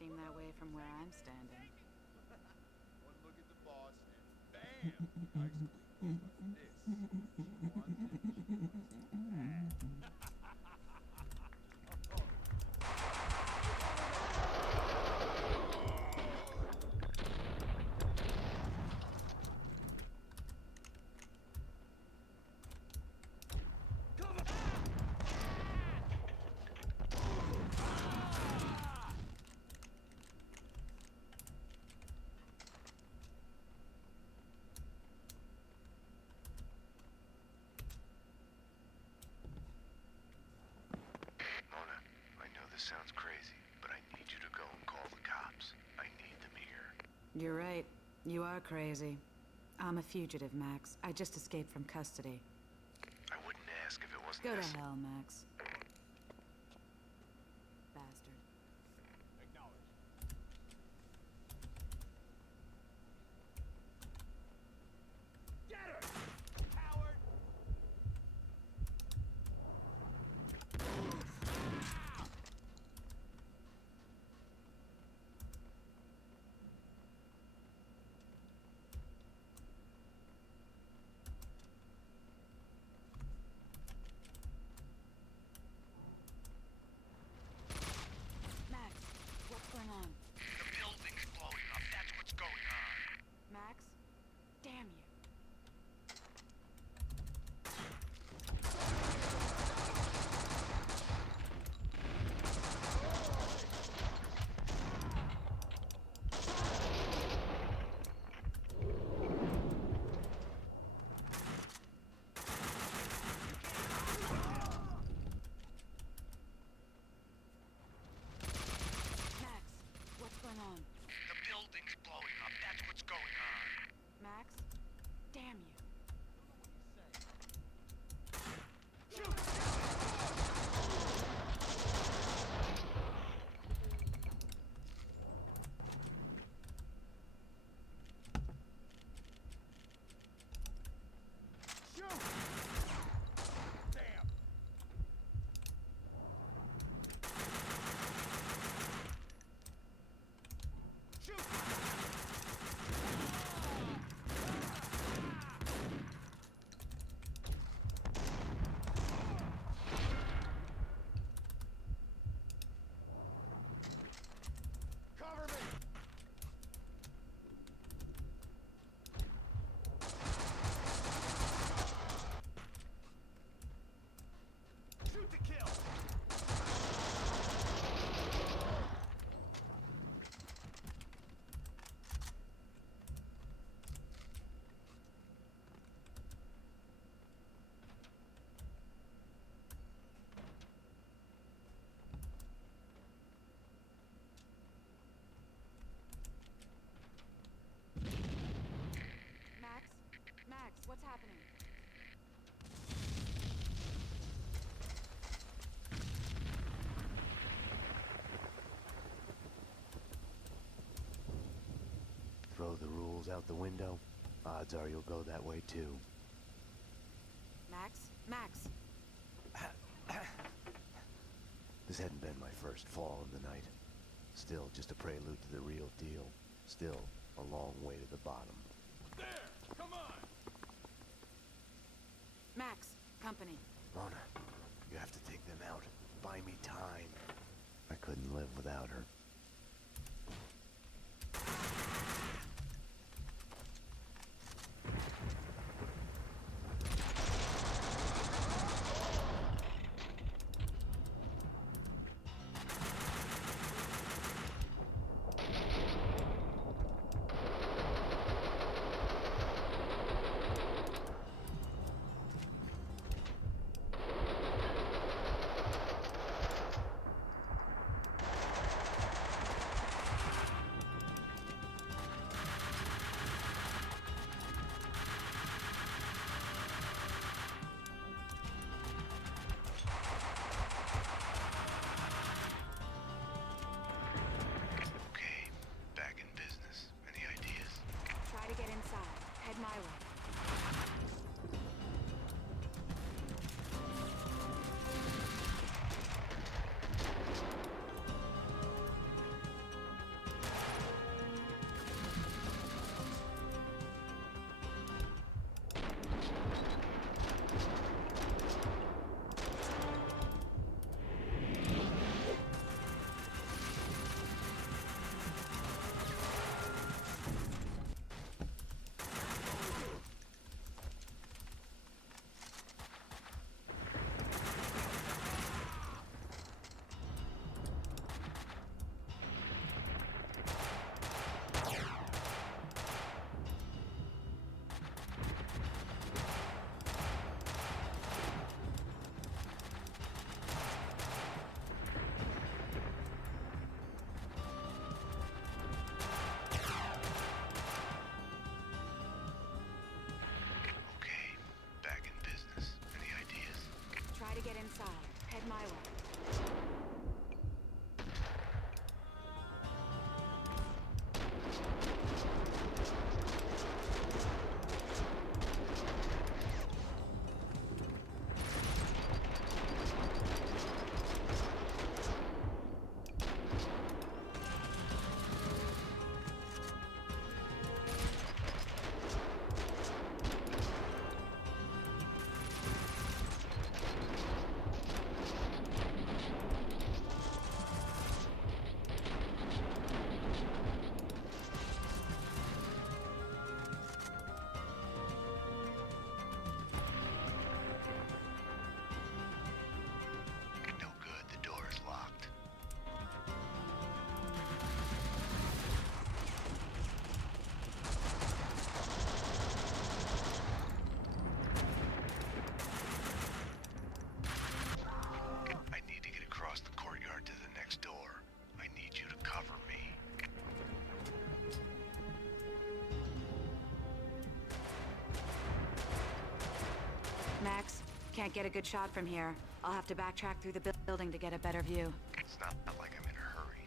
seem that way from where I'm standing. One look at the boss, and bam! The ice queen. Mona, I know this sounds crazy, but I need you to go and call the cops. I need them here. You're right. You are crazy. I'm a fugitive, Max. I just escaped from custody. I wouldn't ask if it wasn't Go to necessary. hell, Max. Bastard. Acknowledge. Get her! Coward! Max, what's going on? The building's blowing up. That's what's going on. Max? Damn you. Max, what's going on? The building's blowing up. That's what's going on. Max? Damn you. Shoot! Damn! Shoot! Cover me! Shoot to kill! Max? Max, what's happening? Throw the rules out the window. Odds are you'll go that way too. Max? Max! This hadn't been my first fall in the night. Still just a prelude to the real deal. Still a long way to the bottom. There! Come on! Max, company. Mona, you have to take them out. Buy me time. I couldn't live without her. Can't get a good shot from here. I'll have to backtrack through the building to get a better view. It's not like I'm in a hurry.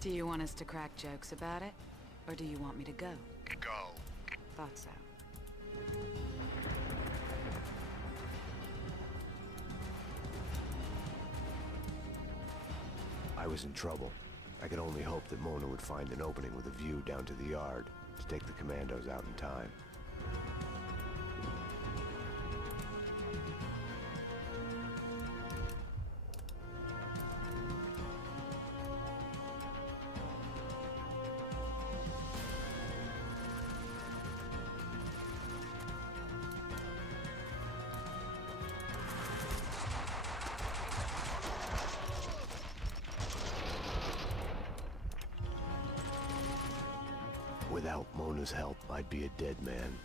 Do you want us to crack jokes about it? Or do you want me to go? Go. Thought so. I was in trouble. I could only hope that Mona would find an opening with a view down to the yard to take the commandos out in time. Without Mona's help, I'd be a dead man.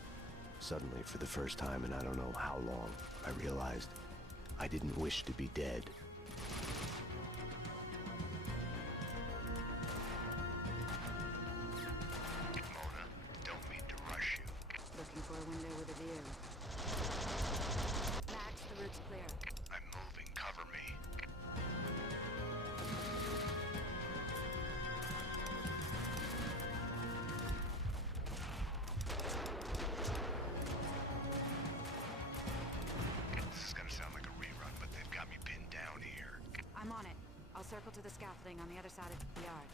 Suddenly, for the first time in I don't know how long, I realized I didn't wish to be dead. Mona, don't mean to rush you. Looking for a window with a view. Max, the route's clear. I'm moving, cover me. This is gonna sound like a rerun, but they've got me pinned down here. I'm on it. I'll circle to the scaffolding on the other side of the yard.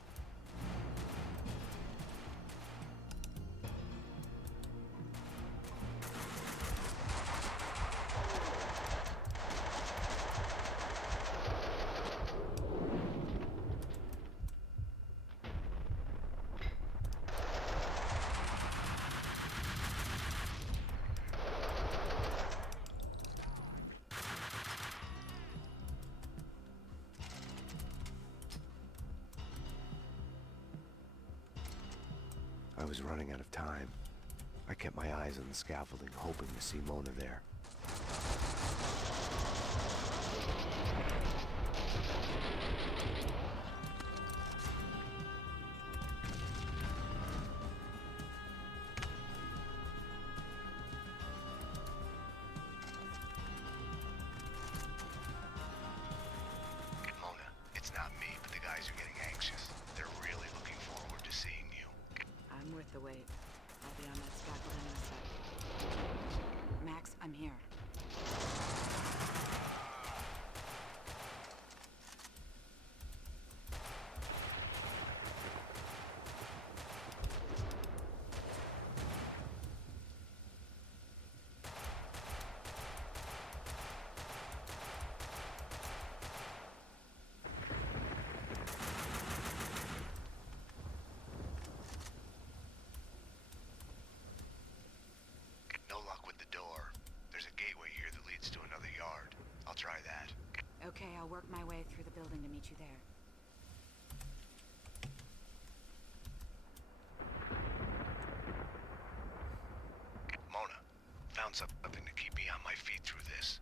I was running out of time. I kept my eyes on the scaffolding, hoping to see Mona there. Mona, it's not me, but the guys are getting anxious. They're really looking forward to seeing you. I'm worth the wait. I'll be on that scaffolding in a sec. Max, I'm here. No luck with the door. There's a gateway here that leads to another yard. I'll try that. Okay, I'll work my way through the building to meet you there. Mona, found something to keep me on my feet through this.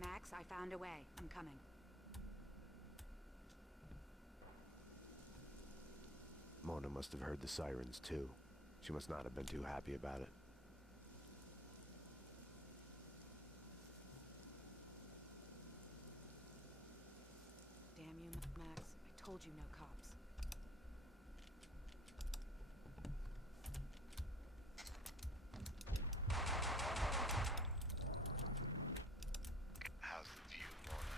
Max, I found a way. I'm coming. Mona must have heard the sirens too. She must not have been too happy about it. Damn you, Max. I told you no cops. How's the view, Mona?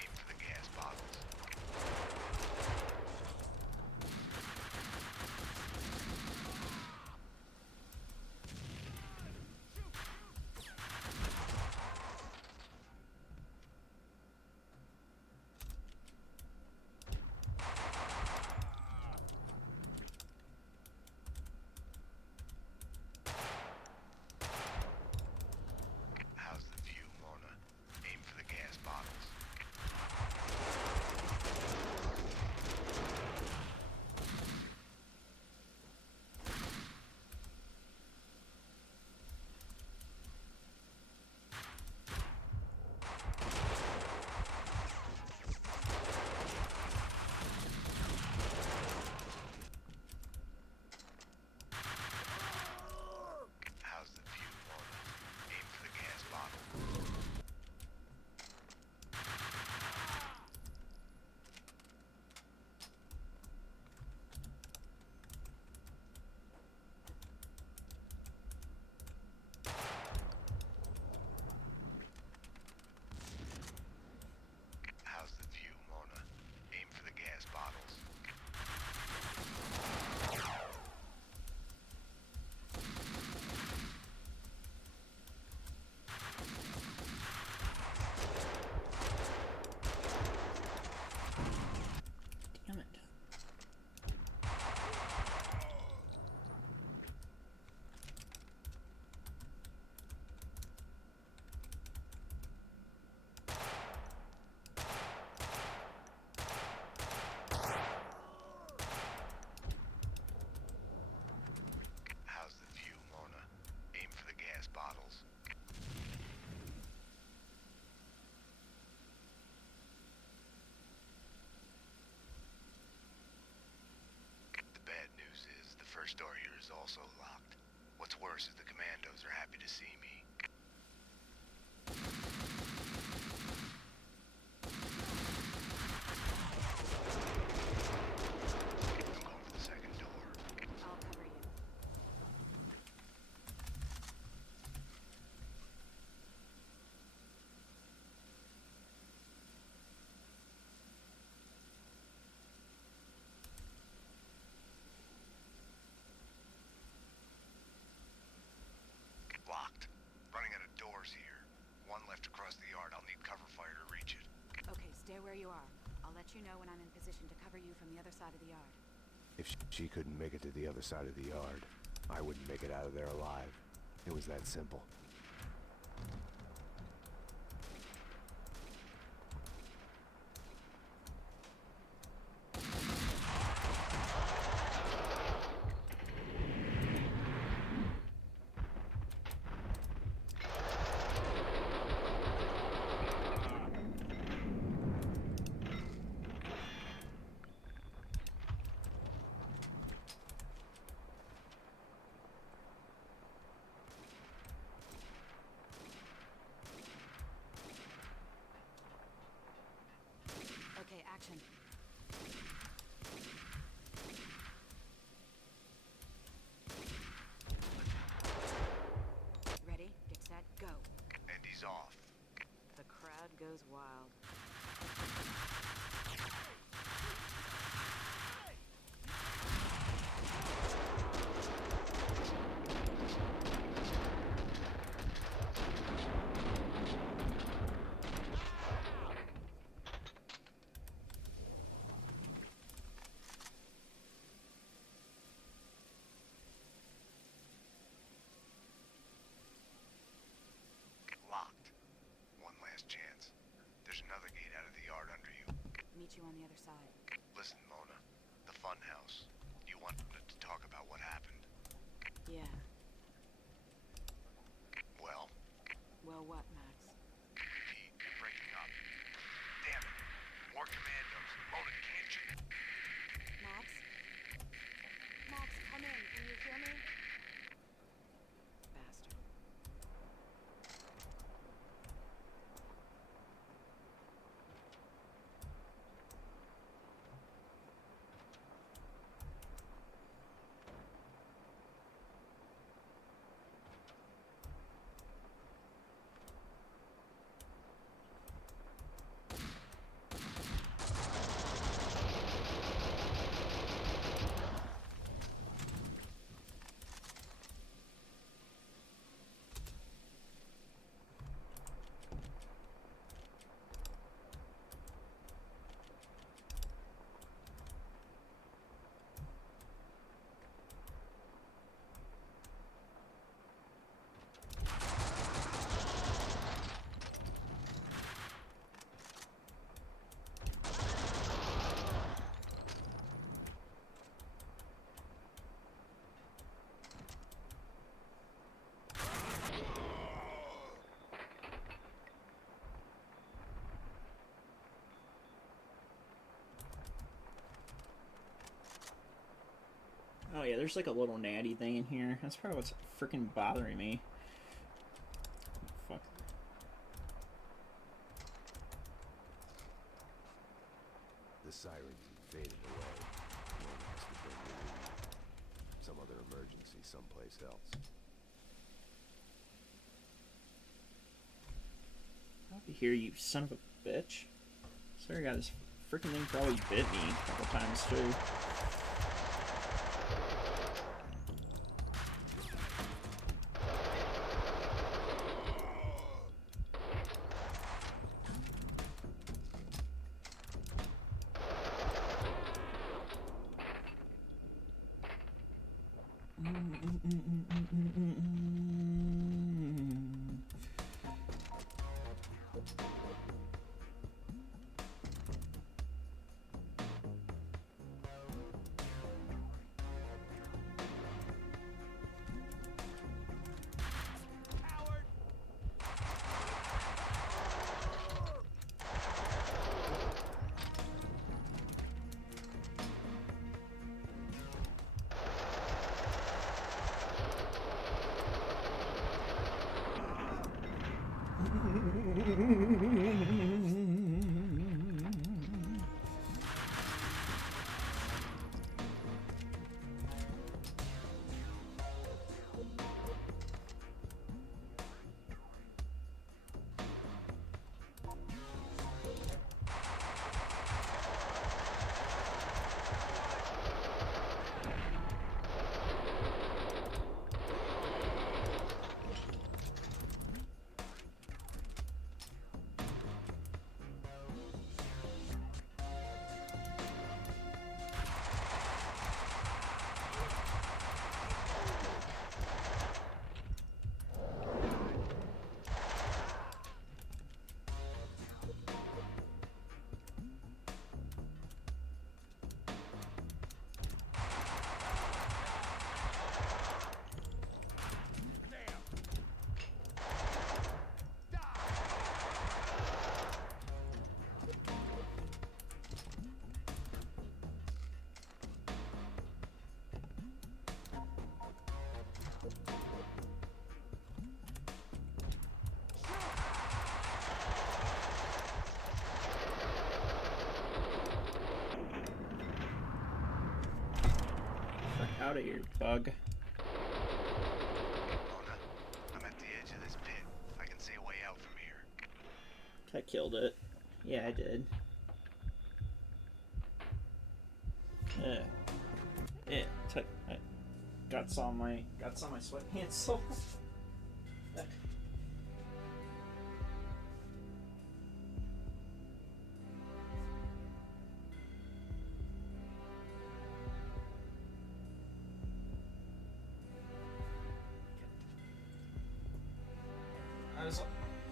Aim for the gas bottles. How's the view, Mona? Aim for the gas bottles. How's the view, Mona? Aim for the gas bottle. How's the view, Mona? Aim for the gas bottles. Damn it. How's the view, Mona? Aim for the gas bottles. The bad news is the first door here is also locked. What's worse is the commandos are happy to see me. I'm going for the second door. I'll cover you. Locked. Running out of doors here. One left across the yard. I'll need cover fire to reach it. Okay, stay where you are. I'll let you know when I'm in position to cover you from the other side of the yard. If she couldn't make it to the other side of the yard, I wouldn't make it out of there alive. It was that simple. Okay, action. Ready, get set, go. And he's off. The crowd goes wild. Locked. One last chance. There's another gate out of the yard under you. Meet you on the other side. Listen, Mona. The fun house. You wanted to talk about what happened. Yeah. Well, Well, what, Max? Pete, you're breaking up. Damn it. More commandos. Mona, can't you? Max? Oh yeah, there's like a little natty thing in here. That's probably what's freaking bothering me. Fuck. The sirens faded away. No one has to bring relief. Some other emergency someplace else. I'll be here, you son of a bitch. Sorry, God, this freaking thing probably bit me a couple times too. Out of here, bug. Mona, I'm at the edge of this pit. I can see a way out from here. I killed it. Yeah, I did. I got some on my sweatpants. So.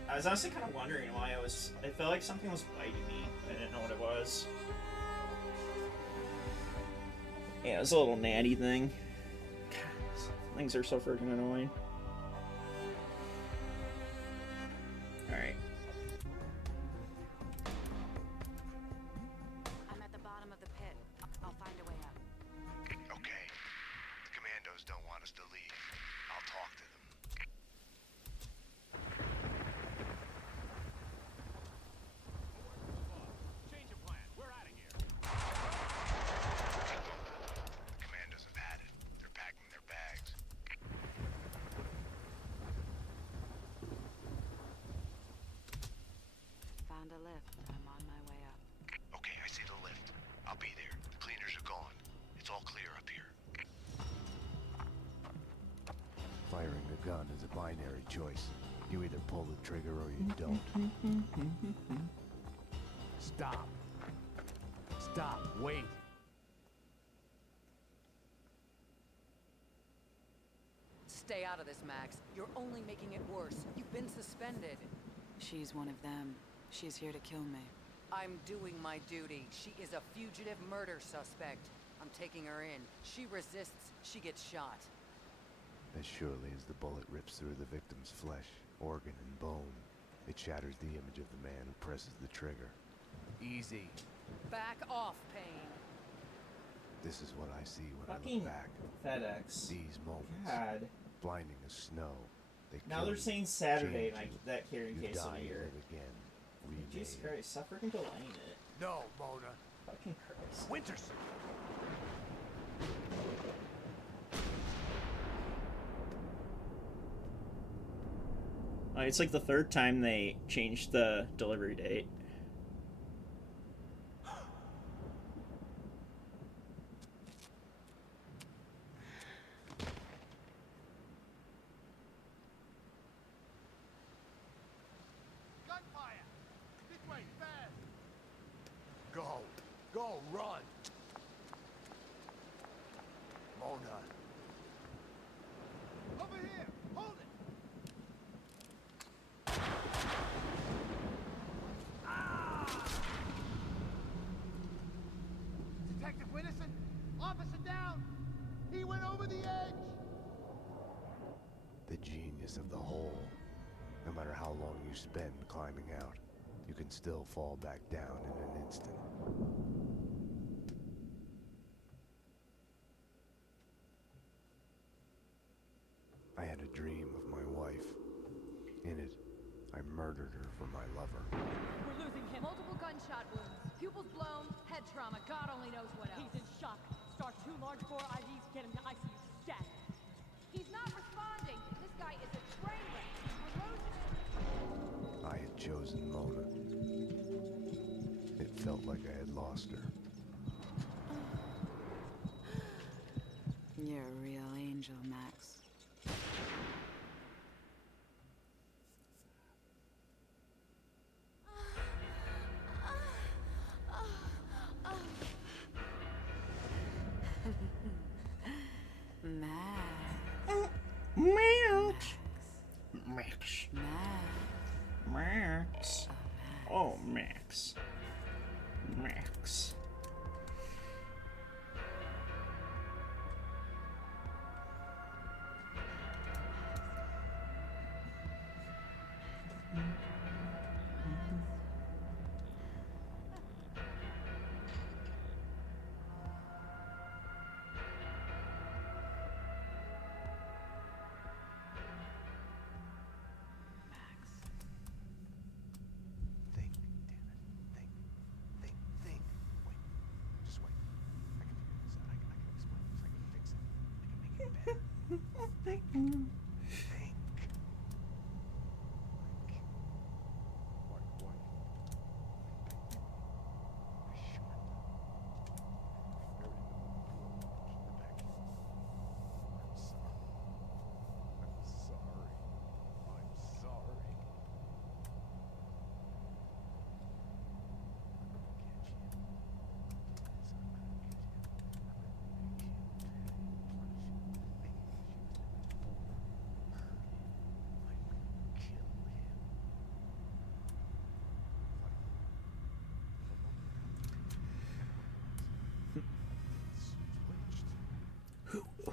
I was honestly kind of wondering why I felt like something was biting me. I didn't know what it was. Yeah, it was a little natty thing. God, things are so freaking annoying. Alright. I'm at the bottom of the pit. I'll find a way up. Okay. The commandos don't want us to leave. I'll talk to them. Found a lift. I'm on my way up. Okay, I see the lift. I'll be there. The cleaners are gone. It's all clear up here. Firing a gun is a binary choice. You either pull the trigger or you don't. Stop. Stop. Wait. Stay out of this, Max. You're only making it worse. You've been suspended. She's one of them. She's here to kill me. I'm doing my duty. She is a fugitive murder suspect. I'm taking her in. She resists, she gets shot. As surely as the bullet rips through the victim's flesh, organ, and bone, it shatters the image of the man who presses the trigger. Easy. Back off, Payne. This is what I see when I Fucking look back. FedEx. These moments. God. Blinding as snow. They Now kill they're you, saying Saturday, change and you. that carrying You case of die a and year. live again. Jesus Remade. Christ, stop freaking delaying it. No, Mona. Fucking Christ. Winterson. It's like the third time they changed the delivery date. Gunfire! This way, fast! Go. Go, run. Mona. Over here! Hold it! Detective Winterson! Officer down! He went over the edge! The genius of the hole. No matter how long you spend climbing out, you can still fall back down in an instant. I had a dream of my wife. In it, I murdered her for my lover. We're losing him. Multiple gunshot wounds. Pupils blown, head trauma, God only knows what else. He's in shock. Start 2 large bore IVs, get him to ICU stat. He's not responding. This guy is a train wreck. We're losing him. I had chosen Mona. It felt like I had lost her. You're a real angel, Max. Max. Max. Max. Oh, Max. Max.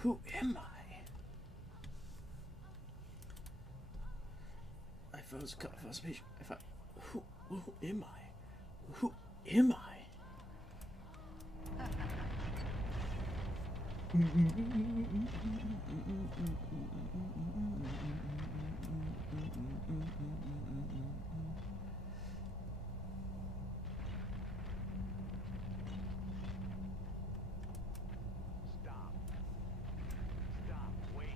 Who am I? If I was who am I? Who am I? Stop. Stop. Wait.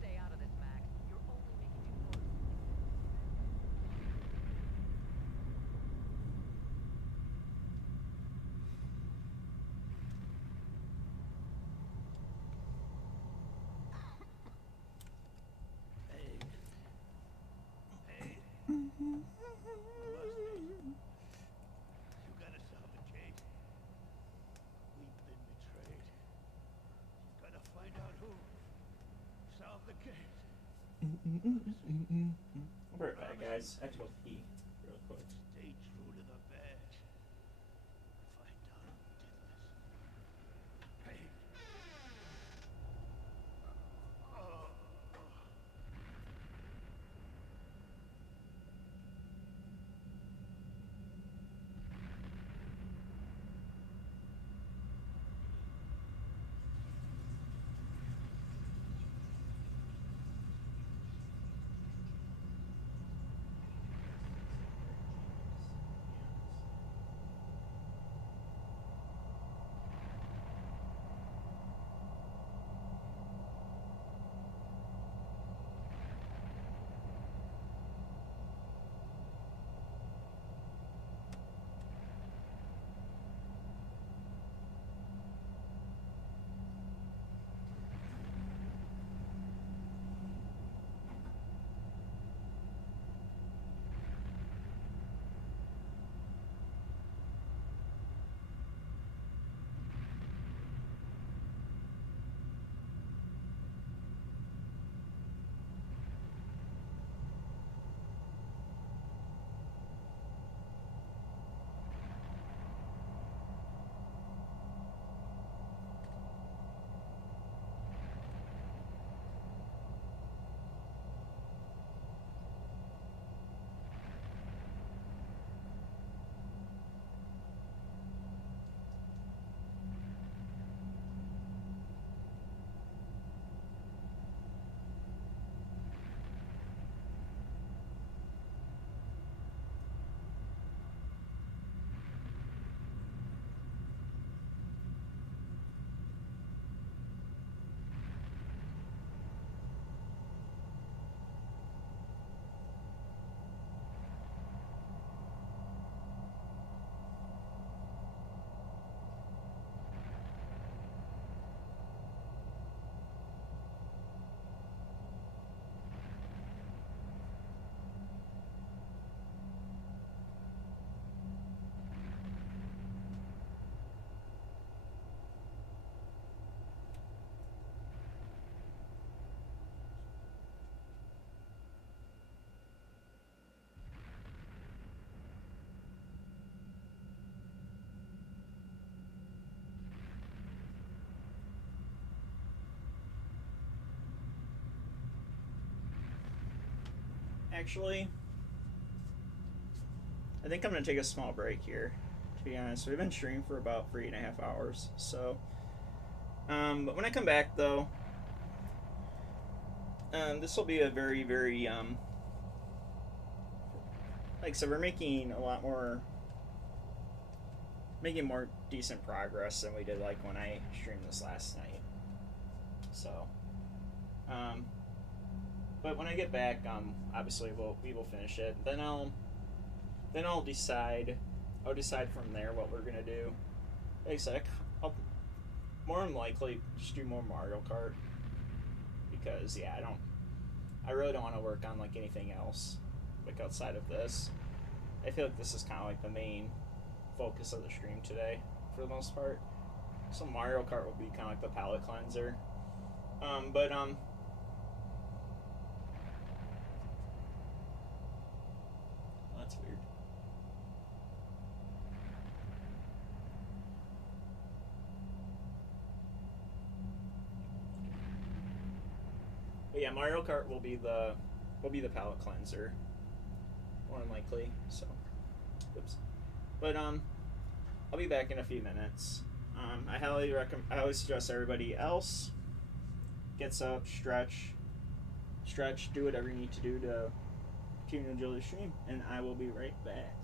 Stay out of this, Max. You're only making it worse. You gotta solve the case. We've been betrayed. You gotta find out who. Solve the case. I'll be right back, guys. I have to go pee real quick. Stay true to the badge. Find out who did this. Payne. actually, I think I'm gonna take a small break here. To be honest, we've been streaming for about 3.5 hours. So, but when I come back though, this will be a very, very like I said, we're making a lot more, making more decent progress than we did like when I streamed this last night. So, but when I get back, obviously we will finish it. Then I'll decide. I'll decide from there what we're gonna do. Like I said, I'll more than likely just do more Mario Kart because yeah, I really don't want to work on like anything else like outside of this. I feel like this is kind of like the main focus of the stream today for the most part. So Mario Kart will be kind of like the palate cleanser. That's weird. But yeah, Mario Kart will be the palate cleanser, more than likely. So, oops. But I'll be back in a few minutes. I highly suggest everybody else gets up, stretch, do whatever you need to do to continue to enjoy the stream, and I will be right back.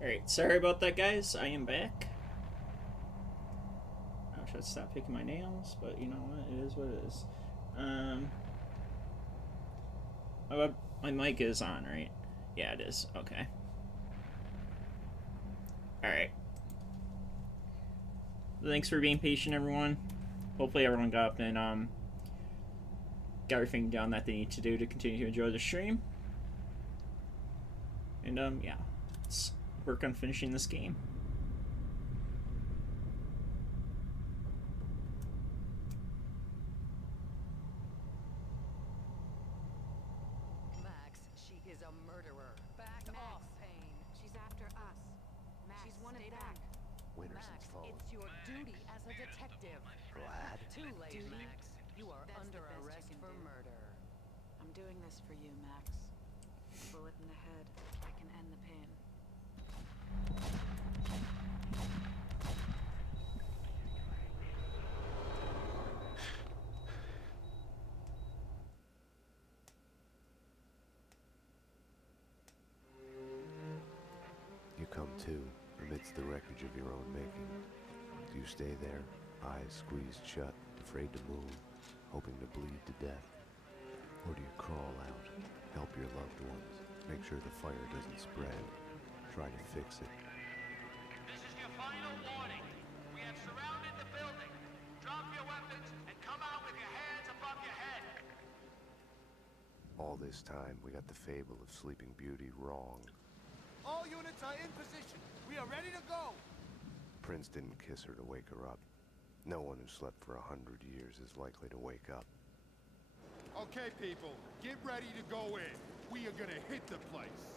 Alright, sorry about that, guys. I am back. I should stop picking my nails, but you know what? It is what it is. My mic is on, right? Yeah, it is. Okay. Alright. Thanks for being patient, everyone. Hopefully everyone got up and got everything done that they need to do to continue to enjoy the stream. And yeah, let's work on finishing this game. Max, she is a murderer. Back off, Payne. She's after us. Max, She's one of stay them. back. Winterson's phone. It's your duty as a detective. Glad? Too late, Duty? Max. You are That's under the best you arrest can for do. murder. I'm doing this for you, Max. A bullet in the head. I can end the pain. You come to, amidst the wreckage of your own making. Do you stay there, eyes squeezed shut, afraid to move, hoping to bleed to death? Or do you crawl out, help your loved ones, make sure the fire doesn't spread, try to fix it? This is your final warning. We have surrounded the building. Drop your weapons and come out with your hands above your head. All this time, we got the fable of Sleeping Beauty wrong. All units are in position. We are ready to go. Prince didn't kiss her to wake her up. No one who slept for 100 years is likely to wake up. Okay, people, get ready to go in. We are gonna hit the place.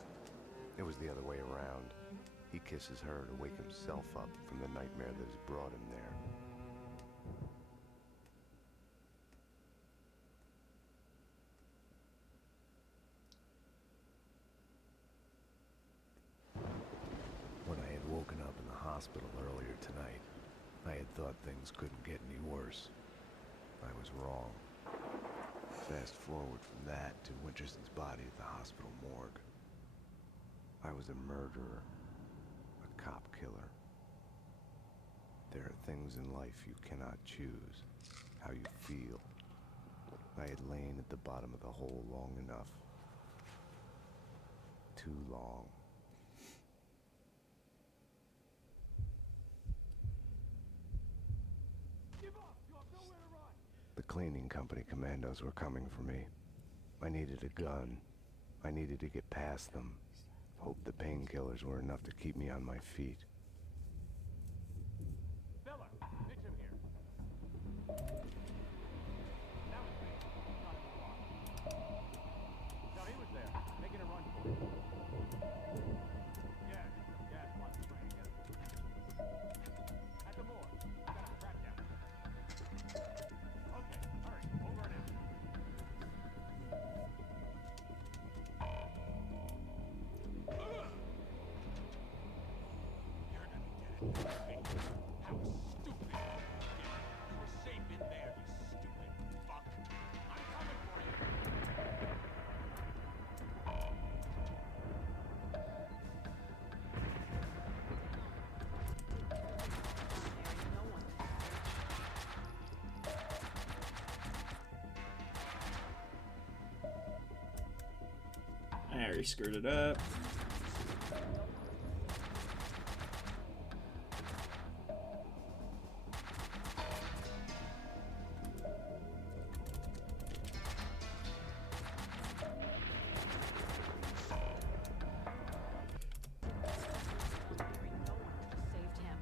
It was the other way around. He kisses her to wake himself up from the nightmare that has brought him there. When I had woken up in the hospital earlier tonight, I had thought things couldn't get any worse. I was wrong. Fast forward from that to Winterson's body at the hospital morgue. I was a murderer, a cop killer. There are things in life you cannot choose, how you feel. I had lain at the bottom of the hole long enough. Too long. The cleaning company commandos were coming for me. I needed a gun. I needed to get past them. Hoped the painkillers were enough to keep me on my feet. Miller, Mitchum here. That was me. Not in the car. No, he was there, making a run for it. Yeah, gas pump trying to get him. At the morgue. I got him tracked down. Okay, hurry, over and out. How stupid. Yeah, you were safe in there, you stupid fuck. I'm coming for you. I already screwed it up. Saved him.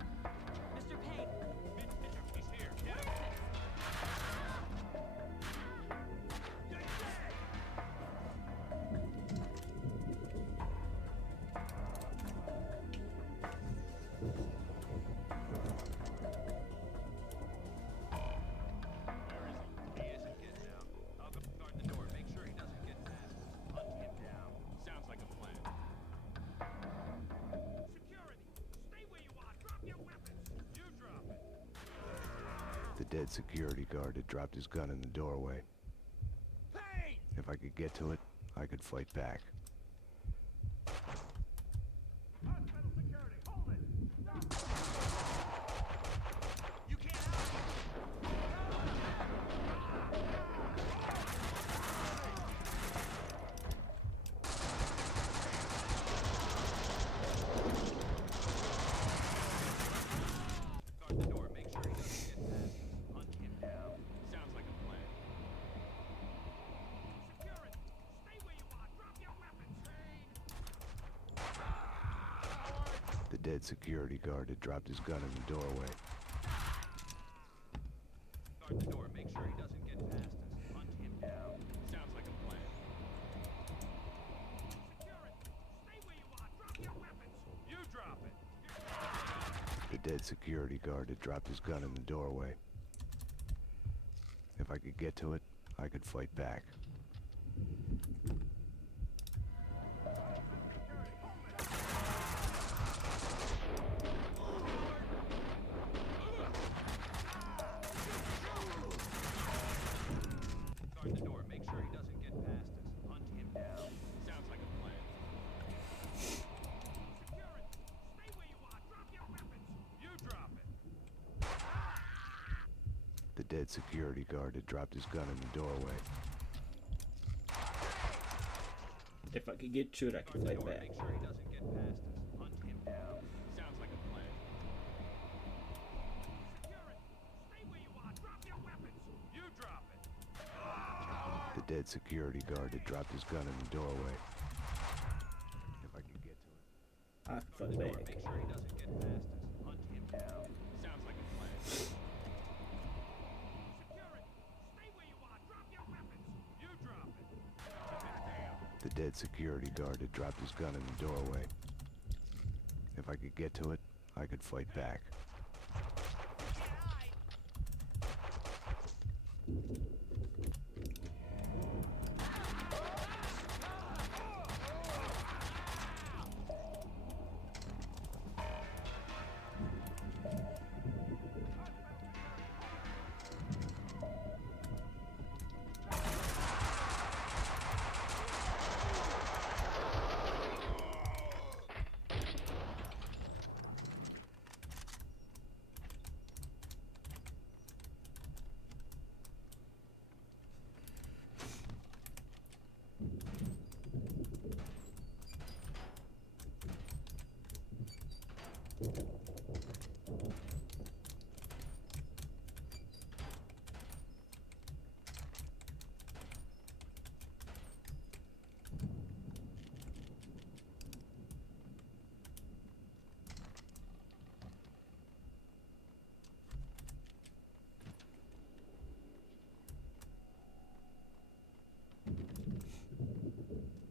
Mr. Payne! He's here. Get him. He isn't getting out. I'll go guard the door. Make sure he doesn't get past. Hunt him down. Sounds like a plan. Security! Stay where you are! Drop your weapons! You drop it! The dead security guard had dropped his gun in the doorway. Payne! If I could get to it, I could fight back. Hospital security! dead security guard had dropped his gun in the doorway. Guard the door. Make sure he doesn't get past us. Hunt him down. Sounds like a plan. Security! Stay where you are. Drop your weapons. You drop it. The dead security guard had dropped his gun in the doorway. If I could get to it, I could fight back. Guard the door. Make sure he doesn't get past us. Hunt him down. Sounds like a plan. Security! Stay where you are. Drop your weapons. You drop it. The dead security guard had dropped his gun in the doorway. If I could get to it, I could fight back. Make sure he doesn't get past us. Hunt him down. Sounds like a plan. Security! Stay where you are. Drop your weapons. You drop it. The dead security guard had dropped his gun in the doorway. If I could get to it, I could fight back. Make sure he doesn't get past us. Hunt him down. Sounds like a plan. Security! Stay where you are. Drop your weapons. You drop it. the dead security guard had dropped his gun in the doorway. If I could get to it, I could fight back.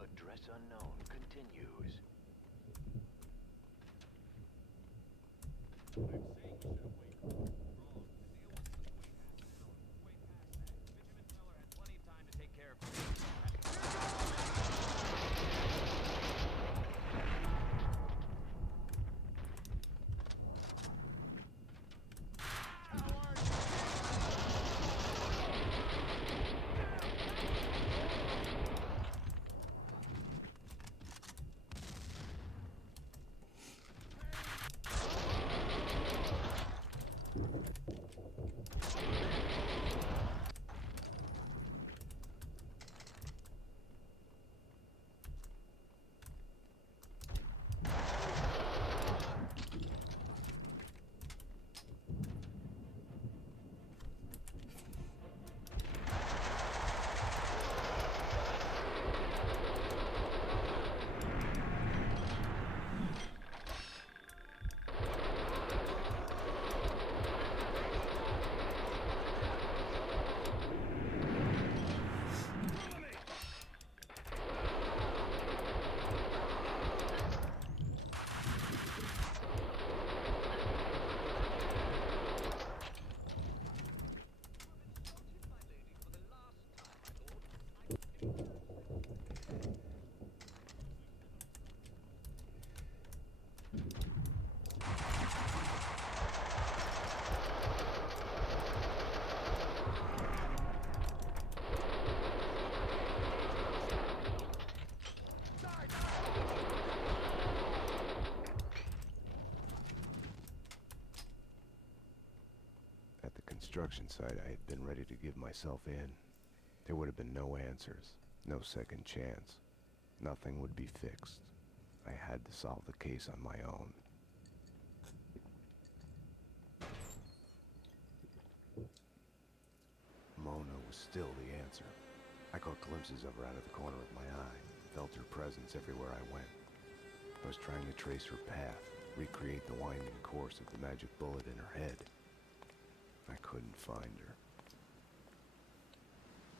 Address unknown continues. At the construction site, I had been ready to give myself in. There would have been no answers, no second chance. Nothing would be fixed. I had to solve the case on my own. Mona was still the answer. I caught glimpses of her out of the corner of my eye, felt her presence everywhere I went. I was trying to trace her path, recreate the winding course of the magic bullet in her head. I couldn't find her.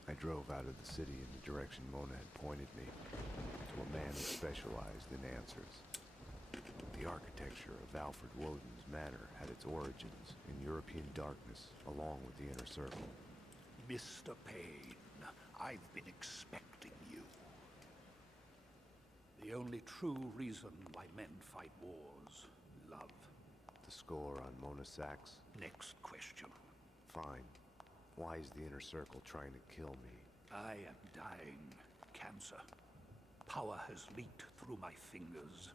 I drove out of the city in the direction Mona had pointed me, to a man who specialized in answers. The architecture of Alfred Woden's manor had its origins in European darkness, along with the Inner Circle. Mr. Payne, I've been expecting you. The only true reason why men fight wars, love. The score on Mona Sachs? Next question. Fine. Why is the Inner Circle trying to kill me? I am dying. Cancer. Power has leaked through my fingers.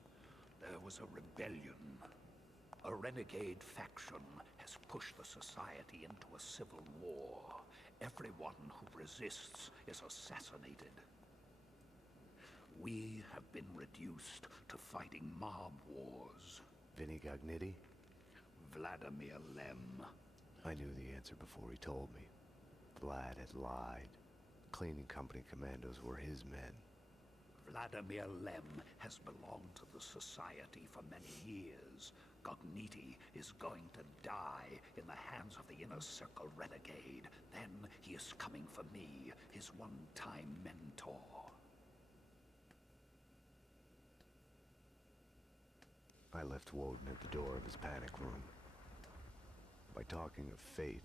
There was a rebellion. A renegade faction has pushed the society into a civil war. Everyone who resists is assassinated. We have been reduced to fighting mob wars. Vinny Gognitti? Vladimir Lem. I knew the answer before he told me. Vlad had lied. Cleaning company commandos were his men. Vladimir Lem has belonged to the society for many years. Gognitti is going to die in the hands of the Inner Circle renegade. Then he is coming for me, his one-time mentor. I left Woden at the door of his panic room. By talking of fate,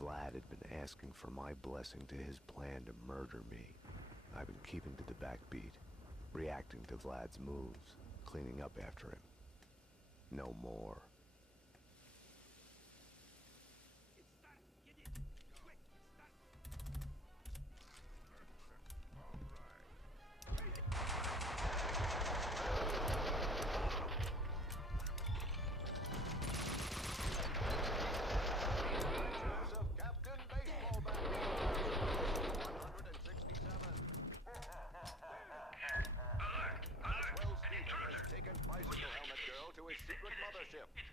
Vlad had been asking for my blessing to his plan to murder me. I've been keeping to the backbeat, reacting to Vlad's moves, cleaning up after him. No more. Secret mothership.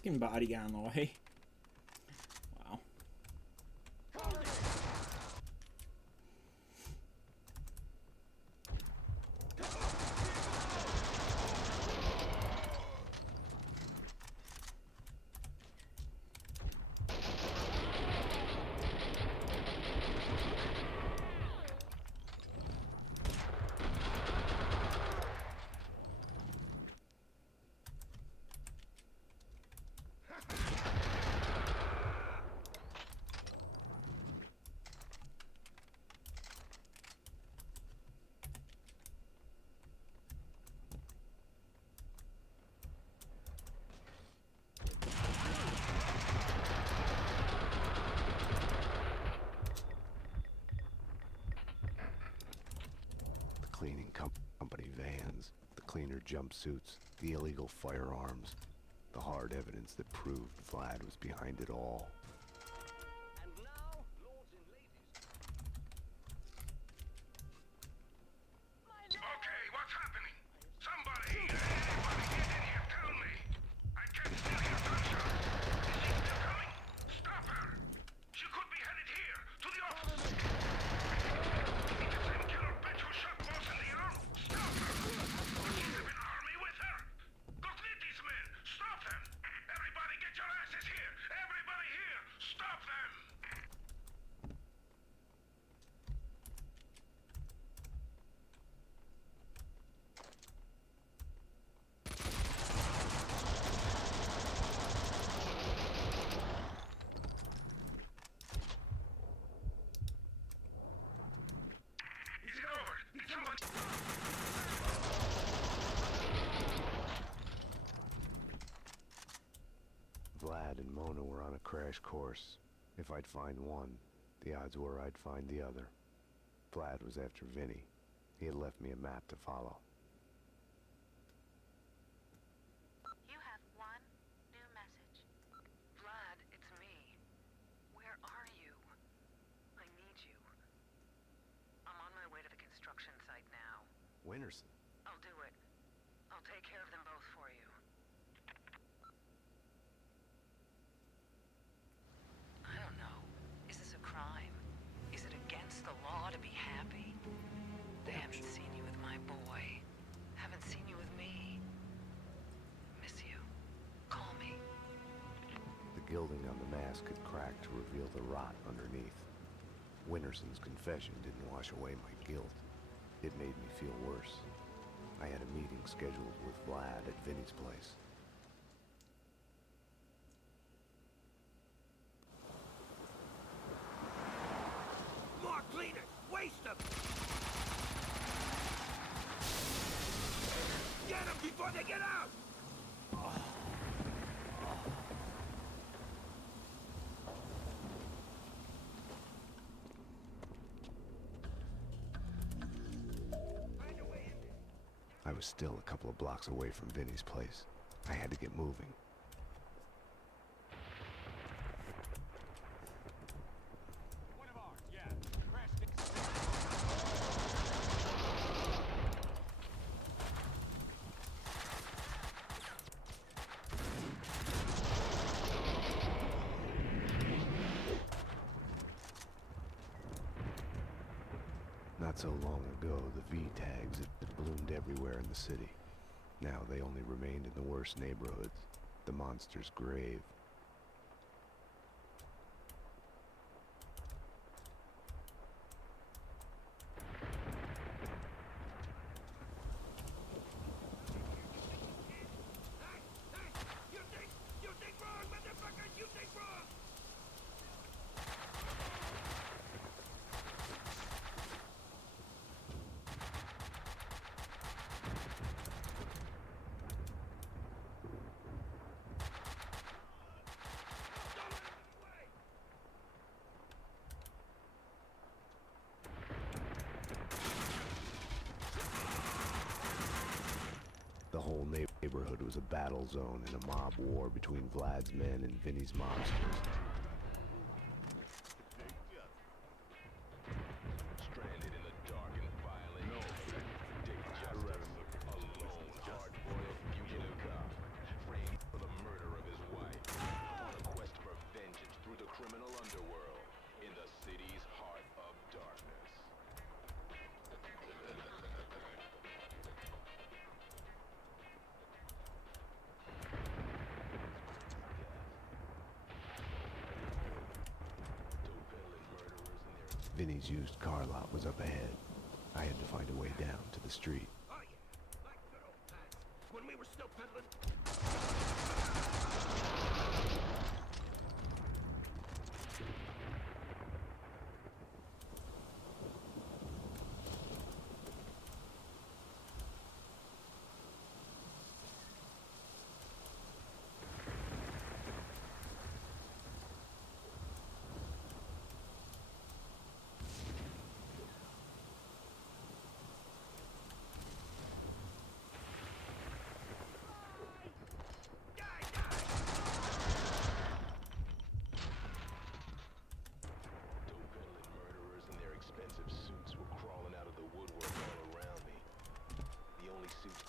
Freaking body got in the way. Wow. Cleaning company vans, the cleaner jumpsuits, the illegal firearms, the hard evidence that proved Vlad was behind it all. Okay, what's happening? Somebody, anybody get in here, tell me. I can't still hear gunshots. Is she still coming? Stop her! She could be headed here, to the office. It's the same killer bitch who shot Boss in the arm. Stop her! Does she have an army with her? Go get these men! Stop them! Everybody get your asses here! Everybody here! Stop them! Is it over? Did somebody... Vlad and Mona were on a crash course. If I'd find one, the odds were I'd find the other. Vlad was after Vinny. He had left me a map to follow. You have one new message. Vlad, it's me. Where are you? I need you. I'm on my way to the construction site now. Winterson. I'll do it. I'll take care of them both for you. I don't know. Is this a crime? Is it against the law to be happy? They haven't seen you with my boy. Haven't seen you with me. Miss you. Call me. The gilding on the mask had cracked to reveal the rot underneath. Winterson's confession didn't wash away my guilt. It made me feel worse. I had a meeting scheduled with Vlad at Vinny's place. More cleaners! Waste them! Get them before they get out! I was still a couple of blocks away from Vinny's place. I had to get moving. One of ours, yeah. Crashed it. Not so long ago, the V-tags had bloomed everywhere in the city. Now they only remained in the worst neighborhoods, the monster's grave. You think wrong, motherfuckers! You think wrong! The whole neighborhood was a battle zone and a mob war between Vlad's men and Vinny's mobsters. Stranded in the dark and violent. No. Dangerous. Alone. Hard-boiled fugitive cop. Framed for the murder of his wife. Vinny's used car lot was up ahead. I had to find a way down to the street. Oh yeah, like good old times when we were still peddling.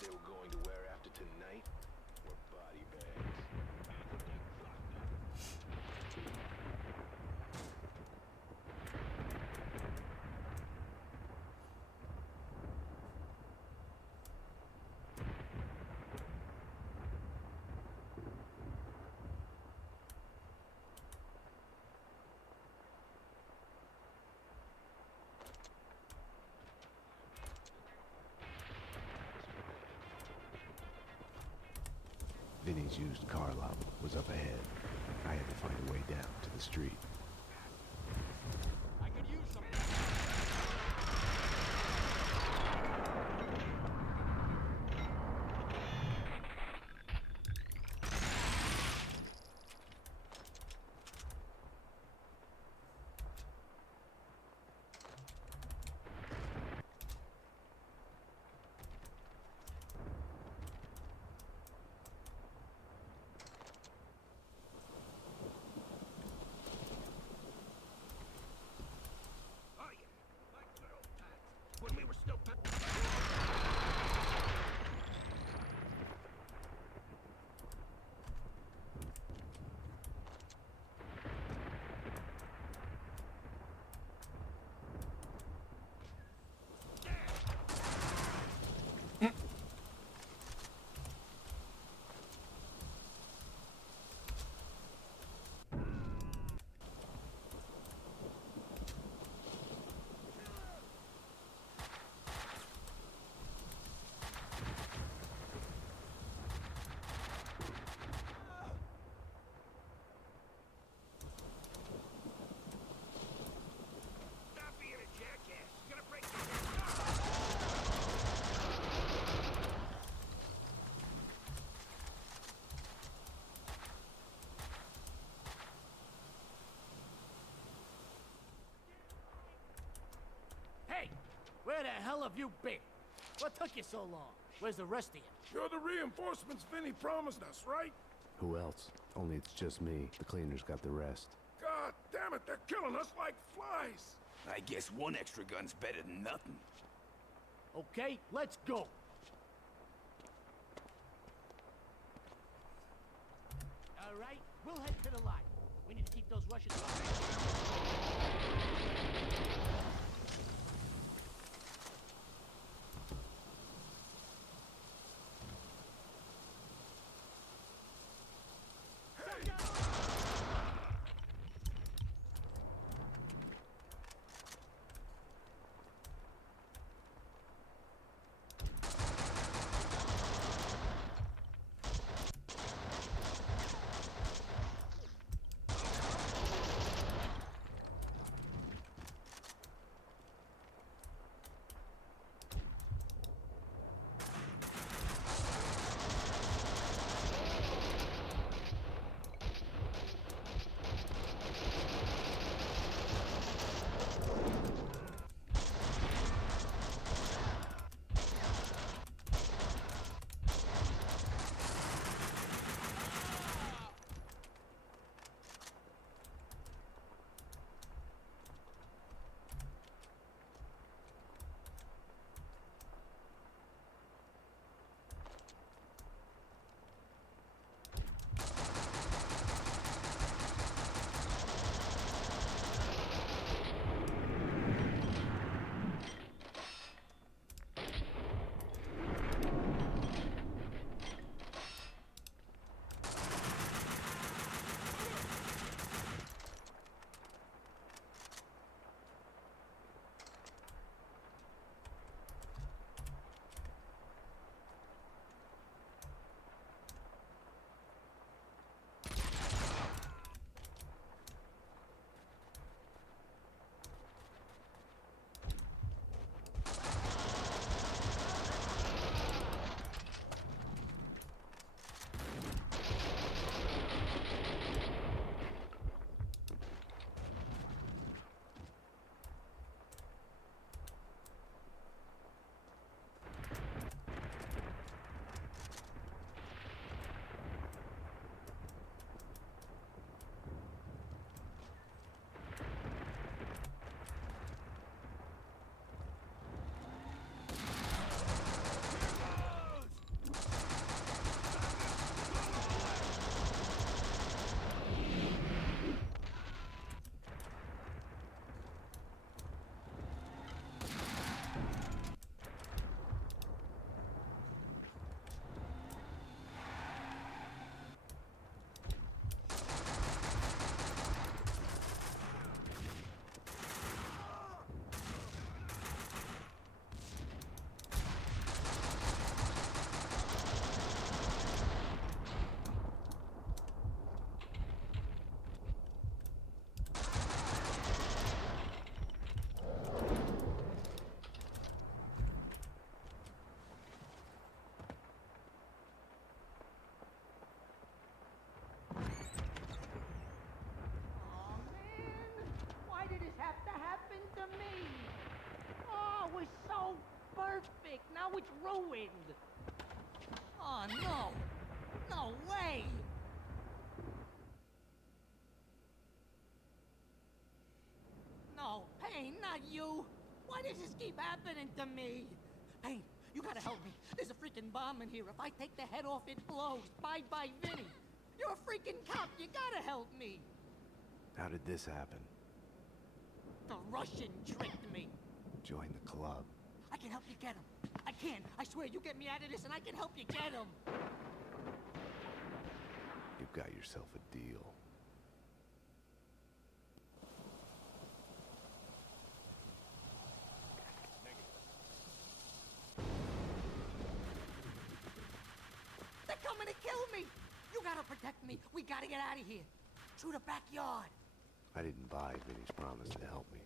They were going to wear after tonight were body bags. Vinny's used car lot was up ahead. I had to find a way down to the street. I could use some. Oh yeah, like good old times when we were still Stop being a jackass. You're gonna break Hey, where the hell have you been? What took you so long? Where's the rest of you? You're the reinforcements Vinny promised us, right? Who else? Only it's just me. The cleaners got the rest. God damn it, they're killing us like flies. I guess one extra gun's better than nothing. Okay, let's go. All right, we'll head to the line. We need to keep those Russians have to happen to me? Oh, it was so perfect. Now it's ruined. Oh, no. No way. No, Payne, not you. Why does this keep happening to me? Payne, you gotta help me. There's a freaking bomb in here. If I take the head off, it blows. Bye-bye, Vinny. You're a freaking cop. You gotta help me. How did this happen? The Russian tricked me. Join the club. I can help you get him. I can. I swear, you get me out of this and I can help you get him. You've got yourself a deal. They're coming to kill me. You gotta protect me. We gotta get out of here. Through the backyard. I didn't buy Vinny's promise to help me,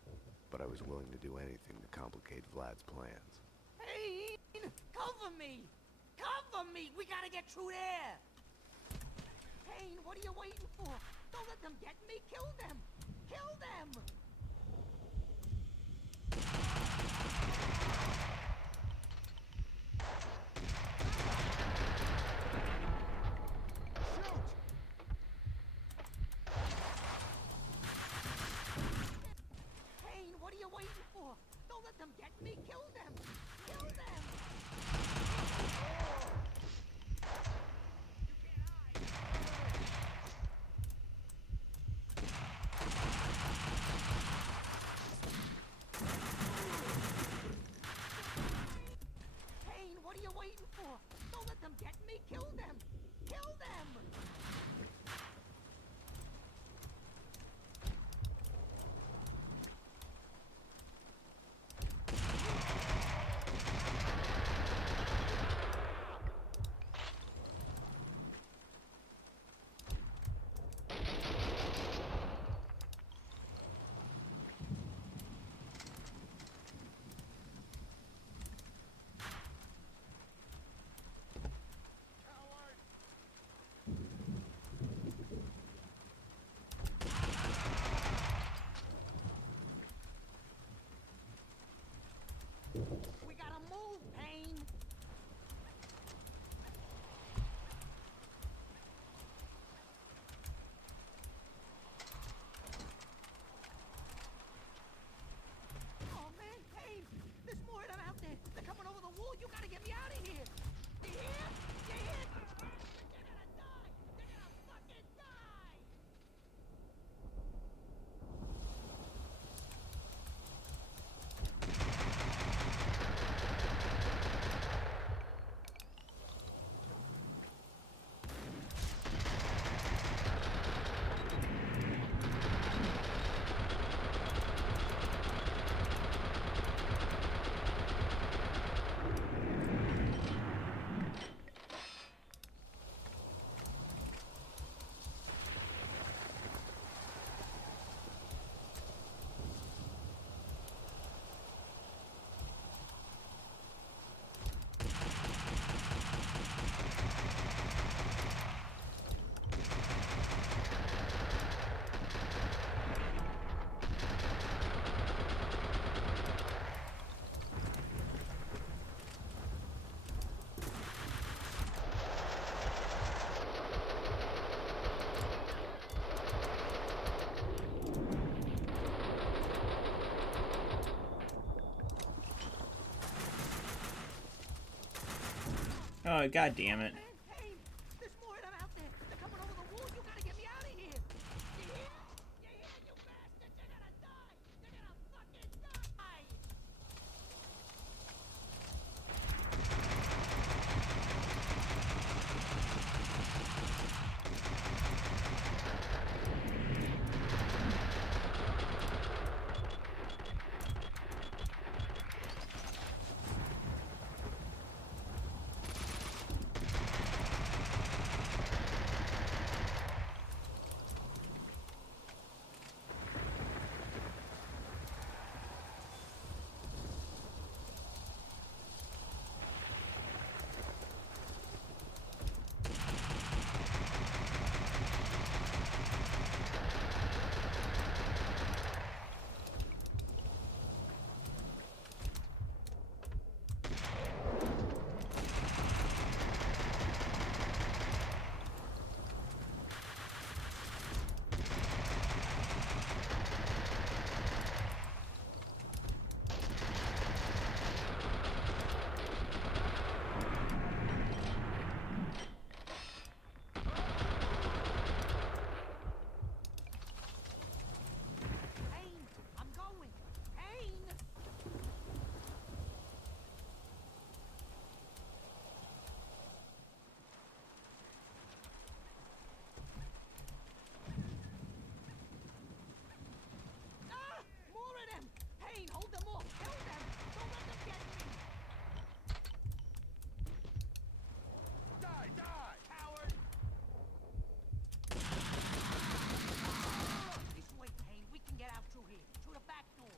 but I was willing to do anything to complicate Vlad's plans. Payne, cover me. Cover me. We gotta get through there. Payne, what are you waiting for? Don't let them get me. Kill them. Kill them. Payne, what are you waiting for? Don't let them get me. Kill them. Kill them. Payne, what are you waiting for? Don't let them get me. Kill them. Kill them. We gotta move, Payne. Oh man, Payne, there's more of them out there. They're coming over the wall. You gotta get me out of here. You hear? You hear? They're gonna die. They're gonna fucking die. Oh, god damn it. Payne, there's more of them out there. They're coming over the wall. You gotta get me out of here. You hear? You hear, you bastards? They're gonna die. They're gonna fucking die. through the back door.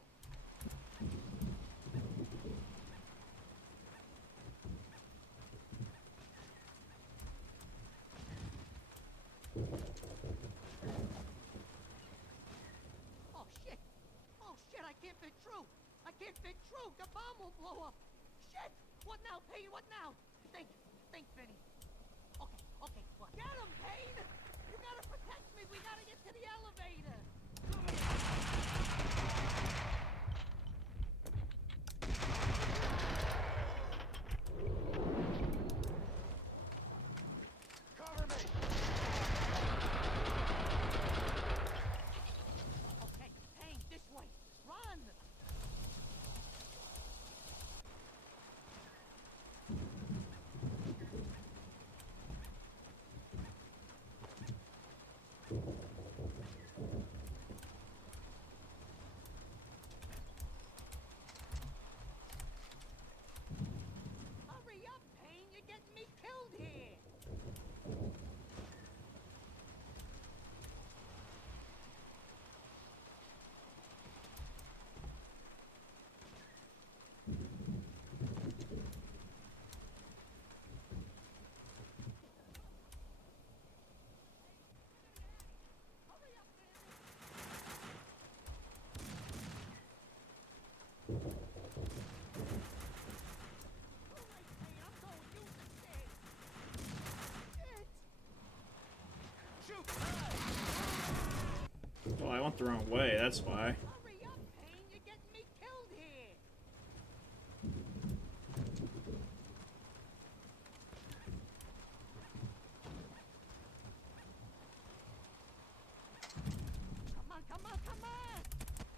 Oh shit! Oh shit! I can't fit through. I can't fit through. The bomb will blow up. Shit! What now, Payne? What now? Think, Vinny. Okay, okay, what? Get him, Payne! You gotta protect me. We gotta get to the elevator. Cover me! Okay, Payne, this way. Run! Hurry up, Payne! You're getting me killed here! Oh, I went the wrong way, that's why. Hurry up, Payne! You're getting me killed here! Come on, come on, come on!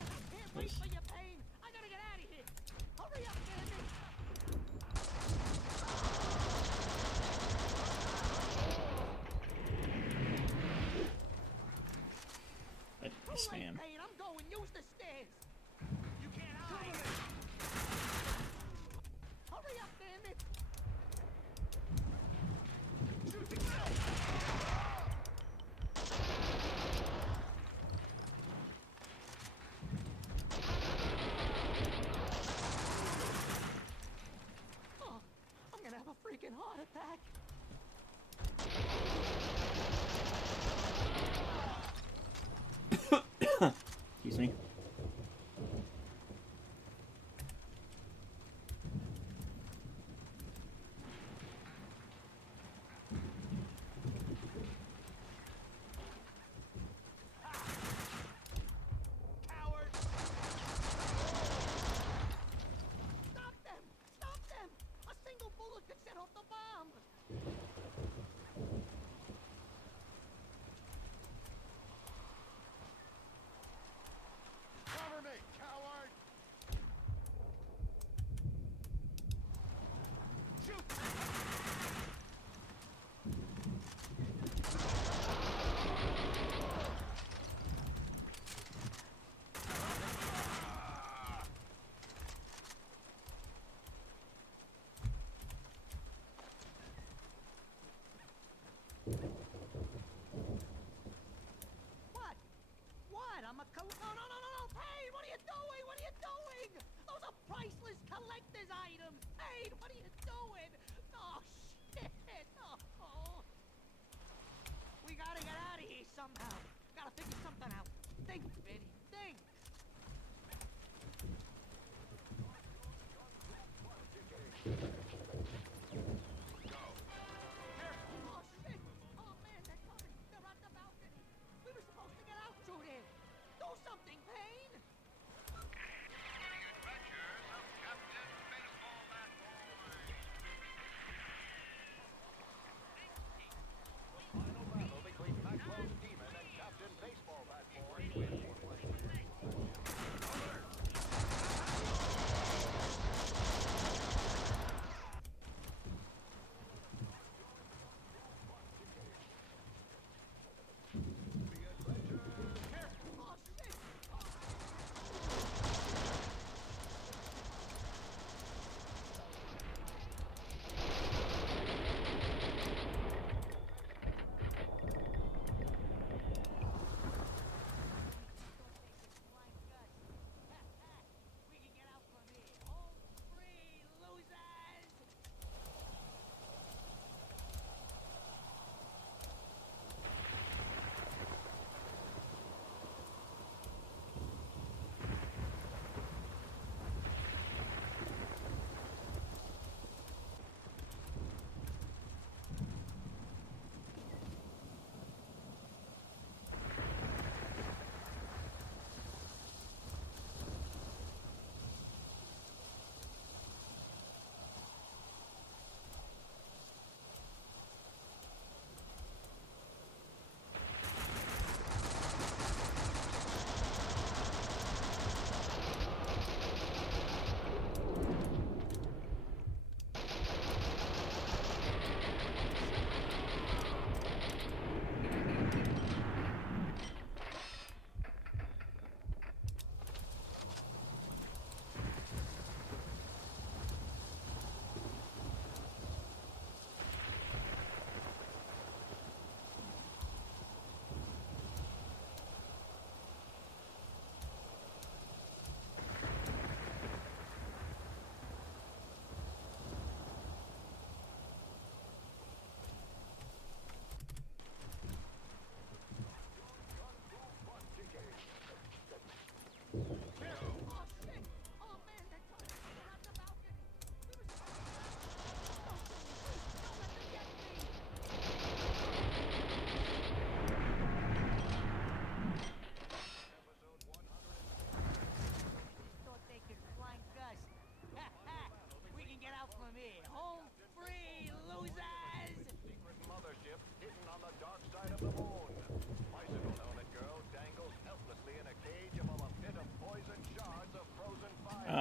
I can't wait for you, Payne! I gotta get out of here! Hurry up, Danny! Yes, ma'am. Payne, I'm going. Use the stairs. You can't hide! Hurry up, damn it! Oh, I'm gonna have a freaking heart attack. Excuse me. Coward! Stop them! Stop them! A single bullet could set off the bomb! Cover me, coward! Shoot! What? What? I'm a No, no, no, no, no! Payne, what are you doing? What are you doing? Those are priceless collector's items! Payne, what are you doing? Oh, shit! Oh. We gotta get out of here somehow. Gotta figure something out. Think, Vinny, think! Oh, shit! Oh, man, they're coming! They're at the balcony! We were supposed to get out through there! Do something, Payne! Final battle between Backbone Demon and Captain Baseball Bat Boy.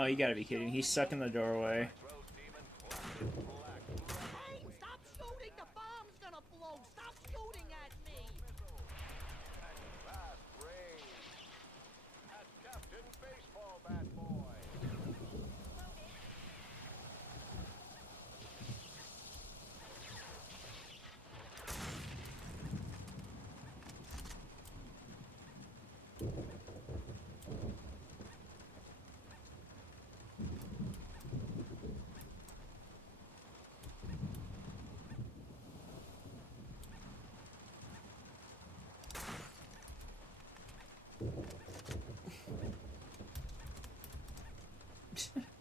Oh, you gotta be kidding. He's stuck in the doorway. Hey, stop shooting! The bomb's gonna blow! Stop shooting at me! Captain Baseball Bat Boy.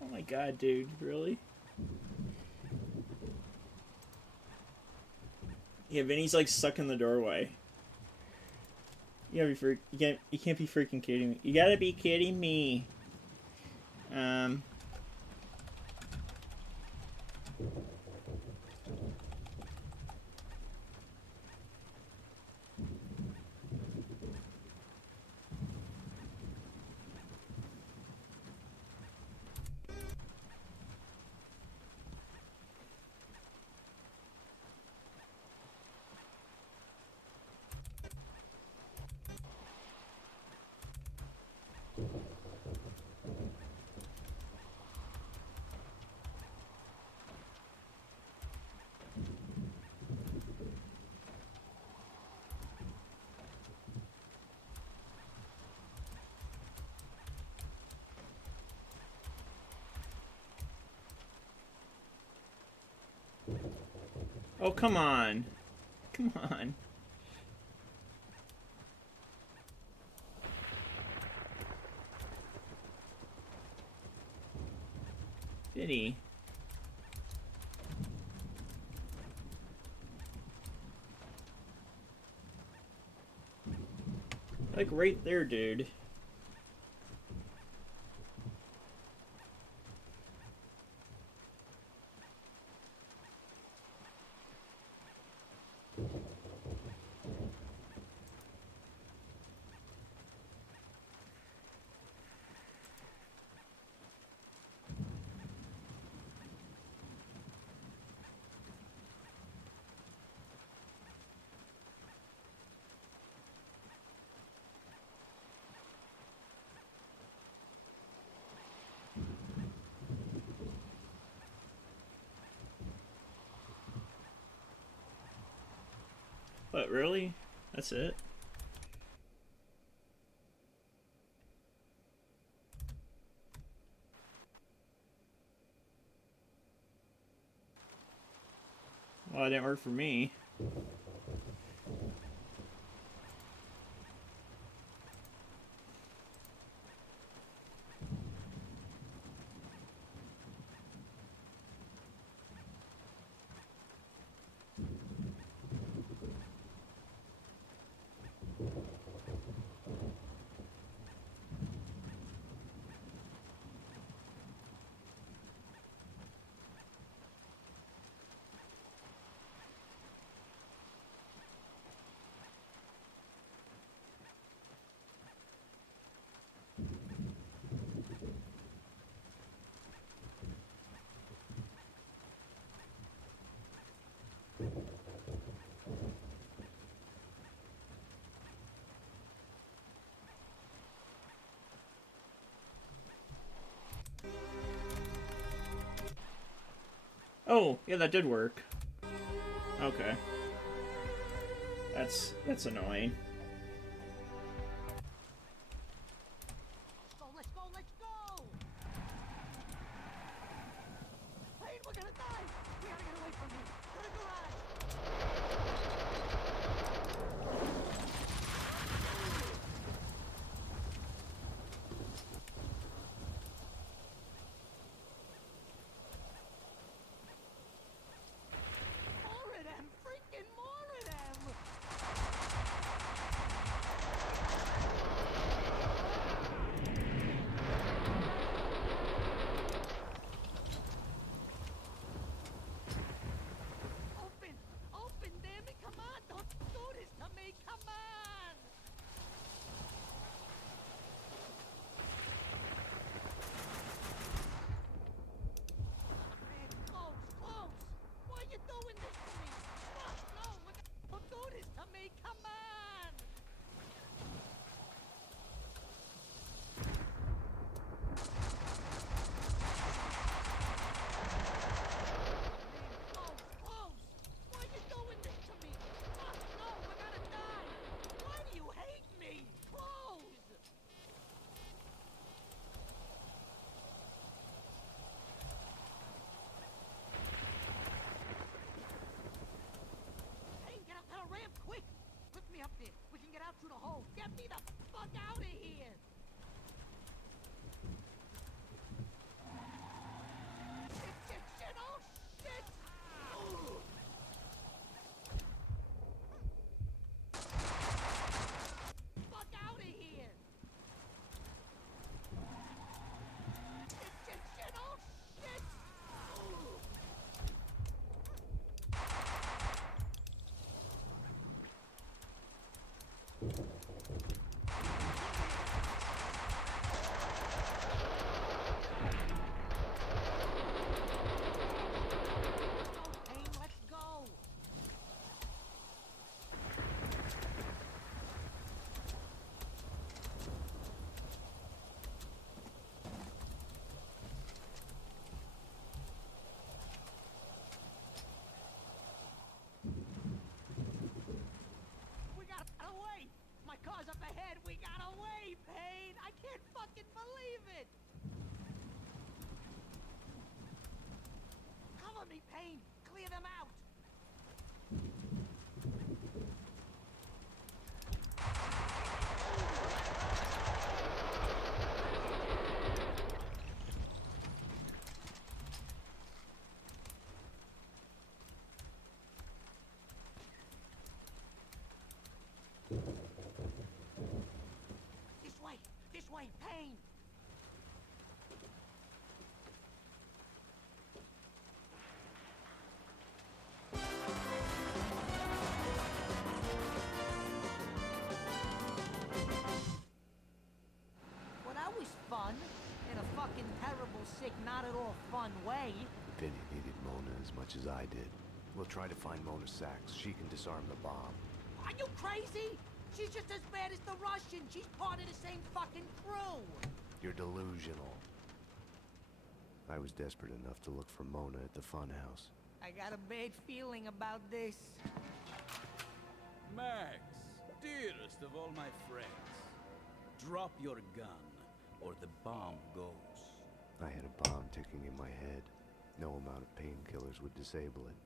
Oh my god, dude, really? Yeah, Vinny's like stuck in the doorway. You can't be freaking kidding me. You gotta be kidding me. Oh, come on. Come on. Vinny. Like right there, dude. But really? That's it? Well, it didn't work for me. Oh, yeah, that did work. Okay. That's annoying. Let's go, let's go! Payne, we're gonna die! We gotta get away from here! To the garage! More of them! Freaking more of them! Open! Open, damn it! Come on! up there. We can get out through the hole. Get me the fuck out of here! Shit, oh shit! Ooh. Fuck out of here! Shit, oh shit! Ooh. Payne, let's go! We got away! My car's up ahead! We got away, Payne! I can't fucking believe it! Cover me, Payne! Clear them out! This way, Payne! Well, that was fun. In a fucking terrible, sick, not at all fun way. Vinny needed Mona as much as I did. We'll try to find Mona Sachs. She can disarm the bomb. Are you crazy? She's just as bad as the Russian. She's part of the same fucking crew. You're delusional. I was desperate enough to look for Mona at the funhouse. I got a bad feeling about this. Max, dearest of all my friends, drop your gun, or the bomb goes. I had a bomb ticking in my head. No amount of painkillers would disable it.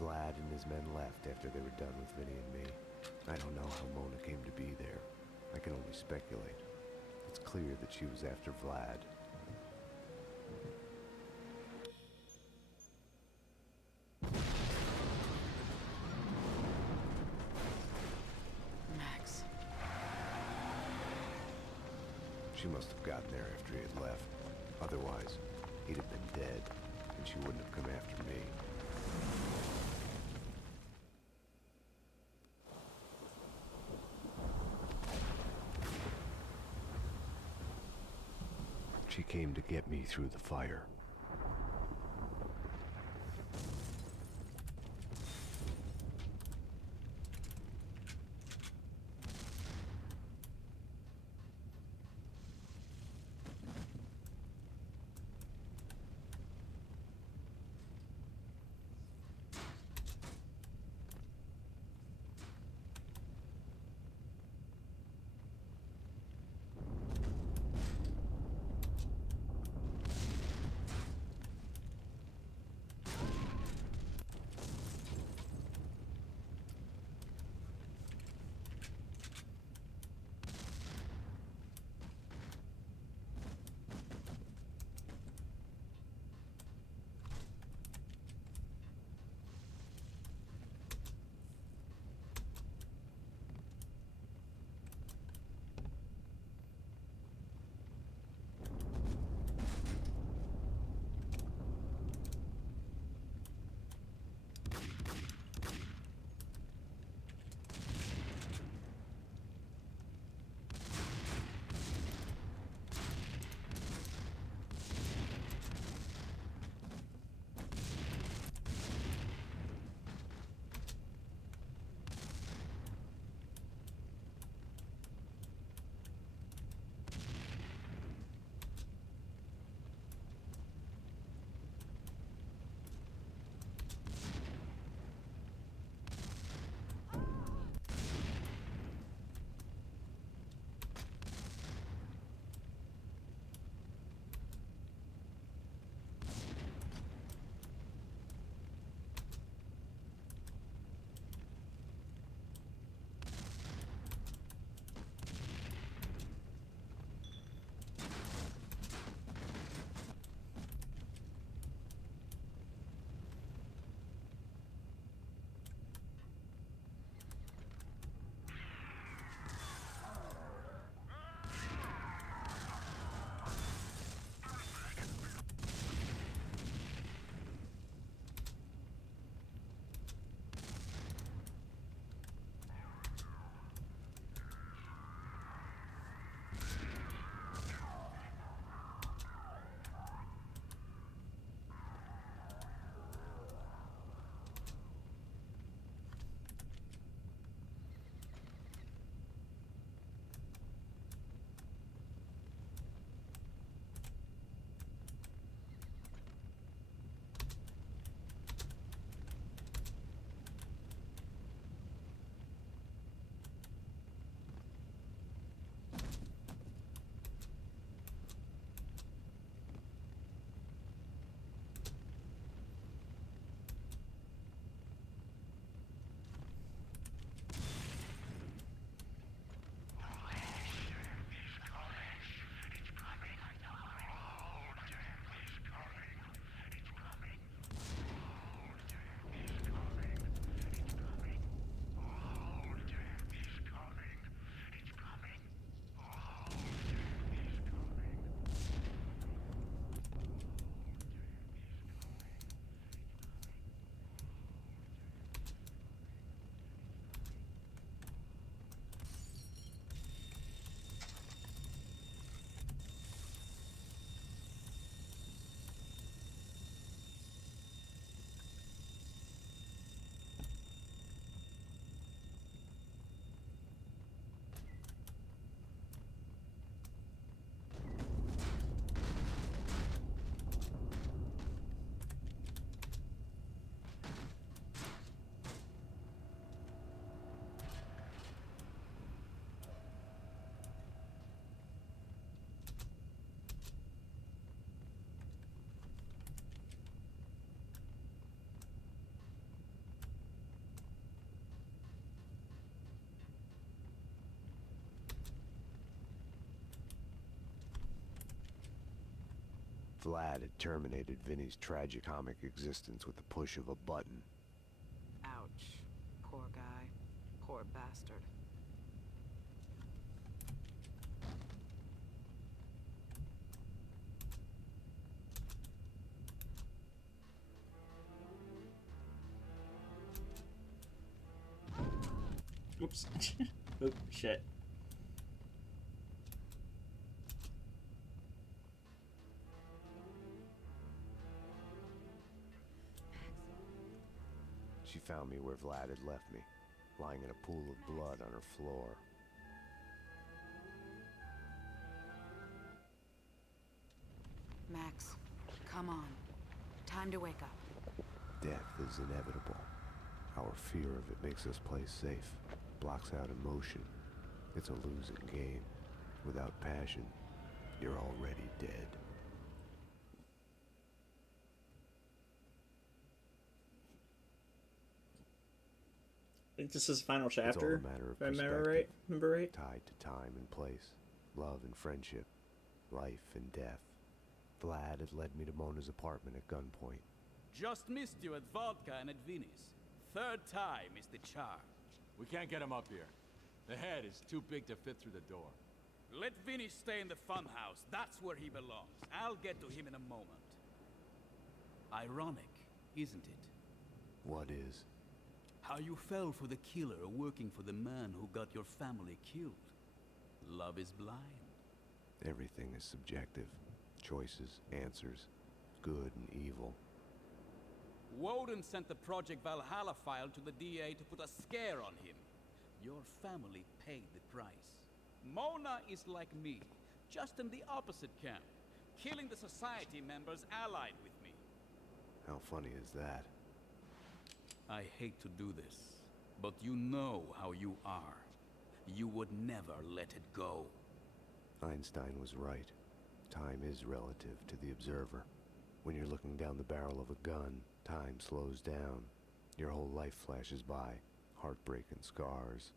Vlad and his men left after they were done with Vinny and me. I don't know how Mona came to be there. I can only speculate. It's clear that she was after Vlad. Max. She must have gotten there after he had left. Otherwise, he'd have been dead, and she wouldn't have come after me. She came to get me through the fire. Vlad had terminated Vinny's tragicomic existence with the push of a button. Ouch. Poor guy. Poor bastard. Oops. Oop, shit. She found me where Vlad had left me, lying in a pool of blood on her floor. Max, come on. Time to wake up. Death is inevitable. Our fear of it makes us play safe, blocks out emotion. It's a losing game. Without passion, you're already dead. I think this is the final It's all chapter. a matter of If I remember right. Tied to time and place, love and friendship, life and death. Vlad had led me to Mona's apartment at gunpoint. Just missed you at vodka and at Vinny's. Third time is the charm. We can't get him up here. The head is too big to fit through the door. Let Vinny stay in the funhouse. That's where he belongs. I'll get to him in a moment. Ironic, isn't it? What is? How you fell for the killer working for the man who got your family killed. Love is blind. Everything is subjective. Choices, answers, good and evil. Woden sent the Project Valhalla file to the DA to put a scare on him. Your family paid the price. Mona is like me, just in the opposite camp, killing the society members allied with me. How funny is that? I hate to do this, but you know how you are. You would never let it go. Einstein was right. Time is relative to the observer. When you're looking down the barrel of a gun, time slows down. Your whole life flashes by, heartbreak and scars.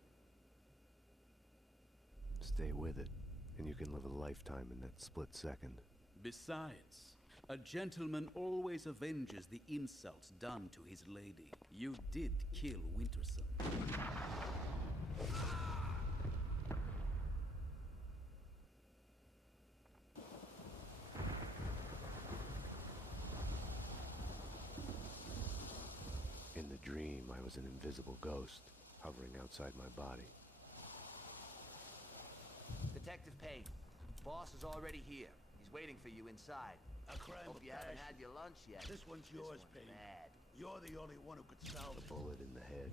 Stay with it, and you can live a lifetime in that split second. Besides, a gentleman always avenges the insults done to his lady. You did kill Winterson. In the dream, I was an invisible ghost, hovering outside my body. Detective Payne, boss is already here. He's waiting for you inside. A crime Hope of you haven't passion. had your lunch yet. This one's yours, one's Payne. bad. You're the only one who could solve A it. bullet in the head.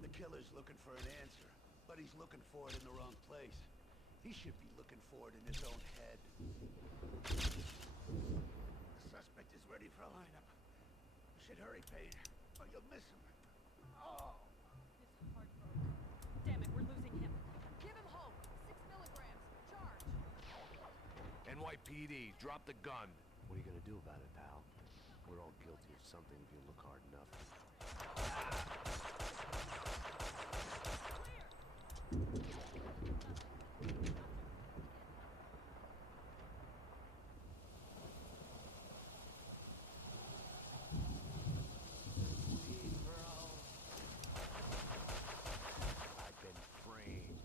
The killer's looking for an answer, but he's looking for it in the wrong place. He should be looking for it in his own head. The suspect is ready for a lineup. You should hurry, Payne, or you'll miss him. Oh! His heart broke. Damn it, we're losing him. Give him hope. 6 milligrams. Charge. NYPD, drop the gun. What are you gonna do about it, pal? We're all guilty of something if you look hard enough. I've been framed.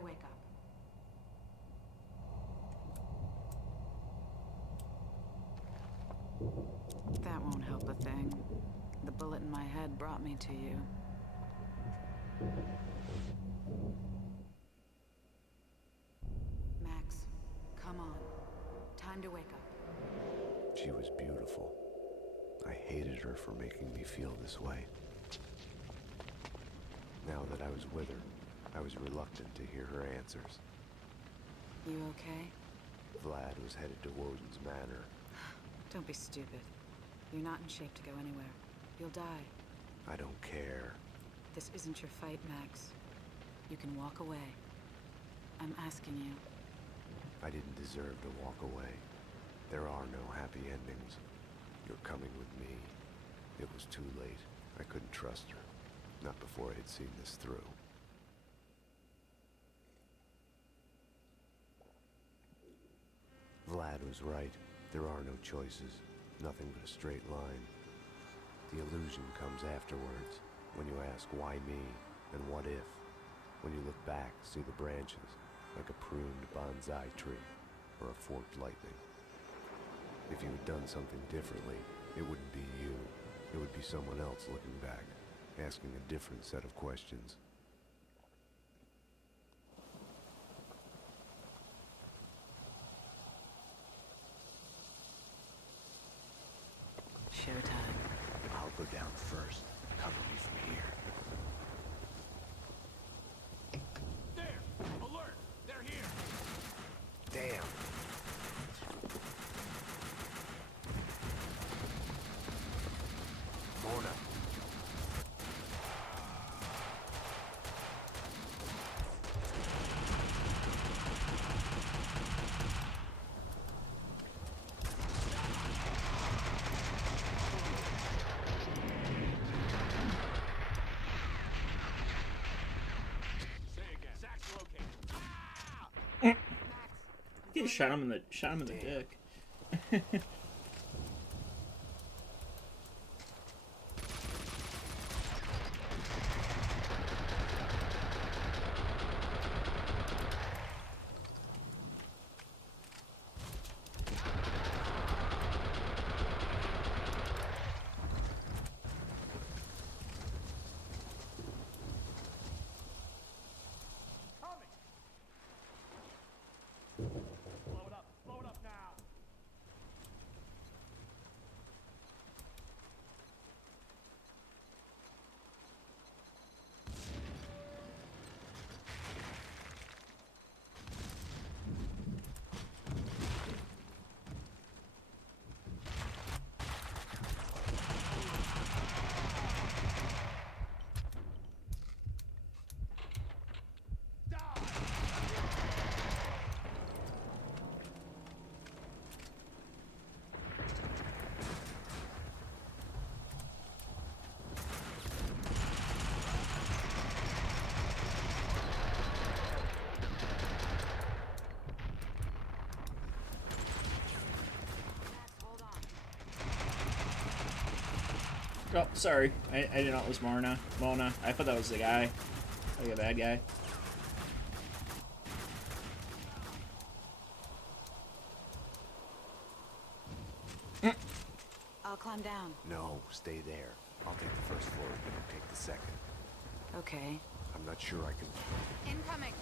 to wake up. That won't help a thing. The bullet in my head brought me to you. Max, come on. Time to wake up. She was beautiful. I hated her for making me feel this way. Now that I was with her, I was reluctant to hear her answers. You okay? Vlad was headed to Woden's Manor. Don't be stupid. You're not in shape to go anywhere. You'll die. I don't care. This isn't your fight, Max. You can walk away. I'm asking you. I didn't deserve to walk away. There are no happy endings. You're coming with me. It was too late. I couldn't trust her. Not before I had seen this through. Vlad was right. There are no choices. Nothing but a straight line. The illusion comes afterwards, when you ask why me, and what if. When you look back, see the branches, like a pruned bonsai tree, or a forked lightning. If you had done something differently, it wouldn't be you. It would be someone else looking back, asking a different set of questions. Showtime. I'll go down first. Cover me from here. There! Alert! They're here! Damn. Mona. He shot him in the dick. Blow it up now! Oh, sorry. I didn't know it was Mona. I thought that was the guy. Like a bad guy. I'll climb down. No, stay there. I'll take the first floor and you take the second. Okay. I'm not sure I can... Incoming!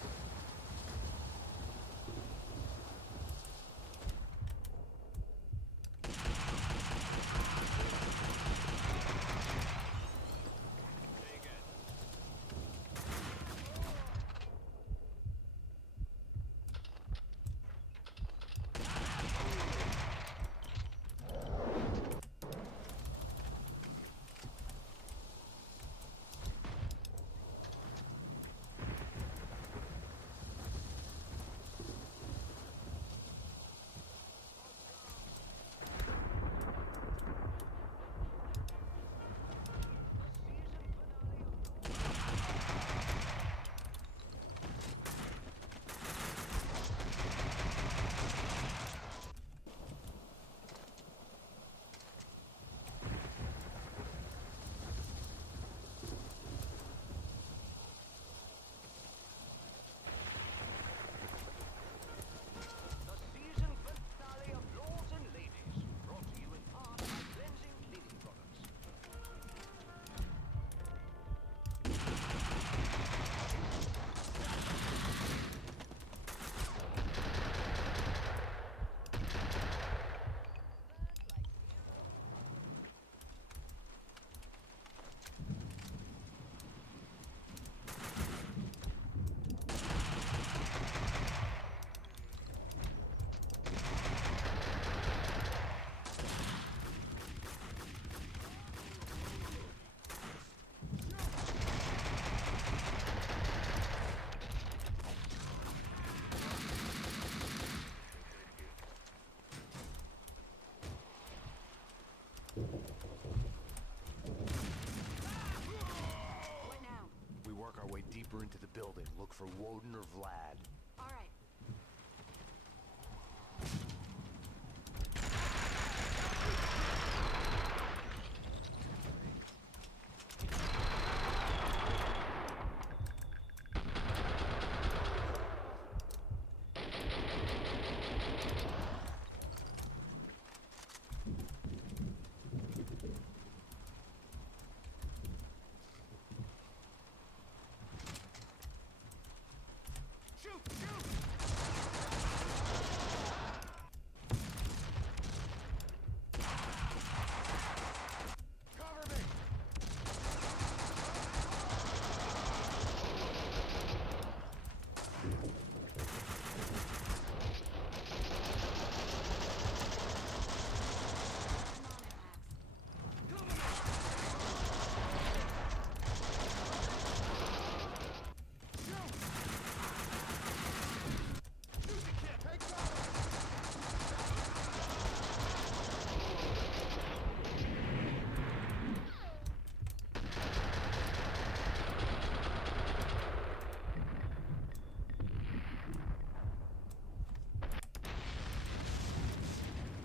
deeper into the building. Look for Woden or Vlad. All right.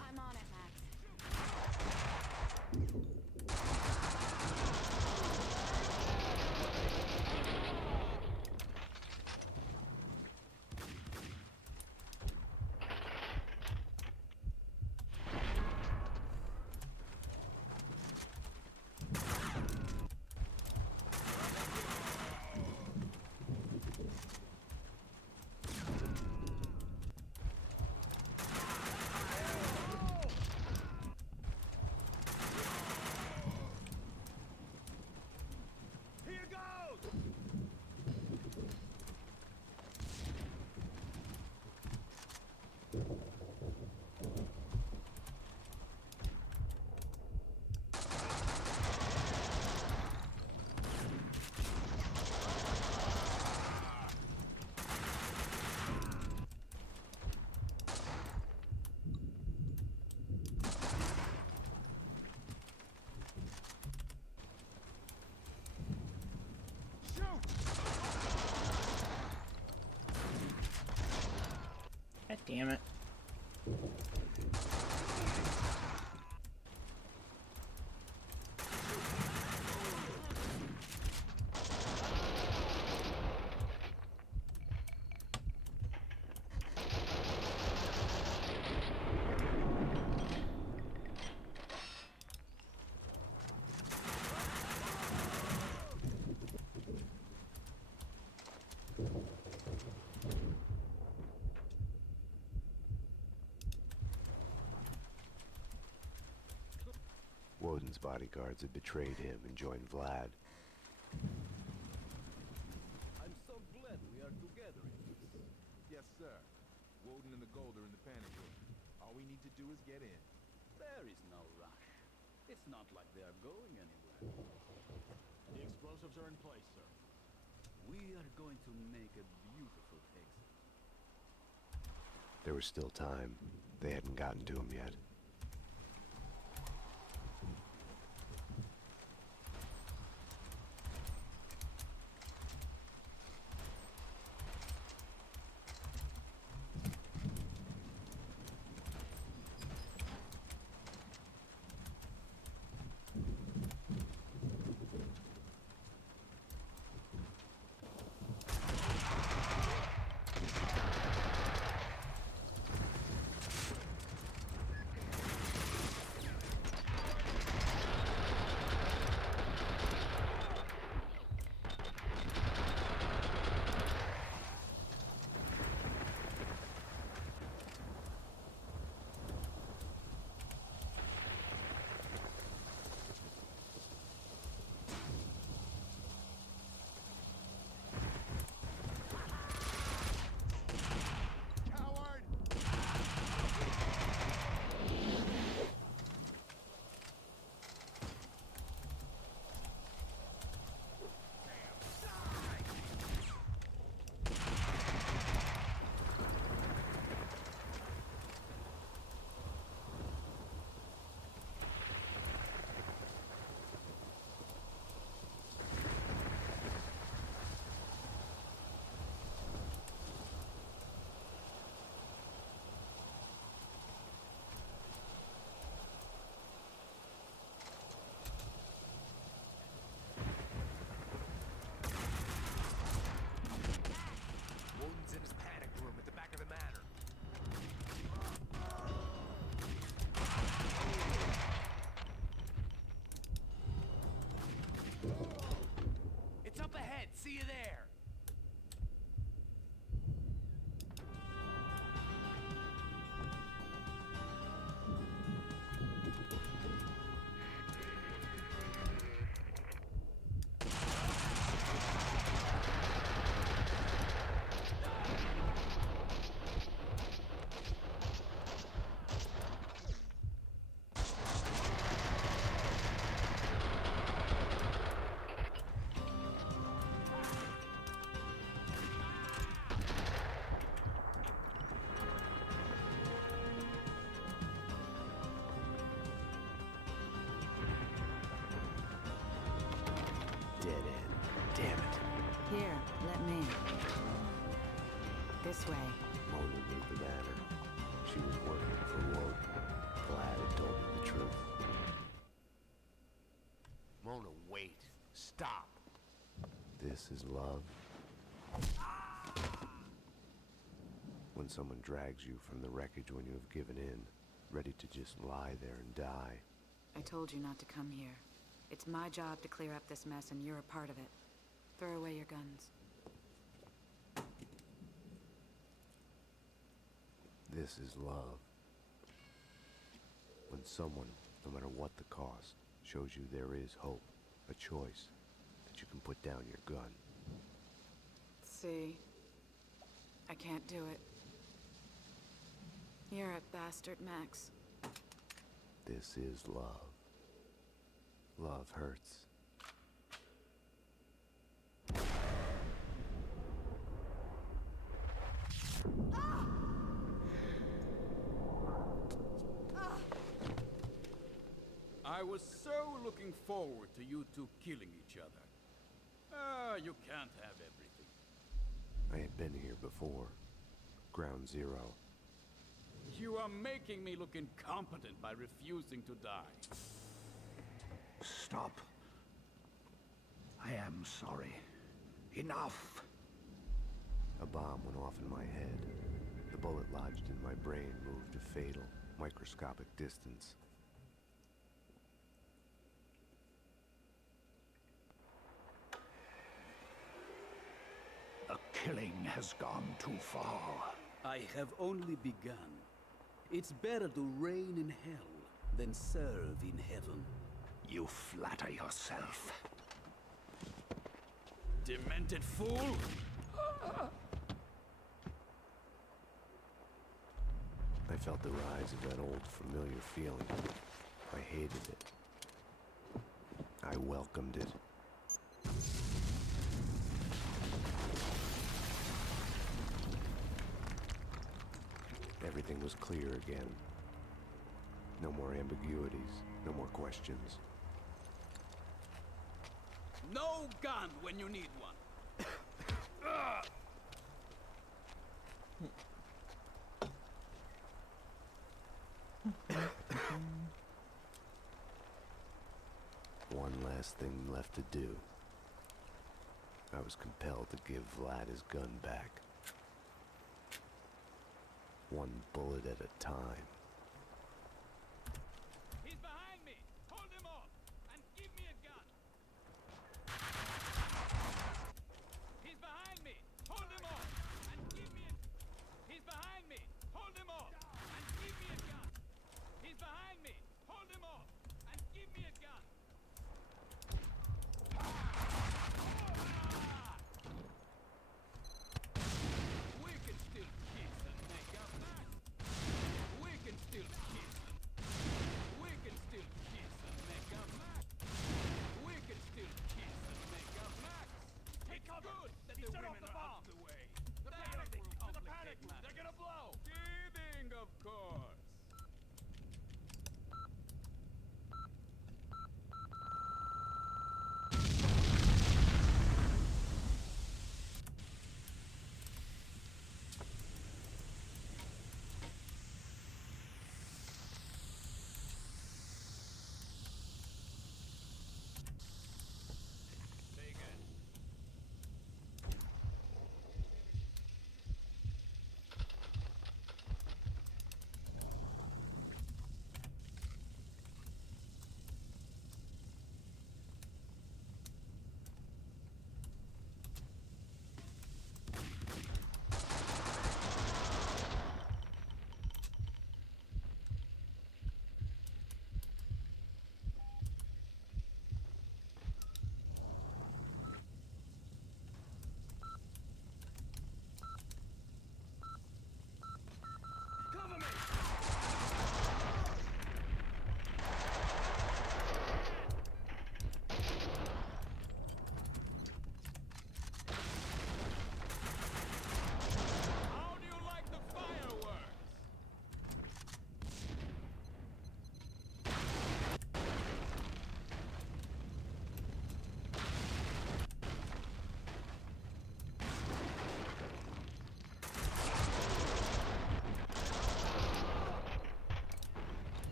I'm on it, Max. Here goes! God damn it. Woden's bodyguards had betrayed him and joined Vlad. I'm so glad we are together in this. Yes, sir. Woden and the Gold are in the panic room. All we need to do is get in. There is no rush. It's not like they are going anywhere. The explosives are in place, sir. We are going to make a beautiful exit. There was still time. They hadn't gotten to him yet. Damn it. Here, let me. This way. Mona knew the matter. She was working for Logan. Vlad had told her the truth. Mona, wait. Stop. This is love. When someone drags you from the wreckage when you have given in, ready to just lie there and die. I told you not to come here. It's my job to clear up this mess, and you're a part of it. Throw away your guns. This is love. When someone, no matter what the cost, shows you there is hope, a choice, that you can put down your gun. See? I can't do it. You're a bastard, Max. This is love. Love hurts. I was so looking forward to you two killing each other. You can't have everything. I had been here before. Ground Zero. You are making me look incompetent by refusing to die. Stop. I am sorry. Enough. A bomb went off in my head. The bullet lodged in my brain moved a fatal, microscopic distance. The killing has gone too far. I have only begun. It's better to reign in hell than serve in heaven. You flatter yourself. Demented fool! I felt the rise of that old familiar feeling. I hated it. I welcomed it. Everything was clear again. No more ambiguities, no more questions. No gun when you need one. One last thing left to do. I was compelled to give Vlad his gun back. One bullet at a time. He's behind me! Hold him off! And give me a gun! He's behind me! Hold him off! And give me a... He's behind me! Hold him off! And give me a gun! He's behind me! Hold him off! And give me a gun! We can still kiss and make up nice. We can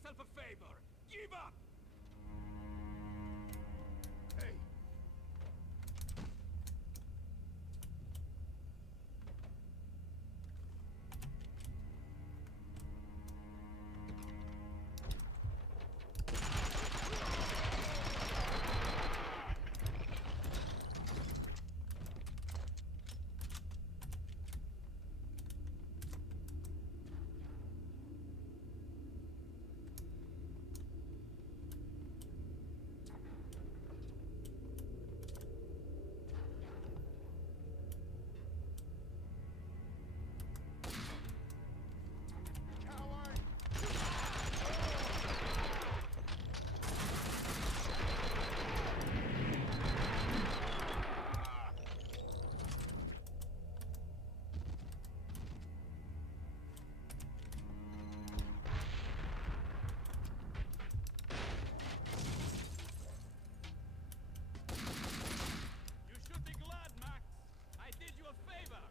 yourself a favor. Give up! Hey. You should be glad, Max. I did you a favor.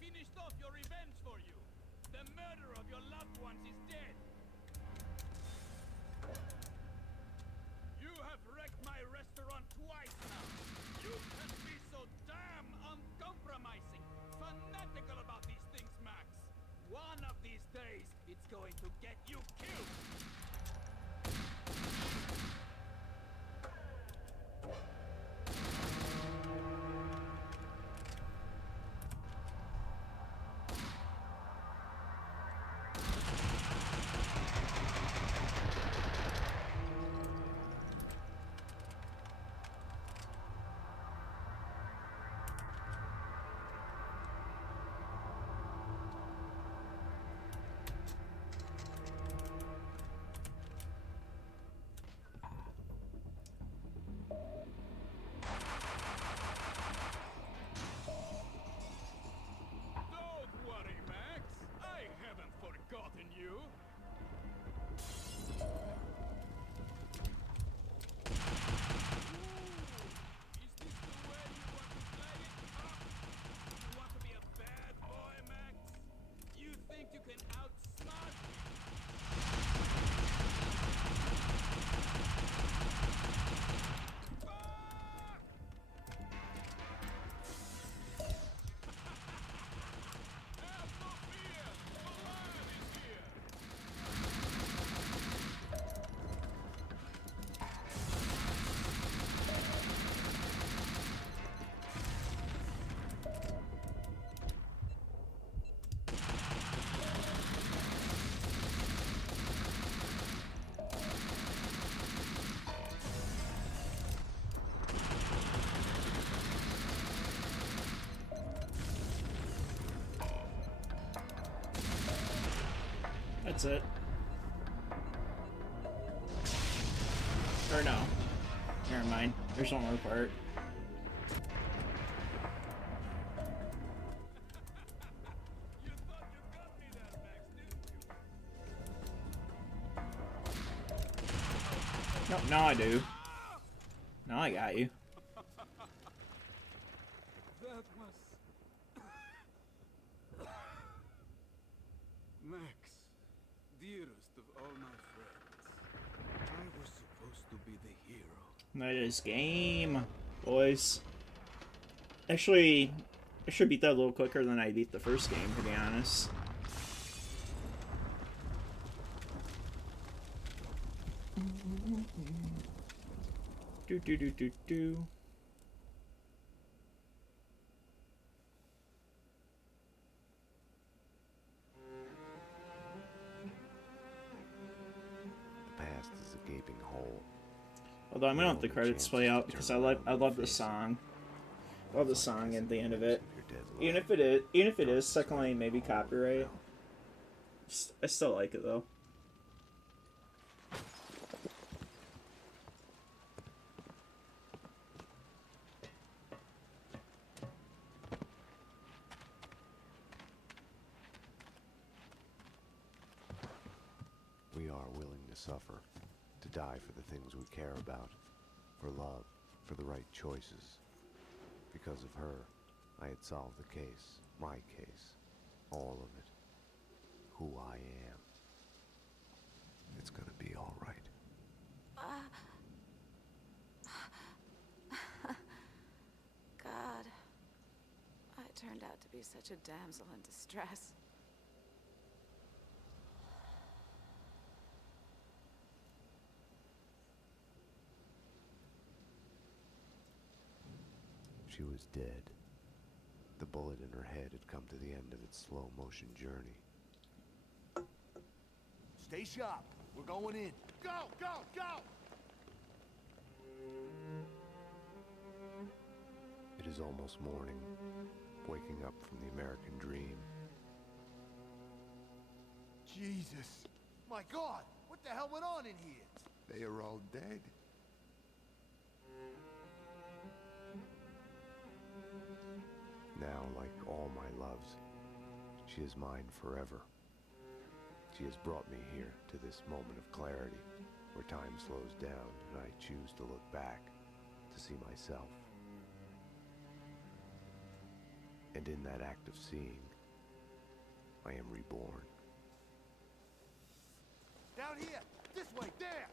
Finished off your revenge for you. The murderer of your loved ones is dead. You have wrecked my restaurant twice now. You can be so damn uncompromising, fanatical about these things, Max. One of these days, it's going to get you killed. Don't worry, Max. I haven't forgotten you. Is this the way you want to play it? You want to be a bad boy, Max? You think you can outsmart me? Have no fear! Vlad is here! That's it. Or no. Never mind. There's one more part. Nope, now I do. Now I got you. That was... Max, dearest of all my friends. I was supposed to be the hero. That is game, boys. Actually, I should beat that a little quicker than I beat the first game, to be honest. Do do do do do. The past is a gaping hole. Although I'm gonna let the credits play out because I love the song. I love the song at the end of it. Even if it is secondly maybe copyright. I still like it though. We are willing to suffer, to die for the things we care about, for love, for the right choices. Because of her, I had solved the case, my case, all of it, who I am. It's gonna be all turned out to be such a damsel in distress. She was dead. The bullet in her head had come to the end of its slow-motion journey. Stay sharp. We're going in. Go, go, go! It is almost morning, waking up from the American dream. Jesus. My God, what the hell went on in here? They are all dead. Now, like all my loves, she is mine forever. She has brought me here to this moment of clarity, where time slows down and I choose to look back, to see myself. And in that act of seeing, I am reborn. Down here! This way, there!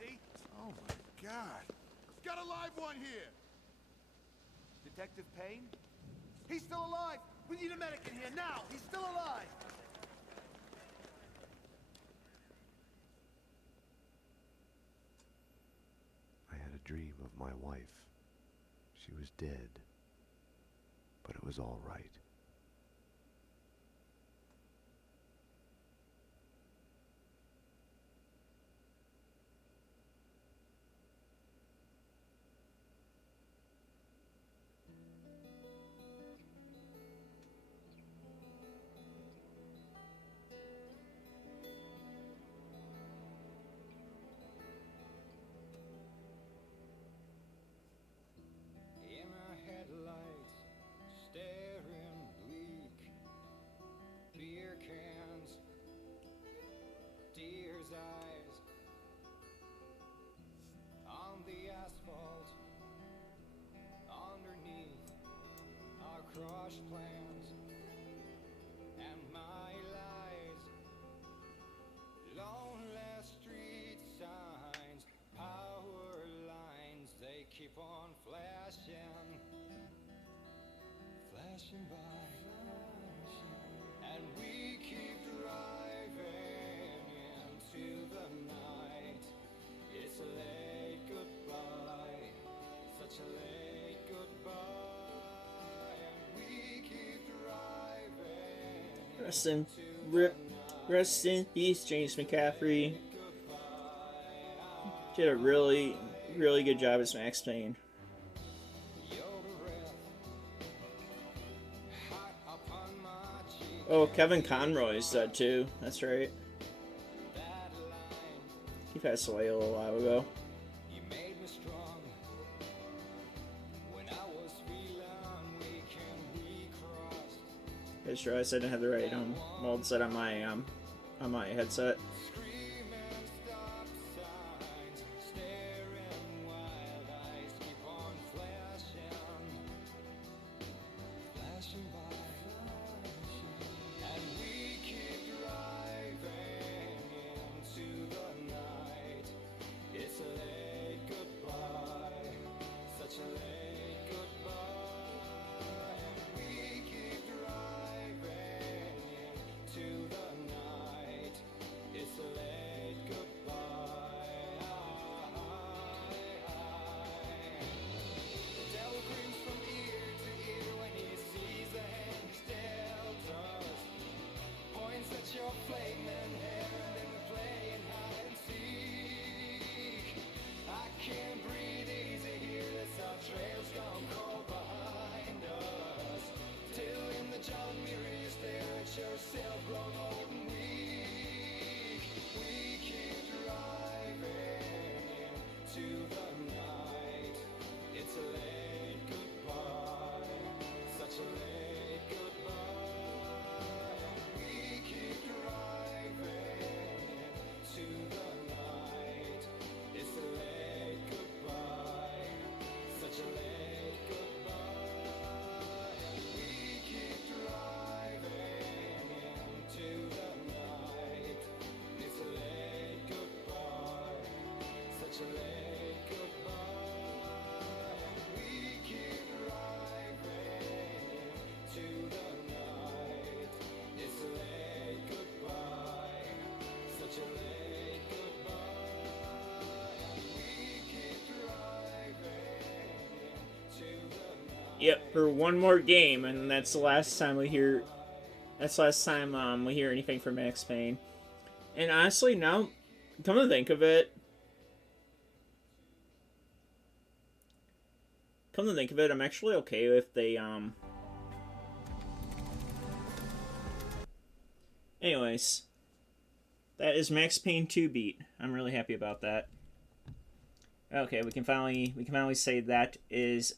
Easy. Oh my God. Got a live one here! Detective Payne? He's still alive! We need a medic in here now! He's still alive! I had a dream of my wife. She was dead, but it was all right. In a headlights, staring bleak, beer cans, deer's eyes, on the asphalt, underneath our crushed plans, and my lies, lonely street signs, power lines, they keep on flashing, flashing by, and we keep driving into the night. It's a late goodbye, such a late goodbye, and we keep driving. Rest in peace, James McCaffrey. Did a really good job as Max Payne. Oh, Kevin Conroy's dead too. That's right. He passed away a little while ago. I just realized I didn't have the right mode set on my headset. Yep, for one more game, and that's the last time we hear. That's the last time we hear anything from Max Payne. And honestly, now, come to think of it, I'm actually okay if they Anyways, that is Max Payne 2 beat. I'm really happy about that. Okay, we can finally say that is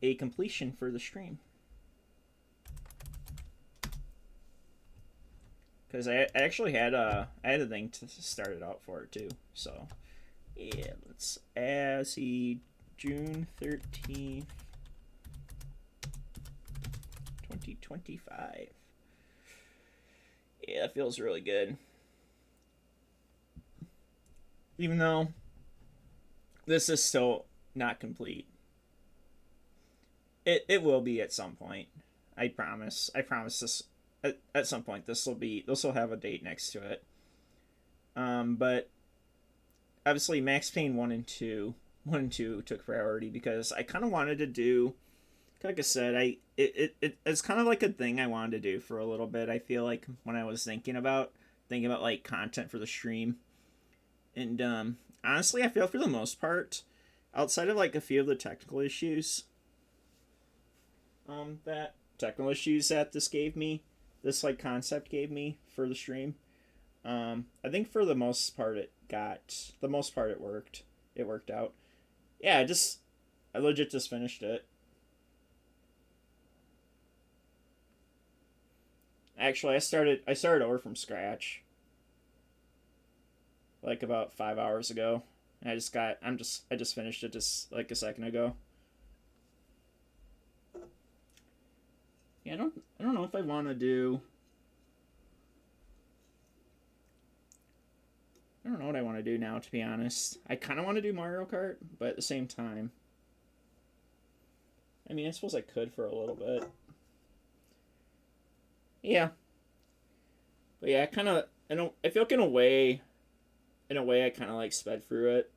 a completion for the stream. Because I actually had a thing to start it out for it too. So yeah, let's see, June 13th, 2025. Yeah, that feels really good. Even though this is still not complete. It will be at some point. I promise. I promise this at some point this will have a date next to it. But obviously Max Payne 1 and 2 took priority because I kind of wanted to do, like I said, it's kind of like a thing I wanted to do for a little bit. I feel like when I was thinking about like content for the stream. And honestly, I feel for the most part, outside of like a few of the technical issues that this like concept gave me for the stream, I think for the most part it worked. It worked out. Yeah, I legit just finished it. Actually, I started over from scratch like about 5 hours ago. I just finished it just like a second ago. Yeah, I don't know if I want to do. I don't know what I want to do now, to be honest. I kind of want to do Mario Kart, but at the same time, I mean, I suppose I could for a little bit. Yeah. But yeah, I feel like in a way I kind of like sped through it.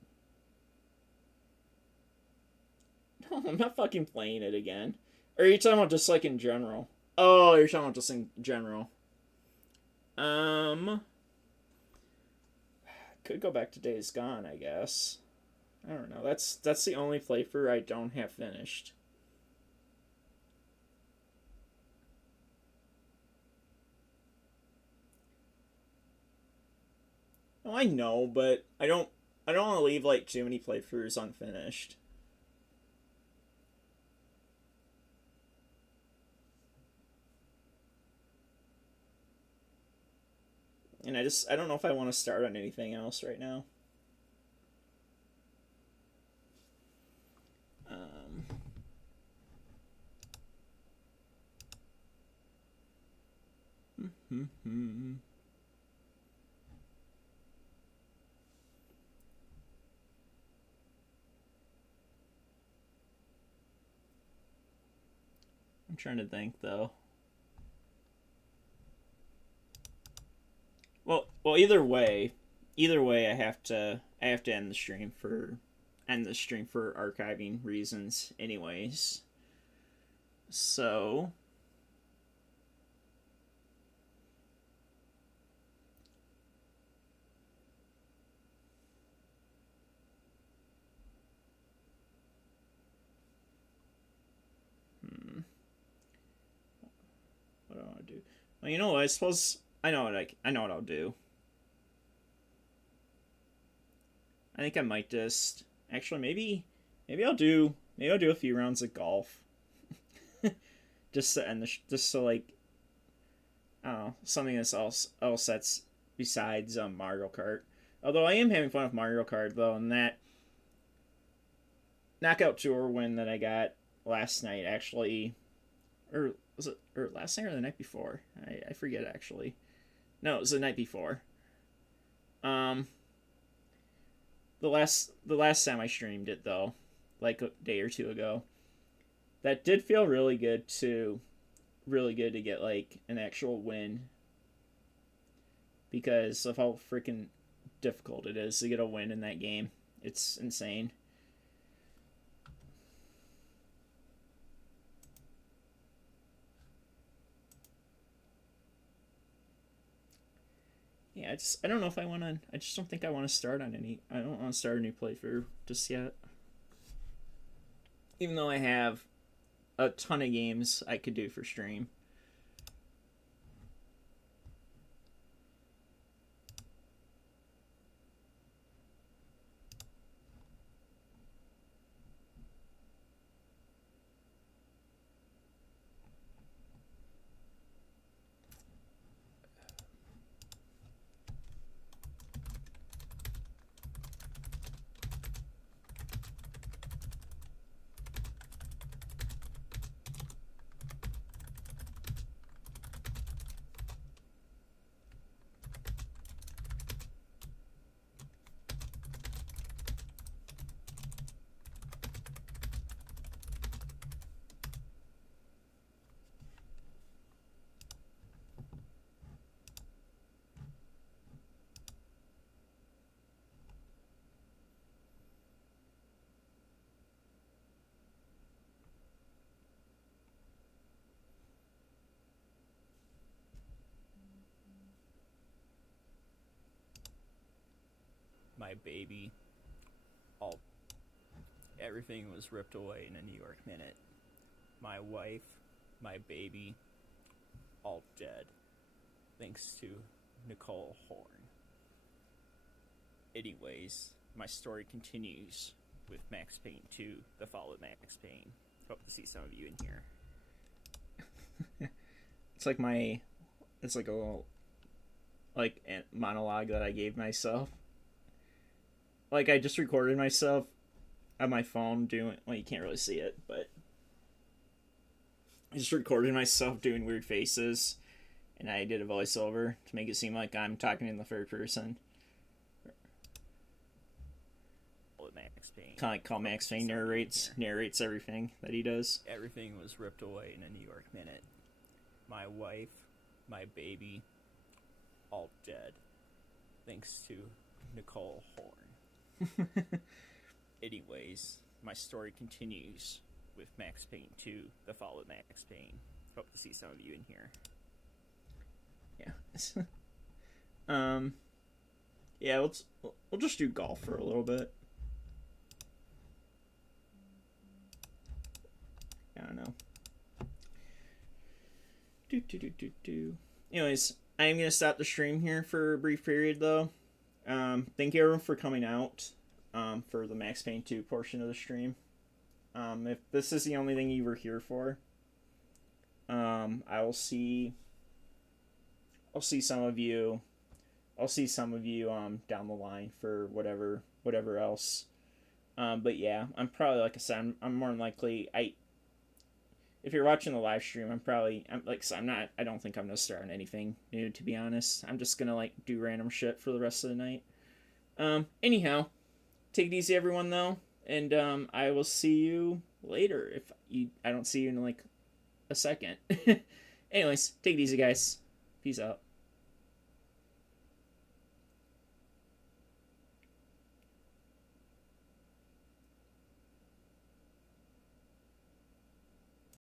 No, I'm not fucking playing it again. Or are you talking about just like in general? Oh, you're talking about just in general. Could go back to Days Gone, I guess. I don't know. That's the only playthrough I don't have finished. Oh, I know, but I don't want to leave like too many playthroughs unfinished. And I don't know if I want to start on anything else right now. I'm trying to think though. Well, either way, I have to end the stream for archiving reasons, anyways. So. What do I want to do? Well, you know what? I suppose I know what I'll do. I think I might just actually maybe I'll do a few rounds of golf. just to end just so like I don't know, something that's all sets besides Mario Kart. Although I am having fun with Mario Kart though, and that knockout tour win that I got last night actually, or was it last night or the night before? I forget actually. No, it was the night before. The last time I streamed it though, like a day or two ago, that did feel really good to get like an actual win because of how freaking difficult it is to get a win in that game. It's insane. yeah, I don't know if I want to. I just don't think I want to start on any. I don't want to start a new playthrough just yet. Even though I have a ton of games I could do for stream. My baby, everything was ripped away in a New York minute. My wife, my baby, all dead, thanks to Nicole Horn. Anyways, my story continues with Max Payne 2, The Fall of Max Payne. Hope to see some of you in here. It's like a little, like, monologue that I gave myself. Like, I just recorded myself on my phone doing... Well, you can't really see it, but... I just recorded myself doing weird faces, and I did a voiceover to make it seem like I'm talking in the third person. Kind of like how Max Payne narrates everything that he does. Everything was ripped away in a New York minute. My wife, my baby, all dead, thanks to Nicole Horn. Anyways, my story continues with Max Payne 2, The Fall of Max Payne. Hope to see some of you in here. Yeah. Yeah, we'll just do golf for a little bit. I don't know. Anyways, I'm gonna stop the stream here for a brief period, though. Thank you everyone for coming out for the Max Payne 2 portion of the stream. If this is the only thing you were here for, I'll see some of you down the line for whatever else. But yeah, I'm probably, like I said, I'm more than likely, if you're watching the live stream, I don't think I'm gonna start on anything new, to be honest. I'm just gonna do random shit for the rest of the night. Anyhow, take it easy, everyone, though, and I will see you later. I don't see you in a second. Anyways, take it easy, guys. Peace out.